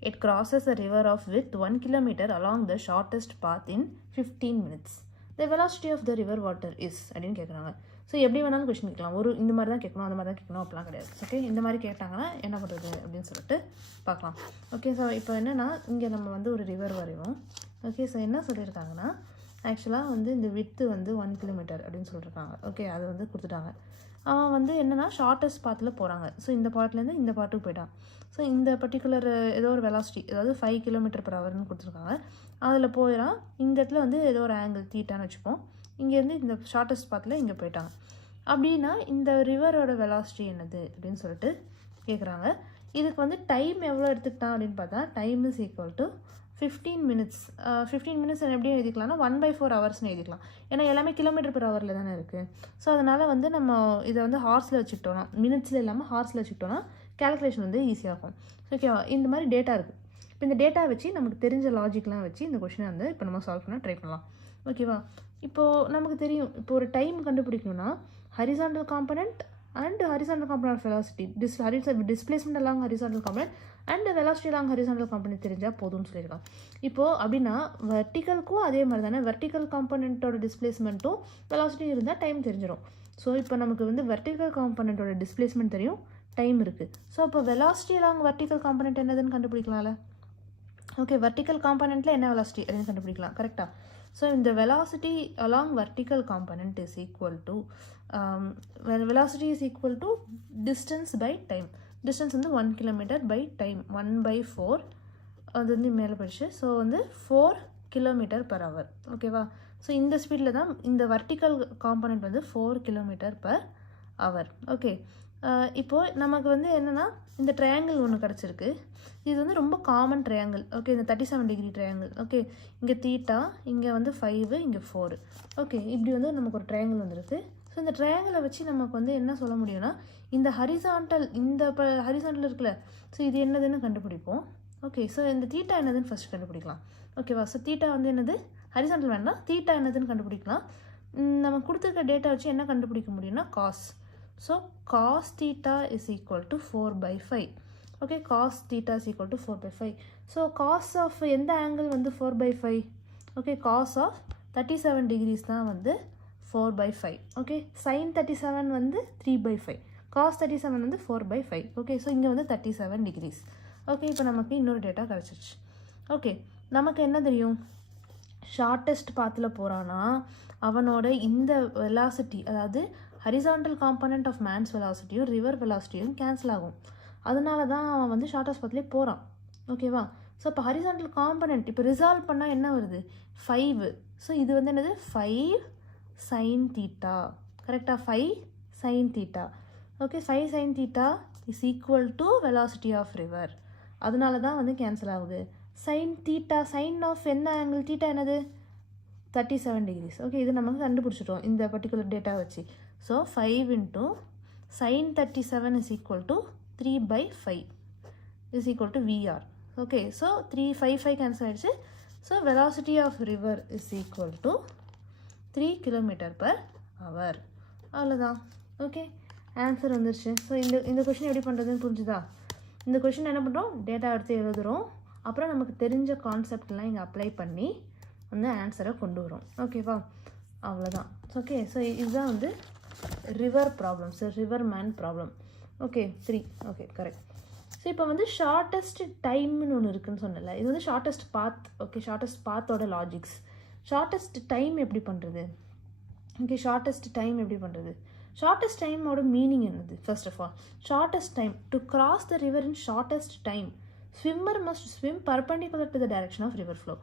It crosses a river of width 1 km along the shortest path in 15 minutes. The velocity of the river water is அப்படின்னு கேட்குறாங்க. ஸோ எப்படி வேணாலும் கொஷின் கேட்கலாம். ஒரு இந்த மாதிரி தான் கேட்கணும், அந்த மாதிரி தான் கேட்கணும் அப்படிலாம் கிடையாது. ஓகே, இந்த மாதிரி கேட்டாங்கன்னா என்ன பண்ணுறது அப்படின்னு சொல்லிட்டு பார்க்கலாம். ஓகே, ஸோ இப்போ என்னென்னா இங்கே நம்ம வந்து ஒரு ரிவர் வரைவோம். ஓகே, ஸோ என்ன சொல்லியிருக்காங்கன்னா ஆக்சுவலாக வந்து இந்த வித்து வந்து 1 km அப்படின்னு சொல்லியிருக்காங்க. ஓகே, அது வந்து கொடுத்துட்டாங்க. அவன் வந்து என்னென்னா ஷார்ட்டஸ்ட் பாத்தில் போகிறாங்க. ஸோ இந்த பாட்டிலேருந்து இந்த பாட்டுக்கு போயிட்டான். ஸோ இந்த பர்டிகுலர் ஏதோ ஒரு வெலாசிட்டி, அதாவது 5 km/hன்னு கொடுத்துருக்காங்க. அதில் போயிடான். இந்த இடத்துல வந்து ஏதோ ஒரு ஆங்கிள் தீட்டான்னு வச்சுப்போம். இங்கேருந்து இந்த ஷார்ட்டஸ்ட் பாத்தில் இங்கே போயிட்டாங்க. அப்படின்னா இந்த ரிவரோட வெலாசிட்டி என்னது அப்படின்னு சொல்லிட்டு கேட்குறாங்க. இதுக்கு வந்து டைம் எவ்வளோ எடுத்துக்கிட்டான் அப்படின்னு பார்த்தா time is equal to 15 minutes. 15 minutes எப்படி எழுதிக்கலாம்னா 1/4 ஹவர்ஸ்னு எழுதிக்கலாம். ஏன்னா எல்லாமே km/hல தானே இருக்குது. ஸோ அதனால் வந்து நம்ம இதை வந்து ஹார்ஸில் வச்சுக்கிட்டோன்னா, மினிட்ஸில் இல்லாமல் ஹார்ஸில் வச்சுக்கிட்டோன்னா கேல்குலேஷன் வந்து ஈஸியாக இருக்கும். ஓகேவா? இந்த மாதிரி டேட்டா இருக்குது. இப்போ இந்த டேட்டா வச்சு நமக்கு தெரிஞ்ச லாஜிக்லாம் வச்சு இந்த கொஷினை வந்து இப்போ நம்ம சால்வ் பண்ண ட்ரை பண்ணலாம். ஓகேவா? இப்போது நமக்கு தெரியும், இப்போ ஒரு டைம் கண்டுபிடிக்கணும்னா horizontal component and horizontal component of velocity, displacement along horizontal component and velocity along horizontal component தெரிஞ்சால் போதும்னு சொல்லியிருக்காங்க. இப்போது அப்படின்னா வெர்டிக்கலுக்கும் அதே மாதிரி தானே, வெர்டிக்கல் காம்பனண்ட்டோட டிஸ்பிளேஸ்மெண்ட்டும் வெலாசிட்டியும் இருந்தால் டைம் தெரிஞ்சிடும். ஸோ இப்போ நமக்கு வந்து வெர்டிக்கல் காம்பனண்ட்டோட டிஸ்பிளேஸ்மெண்ட் தெரியும், டைம் இருக்குது. ஸோ இப்போ வெலாசிட்டி அலாங் வெர்டிக்கல் காம்பனண்ட் என்னதுன்னு கண்டுபிடிக்கலாம்ல. ஓகே, வெர்டிக்கல் காம்பனண்ட்டில் என்ன வெலாசிட்டி அப்படின்னு கண்டுபிடிக்கலாம். கரெக்டாக? ஸோ இந்த velocity along vertical component is equal to velocity is equal to distance by time. distance வந்து 1 km by time, 1/4 அது வந்து மேலே போயிடுச்சு. ஸோ வந்து 4 km/h. ஓகேவா? ஸோ இந்த ஸ்பீடில் தான் இந்த வெர்டிக்கல் காம்பனண்ட் வந்து 4 km/h. ஓகே, இப்போது நமக்கு வந்து என்னென்னா இந்த ட்ரையாங்கிள் ஒன்று கிடச்சிருக்கு. இது வந்து ரொம்ப காமன் ட்ரையாங்கிள். ஓகே, இந்த 37 டிகிரி ட்ரையாங்கிள். ஓகே, இங்கே தீட்டா, இங்கே வந்து 5, இங்கே 4. ஓகே, இப்படி வந்து நமக்கு ஒரு ட்ரையாங்கிள் வந்துருக்கு. ஸோ இந்த ட்ரையாங்கிளை வச்சு நமக்கு வந்து என்ன சொல்ல முடியும்னா இந்த ஹரிசாண்டல், இந்த ஹரிசாண்டல் இருக்குல்ல, ஸோ இது என்னதுன்னு கண்டுபிடிப்போம். ஓகே, ஸோ இந்த தீட்டா என்னதுன்னு ஃபஸ்ட் கண்டுபிடிக்கலாம். ஓகேவா? ஸோ தீட்டா வந்து என்னது, ஹரிசாண்டல் வேணாம், தீட்டா என்னதுன்னு கண்டுபிடிக்கலாம். நம்ம கொடுத்துருக்க டேட்டா வச்சு என்ன கண்டுபிடிக்க முடியும்னா cos. So cos theta is equal to 4/5. Okay, cos theta is equal to 4/5. So cos of எந்த ஆங்கிள் வந்து 4/5? ஓகே, காஸ் ஆஃப் 37 டிகிரிஸ் தான் வந்து 4/5. ஓகே, sin 37 வந்து 3/5, cos 37 வந்து 4/5. ஓகே, ஸோ இங்கே வந்து 37 டிகிரிஸ். ஓகே, இப்போ நமக்கு இன்னொரு டேட்டா கிடச்சிருச்சு. ஓகே, நமக்கு என்ன தெரியும், ஷார்ட்டஸ்ட் பாத்தில் போகிறான்னா அவனோட இந்த வெலாசிட்டி, அதாவது ஹரிசாண்டல் காம்பனண்ட் ஆஃப் மேன்ஸ் வெலாசிட்டியும் ரிவர் வெலாசிட்டியும் கேன்சல் ஆகும். அதனால தான் அவன் வந்து ஷார்ட்டஸ்ட் பாத்திலே போகிறான். ஓகேவா? ஸோ இப்போ ஹரிசாண்டல் காம்பனண்ட் இப்போ ரிசால்வ் பண்ணால் என்ன வருது, 5. ஸோ இது வந்து என்னது, 5 sin theta. கரெக்டாக? 5 sin theta. Okay, 5 sin theta is equal to velocity of river. அதனால தான் வந்து கேன்சல் ஆகுது. sin theta, சைன் ஆஃப் என்ன ஆங்கிள், தீட்டா என்னது, 37 டிகிரிஸ். ஓகே, இது நமக்கு கண்டுபிடிச்சிட்டோம் இந்த பர்டிகுலர் டேட்டா வச்சு. So 5 into sin 37 is equal to 3/5 is equal to VR. Okay, so 5 cancel ஆகிடுச்சு. So velocity of river is equal to 3 km/h. அவ்வளோதான். ஓகே, ஆன்சர் வந்துருச்சு. ஸோ இந்த கொஷின் எப்படி பண்ணுறதுன்னு புரிஞ்சுதா? இந்த கொஷின் என்ன பண்ணுறோம், டேட்டா எடுத்து எழுதுகிறோம், அப்புறம் நமக்கு தெரிஞ்ச கான்செப்ட்லாம் இங்கே அப்ளை பண்ணி வந்து ஆன்சரை கொண்டு வரும். ஓகேவா? அவ்வளோதான். ஓகே, ஸோ இதுதான் வந்து river problems, river man problem. Okay, 3. Okay, correct. So இப்போ வந்து ஷார்ட்டஸ்ட் டைம்னு ஒன்று இருக்குதுன்னு சொன்னல, இது வந்து ஷார்ட்டஸ்ட் பாத். ஓகே, ஷார்ட்டஸ்ட் பாத்தோட லாஜிக்ஸ். ஷார்ட்டஸ்ட் டைம் எப்படி பண்ணுறது? ஓகே, ஷார்ட்டஸ்ட் டைம் எப்படி பண்ணுறது? ஷார்ட்டஸ்ட் டைமோட மீனிங் என்னது? First of all, shortest time, to cross the river in shortest time swimmer must swim perpendicular to the direction of river flow.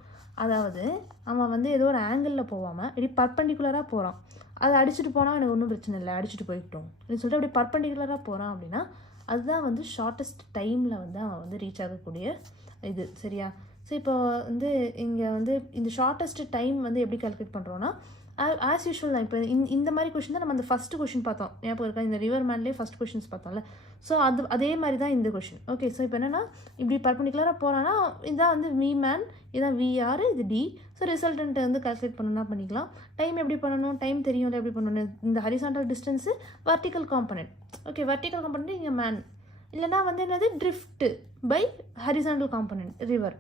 அதாவது அவன் வந்து ஏதோ ஒரு ஆங்கிளில் போகாமல் இப்படி பர்பண்டிகுலராக போகிறான். அதை அடிச்சுட்டு போனால் எனக்கு ஒன்றும் பிரச்சனை இல்லை, அடிச்சுட்டு போய்கிட்டோம் அப்படின்னு சொல்லிட்டு அப்படி பர்பண்டிகுலராக போகிறான் அப்படின்னா அதுதான் வந்து ஷார்ட்டஸ்ட் டைமில் வந்து அவன் வந்து ரீச் ஆகக்கூடிய இது. சரியா? ஸோ இப்போ வந்து இங்கே வந்து இந்த ஷார்ட்டஸ்ட் டைம் வந்து எப்படி கால்குலேட் பண்ணுறோன்னா ஆஸ் யூஷுவல் தான். இப்போ இந்த மாதிரி கொஷின் தான் நம்ம அந்த ஃபஸ்ட்டு கொஷின் பார்த்தோம். ஞாபகம் இருக்கா? இந்த ரிவர் மேன்லேயே ஃபஸ்ட் கொஷின்ஸ் பார்த்தோம்ல. ஸோ அதே மாதிரி தான் இந்த கொஷின். ஓகே, ஸோ இப்போ என்னென்னா இப்படி பர்பண்டிகுலராக போகிறான்னா இதான் வந்து வி மேன், இதான் விஆர், இது டி. ஸோ ரிசல்டன்ட்டை வந்து கால்குலேட் பண்ணணும்னா பண்ணிக்கலாம். டைம் எப்படி பண்ணணும்? டைம் தெரியும்ல எப்படி பண்ணணும். இந்த horizontal distance vertical component. Okay, vertical component இங்கே மேன், இல்லைனா வந்து என்னது drift by horizontal component river.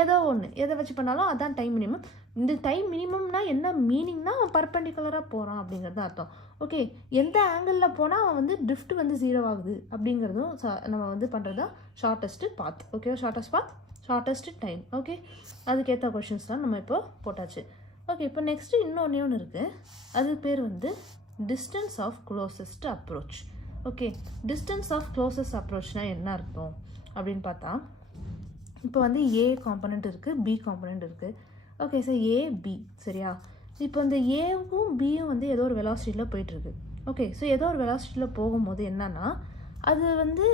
ஏதோ ஒன்று எதை வச்சு பண்ணாலும் அதான் டைம் மினிமம். இந்த டைம் மினிமம்னா என்ன மீனிங்னா பர்பண்டிகுலராக போகிறான் அப்படிங்கிறது அர்த்தம். ஓகே, எந்த ஆங்கிளில் போனால் அவன் வந்து ட்ரிஃப்ட் வந்து 0 ஆகுது அப்படிங்கிறதும் நம்ம வந்து பண்ணுறது தான் shortest path. Okay, shortest path, shortest time. Okay, அதுக்கேற்ற கொஷின்ஸ் தான் நம்ம இப்போ போட்டாச்சு. ஓகே, இப்போ நெக்ஸ்ட்டு இன்னொன்று இருக்குது. அது பேர் வந்து distance of closest approach. Okay, distance of closest அப்ரோச்னால் என்ன அர்த்தம் அப்படின்னு பார்த்தா, இப்போ வந்து ஏ காம்பனண்ட் இருக்குது, பி காம்பனண்ட் இருக்குது. ஓகே, ஸோ ஏ பி சரியா. இப்போ இந்த ஏவும் பியும் வந்து ஏதோ ஒரு வெலாசிட்டியில் போயிட்டுருக்கு. ஓகே, ஸோ ஏதோ ஒரு வெலாசிட்டியில் போகும்போது என்னன்னா அது வந்து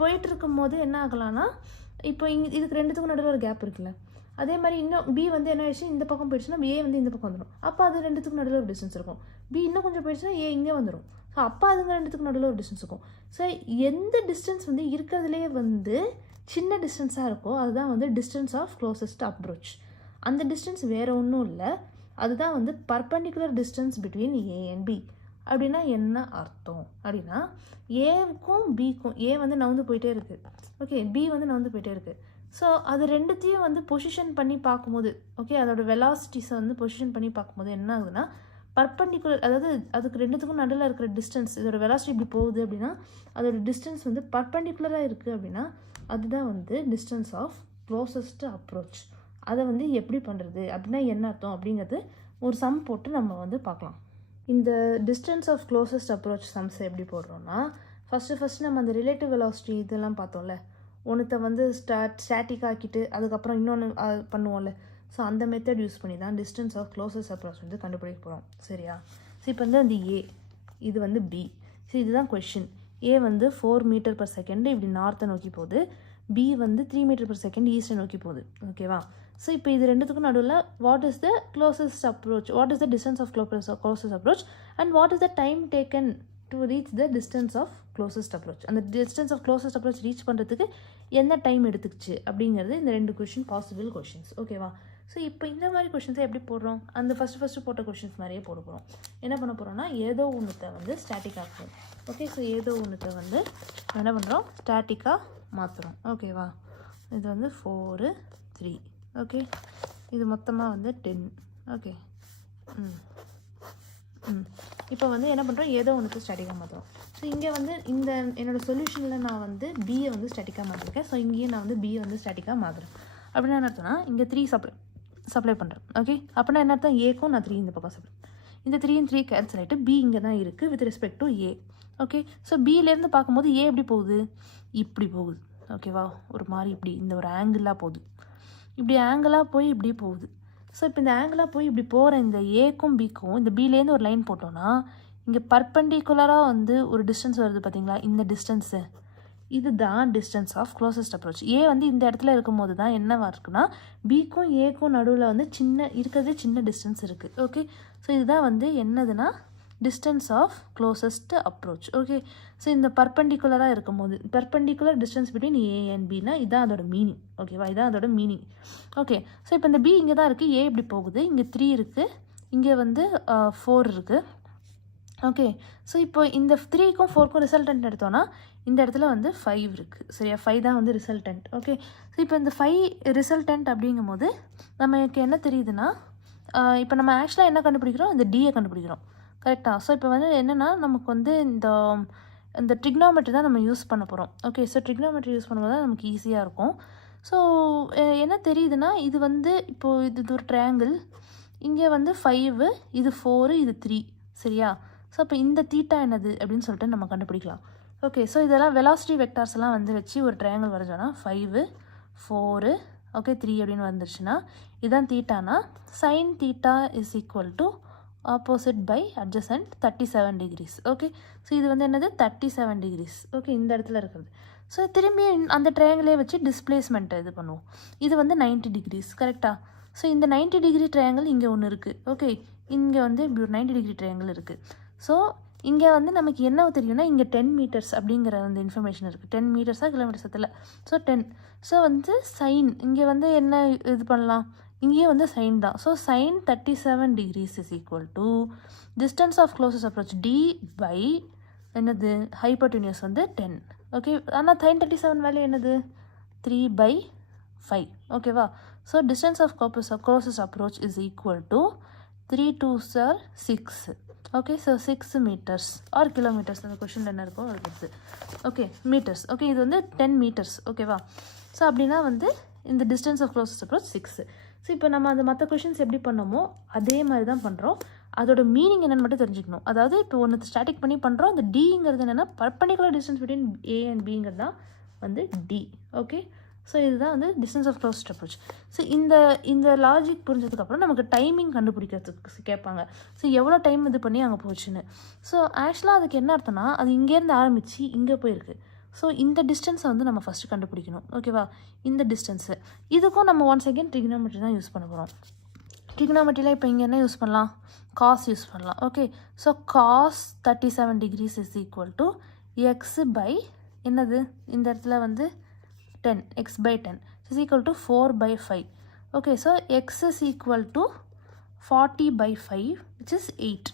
போயிட்டுருக்கும் போது என்ன ஆகலான்னா, இப்போ இதுக்கு ரெண்டுத்துக்கும் நடுவில் ஒரு கேப் இருக்குல்ல, அதே மாதிரி இன்னும் பி வந்து என்ன ஆயிடுச்சு இந்த பக்கம் போயிடுச்சுன்னா ஏ வந்து இந்த பக்கம் வந்துடும். அப்போ அது ரெண்டுத்துக்கும் நடுவில் ஒரு டிஸ்டன்ஸ் இருக்கும். பி இன்னும் கொஞ்சம் போயிடுச்சுன்னா ஏ இங்கே வந்துடும். ஸோ அப்போ அதுங்க ரெண்டுத்துக்கும் நடுவில் ஒரு டிஸ்டன்ஸ் இருக்கும். ஸோ எந்த டிஸ்டன்ஸ் வந்து இருக்கிறதுலேயே வந்து சின்ன டிஸ்டன்ஸாக இருக்கோ அதுதான் வந்து டிஸ்டன்ஸ் ஆஃப் க்ளோசஸ்ட் அப்ரோச். அந்த டிஸ்டன்ஸ் வேறு ஒன்றும் இல்லை, அதுதான் வந்து perpendicular distance between A and B. அப்படின்னா என்ன அர்த்தம் அப்படின்னா, ஏவுக்கும் பிக்கும் ஏ வந்து நவுந்து போயிட்டே இருக்குது. ஓகே, பி வந்து நவுந்து போயிட்டே இருக்குது. ஸோ அது ரெண்டுத்தையும் வந்து பொசிஷன் பண்ணி பார்க்கும்போது, ஓகே, அதோட வெலாசிட்டிஸை வந்து பொசிஷன் பண்ணி பார்க்கும்போது என்ன ஆகுதுன்னா பர்பண்டிகுலர், அதாவது அதுக்கு ரெண்டுத்துக்கும் நடுவில் இருக்கிற டிஸ்டன்ஸ், இதோட வெலாசிட்டி இப்படி போகுது அப்படின்னா அதோட டிஸ்டன்ஸ் வந்து பர்பண்டிகுலராக இருக்குது அப்படின்னா அதுதான் வந்து டிஸ்டன்ஸ் ஆஃப் க்ளோசஸ்ட் அப்ரோச். அதை வந்து எப்படி பண்ணுறது அப்படின்னா என்ன அர்த்தம் அப்படிங்கிறது ஒரு சம் போட்டு நம்ம வந்து பார்க்கலாம். இந்த டிஸ்டன்ஸ் ஆஃப் க்ளோசஸ்ட் அப்ரோச் சம்ஸை எப்படி போடுறோன்னா, ஃபஸ்ட்டு நம்ம அந்த ரிலேட்டிவ் வெலாசிட்டி இதெல்லாம் பார்த்தோம்ல, ஒன்றுத்தை வந்து ஸ்டாட்டிக் ஆக்கிட்டு அதுக்கப்புறம் இன்னொன்று பண்ணுவோம்ல. ஸோ அந்த மெத்தட் யூஸ் பண்ணி தான் டிஸ்டன்ஸ் ஆஃப் க்ளோசஸ்ட் அப்ரோச் வந்து கண்டுபிடிக்க போகிறோம் சரியா. ஸோ இப்போ வந்து அந்த ஏ, இது வந்து பி. ஸோ இதுதான் கொஷின். ஏ வந்து 4 மீட்டர் பர் செகண்ட் இப்படி நார்த்தை நோக்கி போகுது, பி வந்து 3 மீட்டர் பர் செகண்ட் ஈஸ்டை நோக்கி போகுது. ஓகேவா. ஸோ இப்போ இது ரெண்டுத்துக்கும் நடுவில் what is the closest approach, what is the distance of closest approach and what is the time taken to reach the distance of closest approach. அந்த distance of closest approach reach பண்ணுறதுக்கு என்ன டைம் எடுத்துக்கிச்சு அப்படிங்கிறது இந்த 2 கொஷின் பாசிபிள் கொஷின்ஸ். ஓகேவா. ஸோ இப்போ இந்த மாதிரி கொஷின்ஸை எப்படி போடுறோம், அந்த ஃபஸ்ட்டு போட்ட கொஷின்ஸ் மாதிரியே போட போகிறோம். என்ன பண்ண போகிறோம்னா ஏதோ ஒன்றுத்தை வந்து ஸ்டாட்டிக் ஆக்குறோம். ஓகே, ஸோ ஏதோ ஒன்றுத்தை வந்து என்ன பண்ணுறோம் ஸ்டாட்டிக்காக மாற்றுறோம். ஓகேவா. இது வந்து 4 3. ஓகே, இது மொத்தமாக வந்து 10. ஓகே, இப்போ வந்து என்ன பண்ணுறோம் ஏதோ ஒன்றுக்கு ஸ்டாட்டிக்காக மாற்றுறோம். ஸோ இங்கே வந்து இந்த என்னோடய சொல்யூஷனில் நான் வந்து பியை வந்து ஸ்டாட்டிக்காக மாற்றிருக்கேன். ஸோ இங்கேயும் நான் வந்து பியை வந்து ஸ்டாட்டிக்காக மாற்றுறேன். அப்படின்னா என்ன அர்த்தம்னா இங்கே 3 சப்ளை பண்ணுறேன். ஓகே, அப்படின்னா என்ன அர்த்தம், ஏக்கும் நான் 3 இந்த பக்கம் சப்ளை, இந்த 3 and 3 கேன்சல் ஆகிட்டு பி இங்கே தான் இருக்குது with respect to A. Okay, so பியிலேருந்து பார்க்கும்போது ஏ எப்படி போகுது, இப்படி போகுது. ஓகேவா, ஒரு மாதிரி இப்படி இந்த ஒரு ஆங்கிளாக போகுது, இப்படி ஆங்கிளாக போய் இப்படி போகுது. ஸோ இப்போ இந்த ஆங்கிளாக போய் இப்படி போகிற இந்த ஏக்கும் பிக்கும் இந்த பிலேருந்து ஒரு லைன் போட்டோன்னா இங்கே பர்பண்டிகுலராக வந்து ஒரு டிஸ்டன்ஸ் வருது பார்த்தீங்களா, இந்த டிஸ்டன்ஸு, இதுதான் டிஸ்டன்ஸ் ஆஃப் க்ளோசஸ்ட் அப்ரோச். ஏ வந்து இந்த இடத்துல இருக்கும்போது தான் என்னவா இருக்குன்னா பிக்கும் ஏக்கும் நடுவில் வந்து சின்ன டிஸ்டன்ஸ் இருக்குது. ஓகே, ஸோ இதுதான் வந்து என்னதுன்னா distance of closest approach. Okay, so இந்த பர்பண்டிகுலராக இருக்கும்போது perpendicular distance between A and பின்னா இதுதான் அதோட மீனிங். ஓகேவா, இதுதான் அதோட மீனிங். ஓகே, ஸோ இப்போ இந்த பி இங்கே தான் இருக்குது, ஏ இப்படி போகுது, இங்கே 3 இருக்குது, இங்கே வந்து 4 இருக்குது. ஓகே, ஸோ இப்போ இந்த 3க்கும் 4க்கும் ரிசல்டன்ட் எடுத்தோன்னா இந்த இடத்துல வந்து 5 இருக்குது சரியா. 5 தான் வந்து ரிசல்டன்ட். ஓகே, ஸோ இப்போ இந்த 5 ரிசல்டன்ட் அப்படிங்கும் போது நமக்கு என்ன தெரியுதுன்னா, இப்போ நம்ம ஆக்சுவலாக என்ன கண்டுபிடிக்கிறோம், இந்த டியை கண்டுபிடிக்கிறோம் கரெக்டாக. ஸோ இப்போ வந்து என்னென்னா நமக்கு வந்து இந்த ட்ரிக்னாமெட்ரி தான் நம்ம யூஸ் பண்ண போகிறோம். ஓகே, ஸோ ட்ரிக்னாமெட்ரி யூஸ் பண்ணும்போது தான் நமக்கு ஈஸியாக இருக்கும். ஸோ என்ன தெரியுதுன்னா இது வந்து இப்போது இது ஒரு ட்ரையாங்கிள், இங்கே வந்து 5, இது 4, இது 3 சரியா. ஸோ அப்போ இந்த தீட்டா என்னது அப்படின்னு சொல்லிட்டு நம்ம கண்டுபிடிக்கலாம். ஓகே, ஸோ இதெல்லாம் வெலாசிட்டி வெக்டார்ஸ் எல்லாம் வந்து வச்சு ஒரு ட்ரையாங்கிள் வரைஞ்சோன்னா 5 4 ஓகே 3 அப்படின்னு வந்துருச்சுன்னா இதுதான் தீட்டானா sine theta is equal to opposite by adjacent 37 degrees. Okay, so இது வந்து என்னது 37 degrees. ஓகே, இந்த இடத்துல இருக்கிறது. ஸோ திரும்பி அந்த ட்ரையாங்கிளே வச்சு டிஸ்பிளேஸ்மெண்ட்டை இது பண்ணுவோம். இது வந்து 90 degrees கரெக்டாக. ஸோ இந்த 90 degree ட்ரையாங்கிள் இங்கே ஒன்று இருக்குது. ஓகே, இங்கே வந்து இப்படி ஒரு 90 degree ட்ரையாங்கிள் இருக்குது. ஸோ இங்கே வந்து நமக்கு என்ன தெரியும்னா இங்கே 10 meters அப்படிங்கிற அந்த இன்ஃபர்மேஷன் இருக்குது. 10 மீட்டர்ஸாக கிலோமீட்டர்ஸ் தெரியல. ஸோ 10. ஸோ வந்து சைன் இங்கே வந்து என்ன இது பண்ணலாம், இங்கேயும் வந்து சைன் தான். So sine 37 degrees is equal to distance of closest approach D by என்னது ஹைப்போட்டெனியூஸ் வந்து 10. ஓகே, ஆனால் சைன் 37 வேல்யூ என்னது 3/5. ஓகேவா. So distance of closest approach is equal to 3 2s are 6. Okay, so 6 meters or kilometers அந்த கொஷினில் என்ன இருக்கோ இருக்குது. Okay, metres. ஓகே, இது வந்து 10 meters. ஓகேவா. ஸோ அப்படின்னா வந்து இந்த distance of closest approach 6. So இப்போ நம்ம அந்த மற்ற கொஷின்ஸ் எப்படி பண்ணோமோ அதே மாதிரி தான் பண்ணுறோம். அதோட மீனிங் என்னென்னு மட்டும் தெரிஞ்சுக்கணும். அதாவது இப்போ ஒன்று ஸ்டாட்டிக் பண்ணி பண்ணுறோம். அந்த டிங்கிறது என்னென்னா perpendicular distance between A and பிங்கிறது தான் வந்து டி. ஓகே, ஸோ இதுதான் வந்து distance of closest approach. So இந்த லாஜிக் புரிஞ்சதுக்கப்புறம் நமக்கு டைமிங் கண்டுபிடிக்கிறதுக்கு கேட்பாங்க. ஸோ எவ்வளோ டைம் இது பண்ணி அங்கே போச்சுன்னு. ஸோ ஆக்சுவலாக அதுக்கு என்ன அர்த்தம்னா அது இங்கேருந்து ஆரம்பித்து இங்கே போயிருக்கு. ஸோ இந்த டிஸ்டன்ஸை வந்து நம்ம ஃபஸ்ட்டு கண்டுபிடிக்கணும். ஓகேவா. இந்த டிஸ்டன்ஸு இதுக்கும் நம்ம ஒன்ஸ் அகேன் ட்ரிகனாமெட்ரி தான் யூஸ் பண்ண போகிறோம். ட்ரிகனாமெட்ரியில் இப்போ இங்கே என்ன யூஸ் பண்ணலாம், காஸ் யூஸ் பண்ணலாம். Okay, so cos 37 degrees is equal to X by என்னது இந்த இடத்துல வந்து 10, x by 10 is equal to 4/5. Okay, so x is equal to 40/5 which is 8.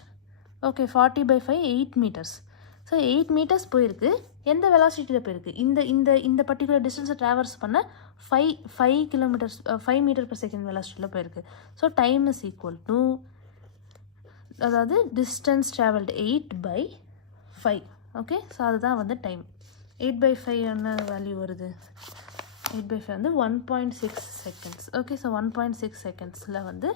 Okay, 40/5 8 meters. So 8 meters போயிருக்கு. எந்த வெலாசிட்டியில் போயிருக்கு, இந்த பர்டிகுலர் டிஸ்டன்ஸை ட்ராவல்ஸ் பண்ண 5 kilometers 5 meter per second வெலாசிட்டியில் போயிருக்கு. So time is equal to அதாவது டிஸ்டன்ஸ் ட்ராவல்டு 8/5. ஓகே, ஸோ அதுதான் வந்து டைம். 8/5 என்ன வேல்யூ வருது, 8/5 வந்து 1.6 seconds. ஓகே, ஸோ 1.6 secondsல வந்து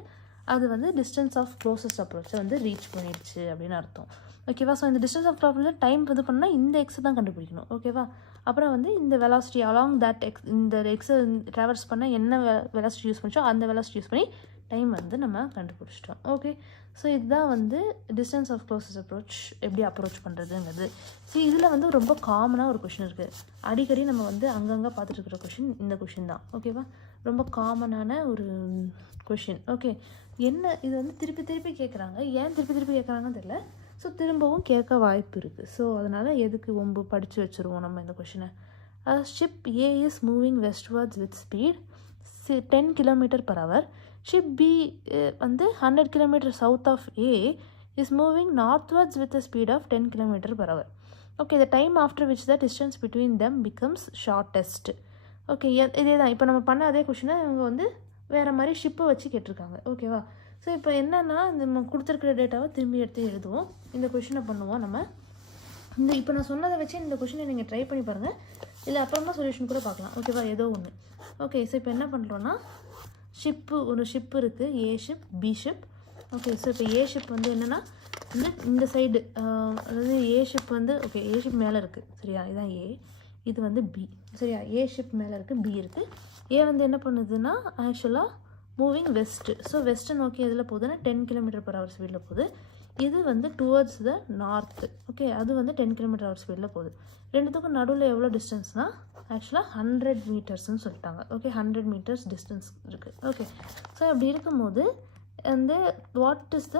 அது வந்து டிஸ்டன்ஸ் ஆஃப் க்ளோசஸ்ட் அப்ரோச்சை வந்து ரீச் பண்ணிடுச்சு அப்படின்னு அர்த்தம். ஓகேவா. ஸோ இந்த டிஸ்டன்ஸ் ஆஃப் க்ளோசஸ்ட் டைம் இது பண்ணால் இந்த எக்ஸை தான் கண்டுபிடிக்கணும். ஓகேவா. அப்புறம் வந்து இந்த வெலாசிட்டி அலாங் தட் இந்த எக்ஸை ட்ராவல்ஸ் பண்ண என்ன வெலாசிட்டி யூஸ் பண்ணிச்சோ அந்த வெலாசிட்டி யூஸ் பண்ணி டைம் வந்து நம்ம கண்டுபிடிச்சிட்டோம். ஓகே, ஸோ இதுதான் வந்து டிஸ்டன்ஸ் ஆஃப் க்ளோசஸ்ட் அப்ரோச் எப்படி அப்ரோச் பண்ணுறதுங்கிறது. ஸோ இதில் வந்து ரொம்ப காமனாக ஒரு கொஷின் இருக்குது. அடிக்கடி நம்ம வந்து அங்கங்கே பார்த்துட்டு இருக்கிற கொஷின் இந்த கொஷின் தான். ஓகேவா, ரொம்ப காமனான ஒரு கொஷின். ஓகே, என்ன இது வந்து திருப்பி கேட்குறாங்க. ஏன் திருப்பி கேட்குறாங்கன்னு தெரியல. ஸோ திரும்பவும் கேட்க வாய்ப்பு இருக்குது. ஸோ அதனால் எதுக்கு ஒம்பு படித்து வச்சுருவோம் நம்ம இந்த கொஷினை. Ship A is moving westwards with speed 10 km/h. Ship B வந்து 100 km south of A is moving northwards with a speed of 10 km/h. Okay, the time after which the distance between them becomes shortest. Okay, இதே தான் இப்போ நம்ம பண்ண அதே கொஷினை இவங்க வந்து வேறு மாதிரி ஷிப்பை வச்சு கேட்டிருக்காங்க. ஓகேவா. ஸோ இப்போ என்னென்னா நம்ம கொடுத்துருக்கிற டேட்டாவை திரும்பி எடுத்து எழுதுவோம். இந்த கொஷினை பண்ணுவோம் நம்ம. இப்போ நான் சொன்னதை வச்சு இந்த கொஷினை நீங்கள் ட்ரை பண்ணி பாருங்கள். இல்லை அப்புறமா சொல்யூஷன் கூட பார்க்கலாம். ஓகேவா, ஏதோ ஒன்று. ஓகே, ஸோ இப்போ என்ன பண்ணுறோன்னா ஒரு ஷிப்பு இருக்குது, A ship B ship. Okay, so இப்போ ஏ ஷிப் வந்து என்னென்னா இந்த சைடு அதாவது ஏ ஷிப் வந்து ஓகே ஏ ஷிப் மேலே இருக்குது சரியா, இதுதான் ஏ, இது வந்து பி சரியா. ஏ ஷிப் மேலே இருக்குது, பி இருக்குது. ஏ வந்து என்ன பண்ணுதுன்னா ஆக்சுவலாக மூவிங் வெஸ்ட்டு. ஸோ வெஸ்ட்டை நோக்கி எதில் போகுதுன்னா 10 km/h ஸ்பீடில் போகுது. இது வந்து டுவர்ட்ஸ் த நார்த்து. ஓகே, அது வந்து 10 km/h ஸ்பீடில் போகுது. ரெண்டுத்துக்கும் நடுவில் எவ்வளோ டிஸ்டன்ஸ்னால் ஆக்சுவலாக 100 மீட்டர்ஸ்ன்னு சொல்லிட்டாங்க. ஓகே, 100 meters டிஸ்டன்ஸ் இருக்குது. ஓகே, ஸோ அப்படி இருக்கும்போது வந்து what is the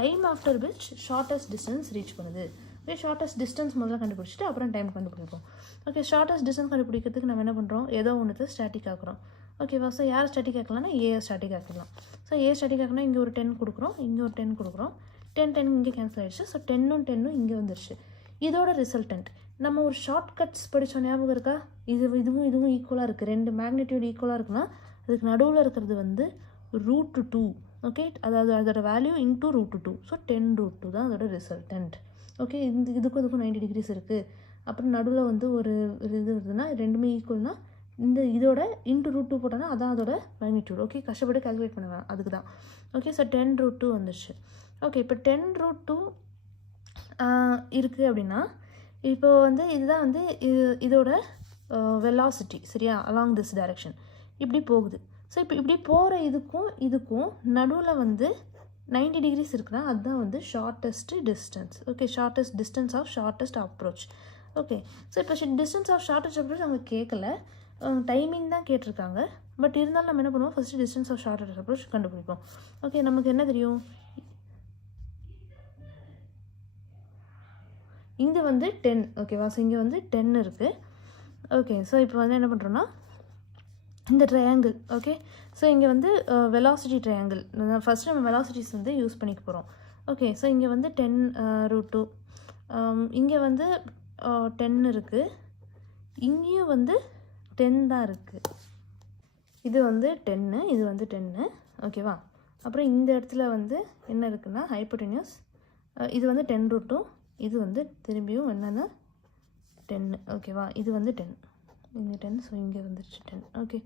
time after which shortest distance reach பண்ணுது. ஓகே, ஷார்ட்டஸ்ட் டிஸ்டன்ஸ் முதல்ல கண்டுபிடிச்சிட்டு அப்புறம் டைம் கண்டுபிடிப்போம். ஓகே, ஷார்ட்டஸ்ட் டிஸ்டன்ஸ் கண்டுபிடிக்கிறதுக்கு நம்ம என்ன பண்ணுறோம், ஏதோ ஒன்று ஸ்டாட்டிக் ஆக்குறோம். ஓகேவா. ஸோ யார் ஸ்டாட்டிக் ஆக்கலாம்னா ஏ ஸ்டாட்டிக் ஆக்கலாம். ஸோ ஏ ஸ்டாட்டிக் ஆக்கினா இங்கே ஒரு 10 கொடுக்குறோம், இங்கே ஒரு 10 கொடுக்குறோம். 10 இங்கே கேன்சல் ஆகிடுச்சு. ஸோ 10 இங்கே வந்துடுச்சு. இதோட ரிசல்டன்ட் நம்ம ஒரு ஷார்ட் கட்ஸ் படித்தோம், ஞாபகம் இருக்கா. இதுவும் ஈக்குவலாக இருக்குது, ரெண்டு மேக்னிடியூட் ஈக்குவலாக இருக்குன்னா அதுக்கு நடுவில் இருக்கிறது வந்து √2. ஓகே, அதாவது அதோட வேல்யூ இன்டூ √2. ஸோ 10√2 தான் அதோட ரிசல்டன்ட். ஓகே, இதுக்கும் 90 degrees இருக்குது. அப்புறம் நடுவில் வந்து ஒரு இது இருக்குதுன்னா ரெண்டுமே ஈக்குவல்னால் இதோட இன்ட்டு √2 போட்டோன்னா அதான் அதோட மேக்னிடியூட். ஓகே, கஷ்டப்பட்டு கால்குலேட் பண்ணுவேன் அதுக்கு தான். ஓகே, ஸோ 10√2 வந்துடுச்சு. ஓகே, இப்போ 10√2 இருக்குது அப்படின்னா இப்போ வந்து இதுதான் வந்து இதோட வெலாசிட்டி சரியா, அலாங் திஸ் டைரக்ஷன் இப்படி போகுது. ஸோ இப்போ இப்படி போகிற இதுக்கும் நடுவில் வந்து 90 degrees இருக்குன்னா அதுதான் வந்து shortest distance. Okay, shortest distance of shortest approach. Okay, so இப்போ டிஸ்டன்ஸ் ஆஃப் ஷார்ட்டஸ்ட் அப்ரோச் அவங்க கேட்கல, டைமிங் தான் கேட்டிருக்காங்க. பட் இருந்தாலும் நம்ம என்ன பண்ணுவோம், first distance of shortest approach கண்டுபிடிப்போம். ஓகே, நமக்கு என்ன தெரியும், இங்கே வந்து 10. ஓகேவா, ஸோ இங்கே வந்து 10 இருக்குது. ஓகே, ஸோ இப்போ வந்து என்ன பண்ணுறோன்னா இந்த ட்ரையாங்கிள். ஓகே, ஸோ இங்கே வந்து வெலாசிட்டி ட்ரையாங்கிள். ஃபஸ்ட்டு நம்ம வெலாசிட்டிஸ் வந்து யூஸ் பண்ணிக்க போகிறோம். ஓகே, ஸோ இங்கே வந்து 10√2, இங்கே வந்து 10 இருக்குது, இங்கேயும் வந்து 10 தான் இருக்குது. இது வந்து 10, இது வந்து 10. ஓகேவா, அப்புறம் இந்த இடத்துல வந்து என்ன இருக்குன்னா ஹைப்போடென்யூஸ், இது வந்து 10√2, இது வந்து திரும்பியும் என்னென்னா 10. ஓகேவா, இது வந்து 10, இங்கே 10, ஸோ இங்கே வந்துருச்சு 10. ஓகே,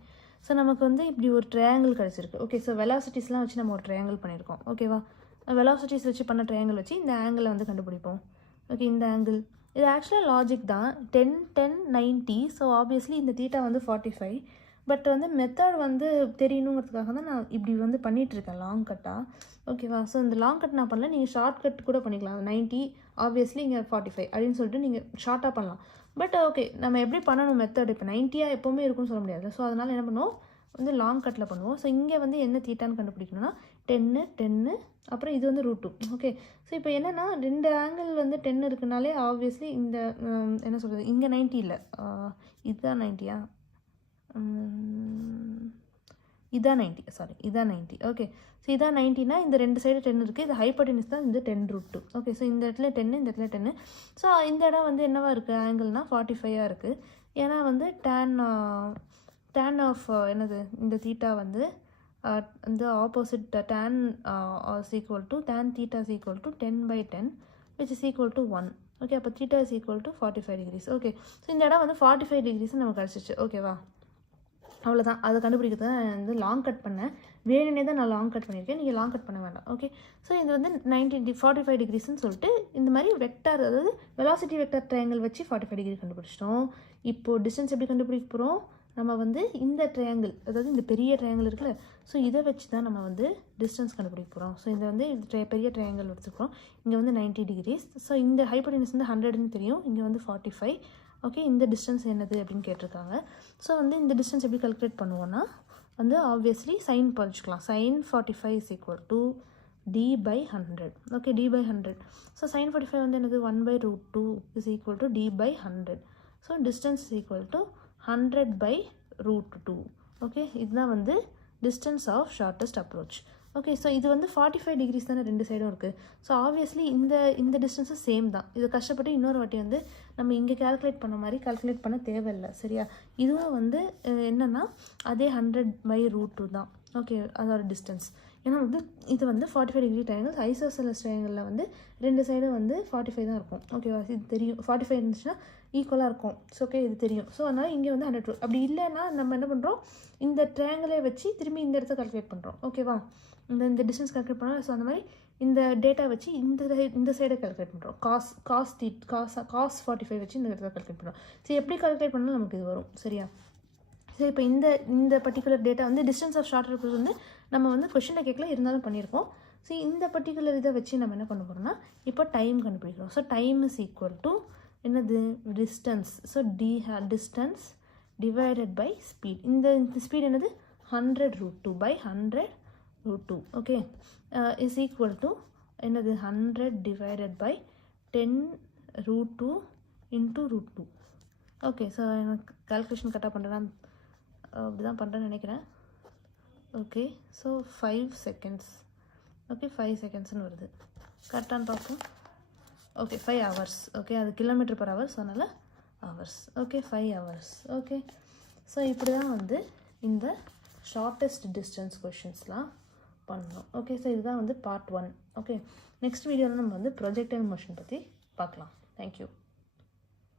ஸோ நமக்கு வந்து இப்படி ஒரு ட்ரையாங்கிள் கிடச்சிருக்கு. ஓகே, ஸோ வெலாசிட்டிஸ்லாம் வச்சு நம்ம ஒரு ட்ரையாங்கிள் பண்ணியிருக்கோம். ஓகேவா, வெலாசிட்டிஸ் வச்சு பண்ண ட்ரையாங்கிள் வச்சு இந்த ஆங்கிளை வந்து கண்டுபிடிப்போம். ஓகே, இந்த ஆங்கிள் இது ஆக்சுவலாக லாஜிக் தான், 10 10 90. ஸோ ஆப்வியஸ்லி இந்த தீட்டா வந்து 45. பட் வந்து மெத்தட் வந்து தெரியணுங்கிறதுக்காக தான் நான் இப்படி வந்து பண்ணிகிட்ருக்கேன் லாங் கட்டாக. ஓகேவா, ஸோ இந்த லாங் கட் நான் பண்ணல, நீங்கள் ஷார்ட் கட் கூட பண்ணிக்கலாம். 90 ஆப்வியஸ்லி இங்கே 45 அப்படின்னு சொல்லிட்டு நீங்கள் ஷார்ட்டாக பண்ணலாம். பட் ஓகே, நம்ம எப்படி பண்ணணும் மெத்தட், இப்போ 90 எப்போவுமே இருக்குன்னு சொல்ல முடியாது. ஸோ அதனால் என்ன பண்ணுவோம், வந்து லாங் கட்டில் பண்ணுவோம். ஸோ இங்கே வந்து என்ன தீட்டான்னு கண்டுபிடிக்கணும்னா 10 10, அப்புறம் இது வந்து √2. ஓகே, ஸோ இப்போ என்னென்னா 2 ஆங்கிள் வந்து 10 இருக்குனாலே ஆப்வியஸ்லி இந்த என்ன சொல்கிறது, இங்கே 90 இல்லை, இதுதான் 90யா, இதான் 90, சாரி இதான் 90. ஓகே, ஸோ இதான் 90னா இந்த 2 சைடு 10 இருக்குது, இது ஹைப்போடென்யூஸ் தான், இந்த 10√2. ஓகே, ஸோ இந்த இடத்துல 10, இந்த இடத்துல 10. ஸோ இந்த இடம் வந்து என்னவா இருக்குது, ஆங்கிள்னால் 45ஆக இருக்குது. ஏன்னா வந்து tan ஆஃப் என்னது இந்த தீட்டா வந்து இந்த opposite tan tan theta is equal to 10/10 which is equal to 1. Okay, அப்போ theta is equal to 45 degrees. Okay, so இந்த இடம் வந்து 45 degrees நமக்கு கிடச்சிச்சு. ஓகேவா, அவ்வளோதான். அதை கண்டுபிடிக்கிறது தான் நான் வந்து லாங் கட் பண்ணேன், வேணுனே தான் நான் லாங் கட் பண்ணியிருக்கேன், நீங்கள் லாங் கட் பண்ண வேண்டாம். ஓகே, ஸோ இது வந்து 45 டிகிரிஸ்ன்னு சொல்லிட்டு இந்த மாதிரி வெக்டார், அதாவது வெலாசிட்டி வெக்டார் ட்ரையாங்கிள் வச்சு 45 டிகிரி கண்டுபிடிச்சிட்டோம். இப்போது டிஸ்டன்ஸ் எப்படி கண்டுபிடிக்க போகிறோம், நம்ம வந்து இந்த ட்ரையாங்கிள், அதாவது இந்த பெரிய ட்ரையாங்கிள் இருக்குல்ல, ஸோ இதை வச்சு தான் நம்ம வந்து டிஸ்டன்ஸ் கண்டுபிடிக்க போகிறோம். ஸோ இந்த வந்து பெரிய ட்ரையாங்கிள் எடுத்துக்கிறோம், இங்கே வந்து 90 டிகிரிஸ். ஸோ இந்த ஹைப்போடென்யூஸ் வந்து 100ன்னு தெரியும், இங்கே வந்து 45. ஓகே, இந்த டிஸ்டன்ஸ் என்னது அப்படின்னு கேட்டிருக்காங்க. ஸோ வந்து இந்த டிஸ்டன்ஸ் எப்படி கால்குலேட் பண்ணுவோன்னா வந்து ஆப்வியஸ்லி சைன் படிச்சுக்கலாம். sin 45 is equal to d/100. Okay, d/100. So sin 45 வந்து என்னது 1/√2 is equal to d/100. So distance is equal to 100/√2. Okay, இதுதான் வந்து distance of shortest approach. Okay, so இது வந்து 45 டிகிரிஸ் தானே ரெண்டு சைடும் இருக்குது. ஸோ ஆப்வியஸ்லி இந்த டிஸ்டன்ஸும் சேம் தான். இது கஷ்டப்பட்டு இன்னொரு வாட்டி வந்து நம்ம இங்கே கால்குலேட் பண்ண மாதிரி கால்குலேட் பண்ண தேவையில்லை, சரியா. இதுவும் வந்து என்னென்னா அதே 100/√2 தான். ஓகே, அதோட டிஸ்டன்ஸ். ஏன்னா வந்து இது வந்து 45 டிகிரி ட்ரையாங்கிள், ஐசோசெலஸ் ட்ரையாங்கிளில் வந்து ரெண்டு சைடும் வந்து 45 தான் இருக்கும். ஓகேவா, இது தெரியும், 45 இருந்துச்சுன்னா ஈக்குவலாக இருக்கும். ஸோ ஓகே, இது தெரியும். ஸோ அதனால் இங்கே வந்து 100. அப்படி இல்லைன்னா நம்ம என்ன பண்ணுறோம், இந்த ட்ரையாங்கிளை வச்சு திரும்பி இந்த இடத்த கால்குலேட் பண்ணுறோம். ஓகேவா, இந்த டிஸ்டன்ஸ் கால்குலேட் பண்ணோம். ஸோ அந்த மாதிரி இந்த டேட்டா வச்சு இந்த சைடை கால்குலேட் பண்ணுறோம். காஸ் 45 வச்சு இந்த இடத்த கால்குலேட் பண்ணுறோம். ஸோ எப்படி கால்குலேட் பண்ணாலும் நமக்கு இது வரும், சரியா. ஸோ இப்போ இந்த பர்டிகுலர் டேட்டா வந்து டிஸ்டன்ஸ் ஆஃப் ஷார்ட் அப்ரோச் வந்து நம்ம வந்து கொஷினில் கேட்கல, இருந்தாலும் பண்ணியிருக்கோம். ஸோ இந்த பர்டிகுலர் இதை வச்சு நம்ம என்ன பண்ண போகிறோம்னா இப்போ டைம் கண்டுபிடிக்கிறோம். So time is equal to என்னது distance. So distance divided by speed. இந்த ஸ்பீட் என்னது 100√2/100√2. ஓகே, இஸ் ஈக்குவல் டு என்னது 100 divided by 10√2 into √2. Okay, so எனக்கு கால்குலேஷன் கரெக்டாக பண்ணுறேன், அப்படி தான் பண்ணுறேன்னு நினைக்கிறேன். Okay, so 5 seconds. ஓகே, 5 secondsன்னு வருது, கரெக்டான்னு பார்ப்போம். Okay, 5 hours. ஓகே, அது km/h, ஸோ அதனால் hours. Okay, 5 hours. Okay, so இப்படி தான் வந்து இந்த ஷார்ட்டஸ்ட் டிஸ்டன்ஸ் கொஷின்ஸ்லாம் பண்ணணும். ஓகே, ஸோ இதுதான் வந்து பார்ட் 1. ஓகே, நெக்ஸ்ட் வீடியோவில் நம்ம வந்து ப்ரொஜெக்டைல் மோஷன் பற்றி பார்க்கலாம். தேங்க்யூ.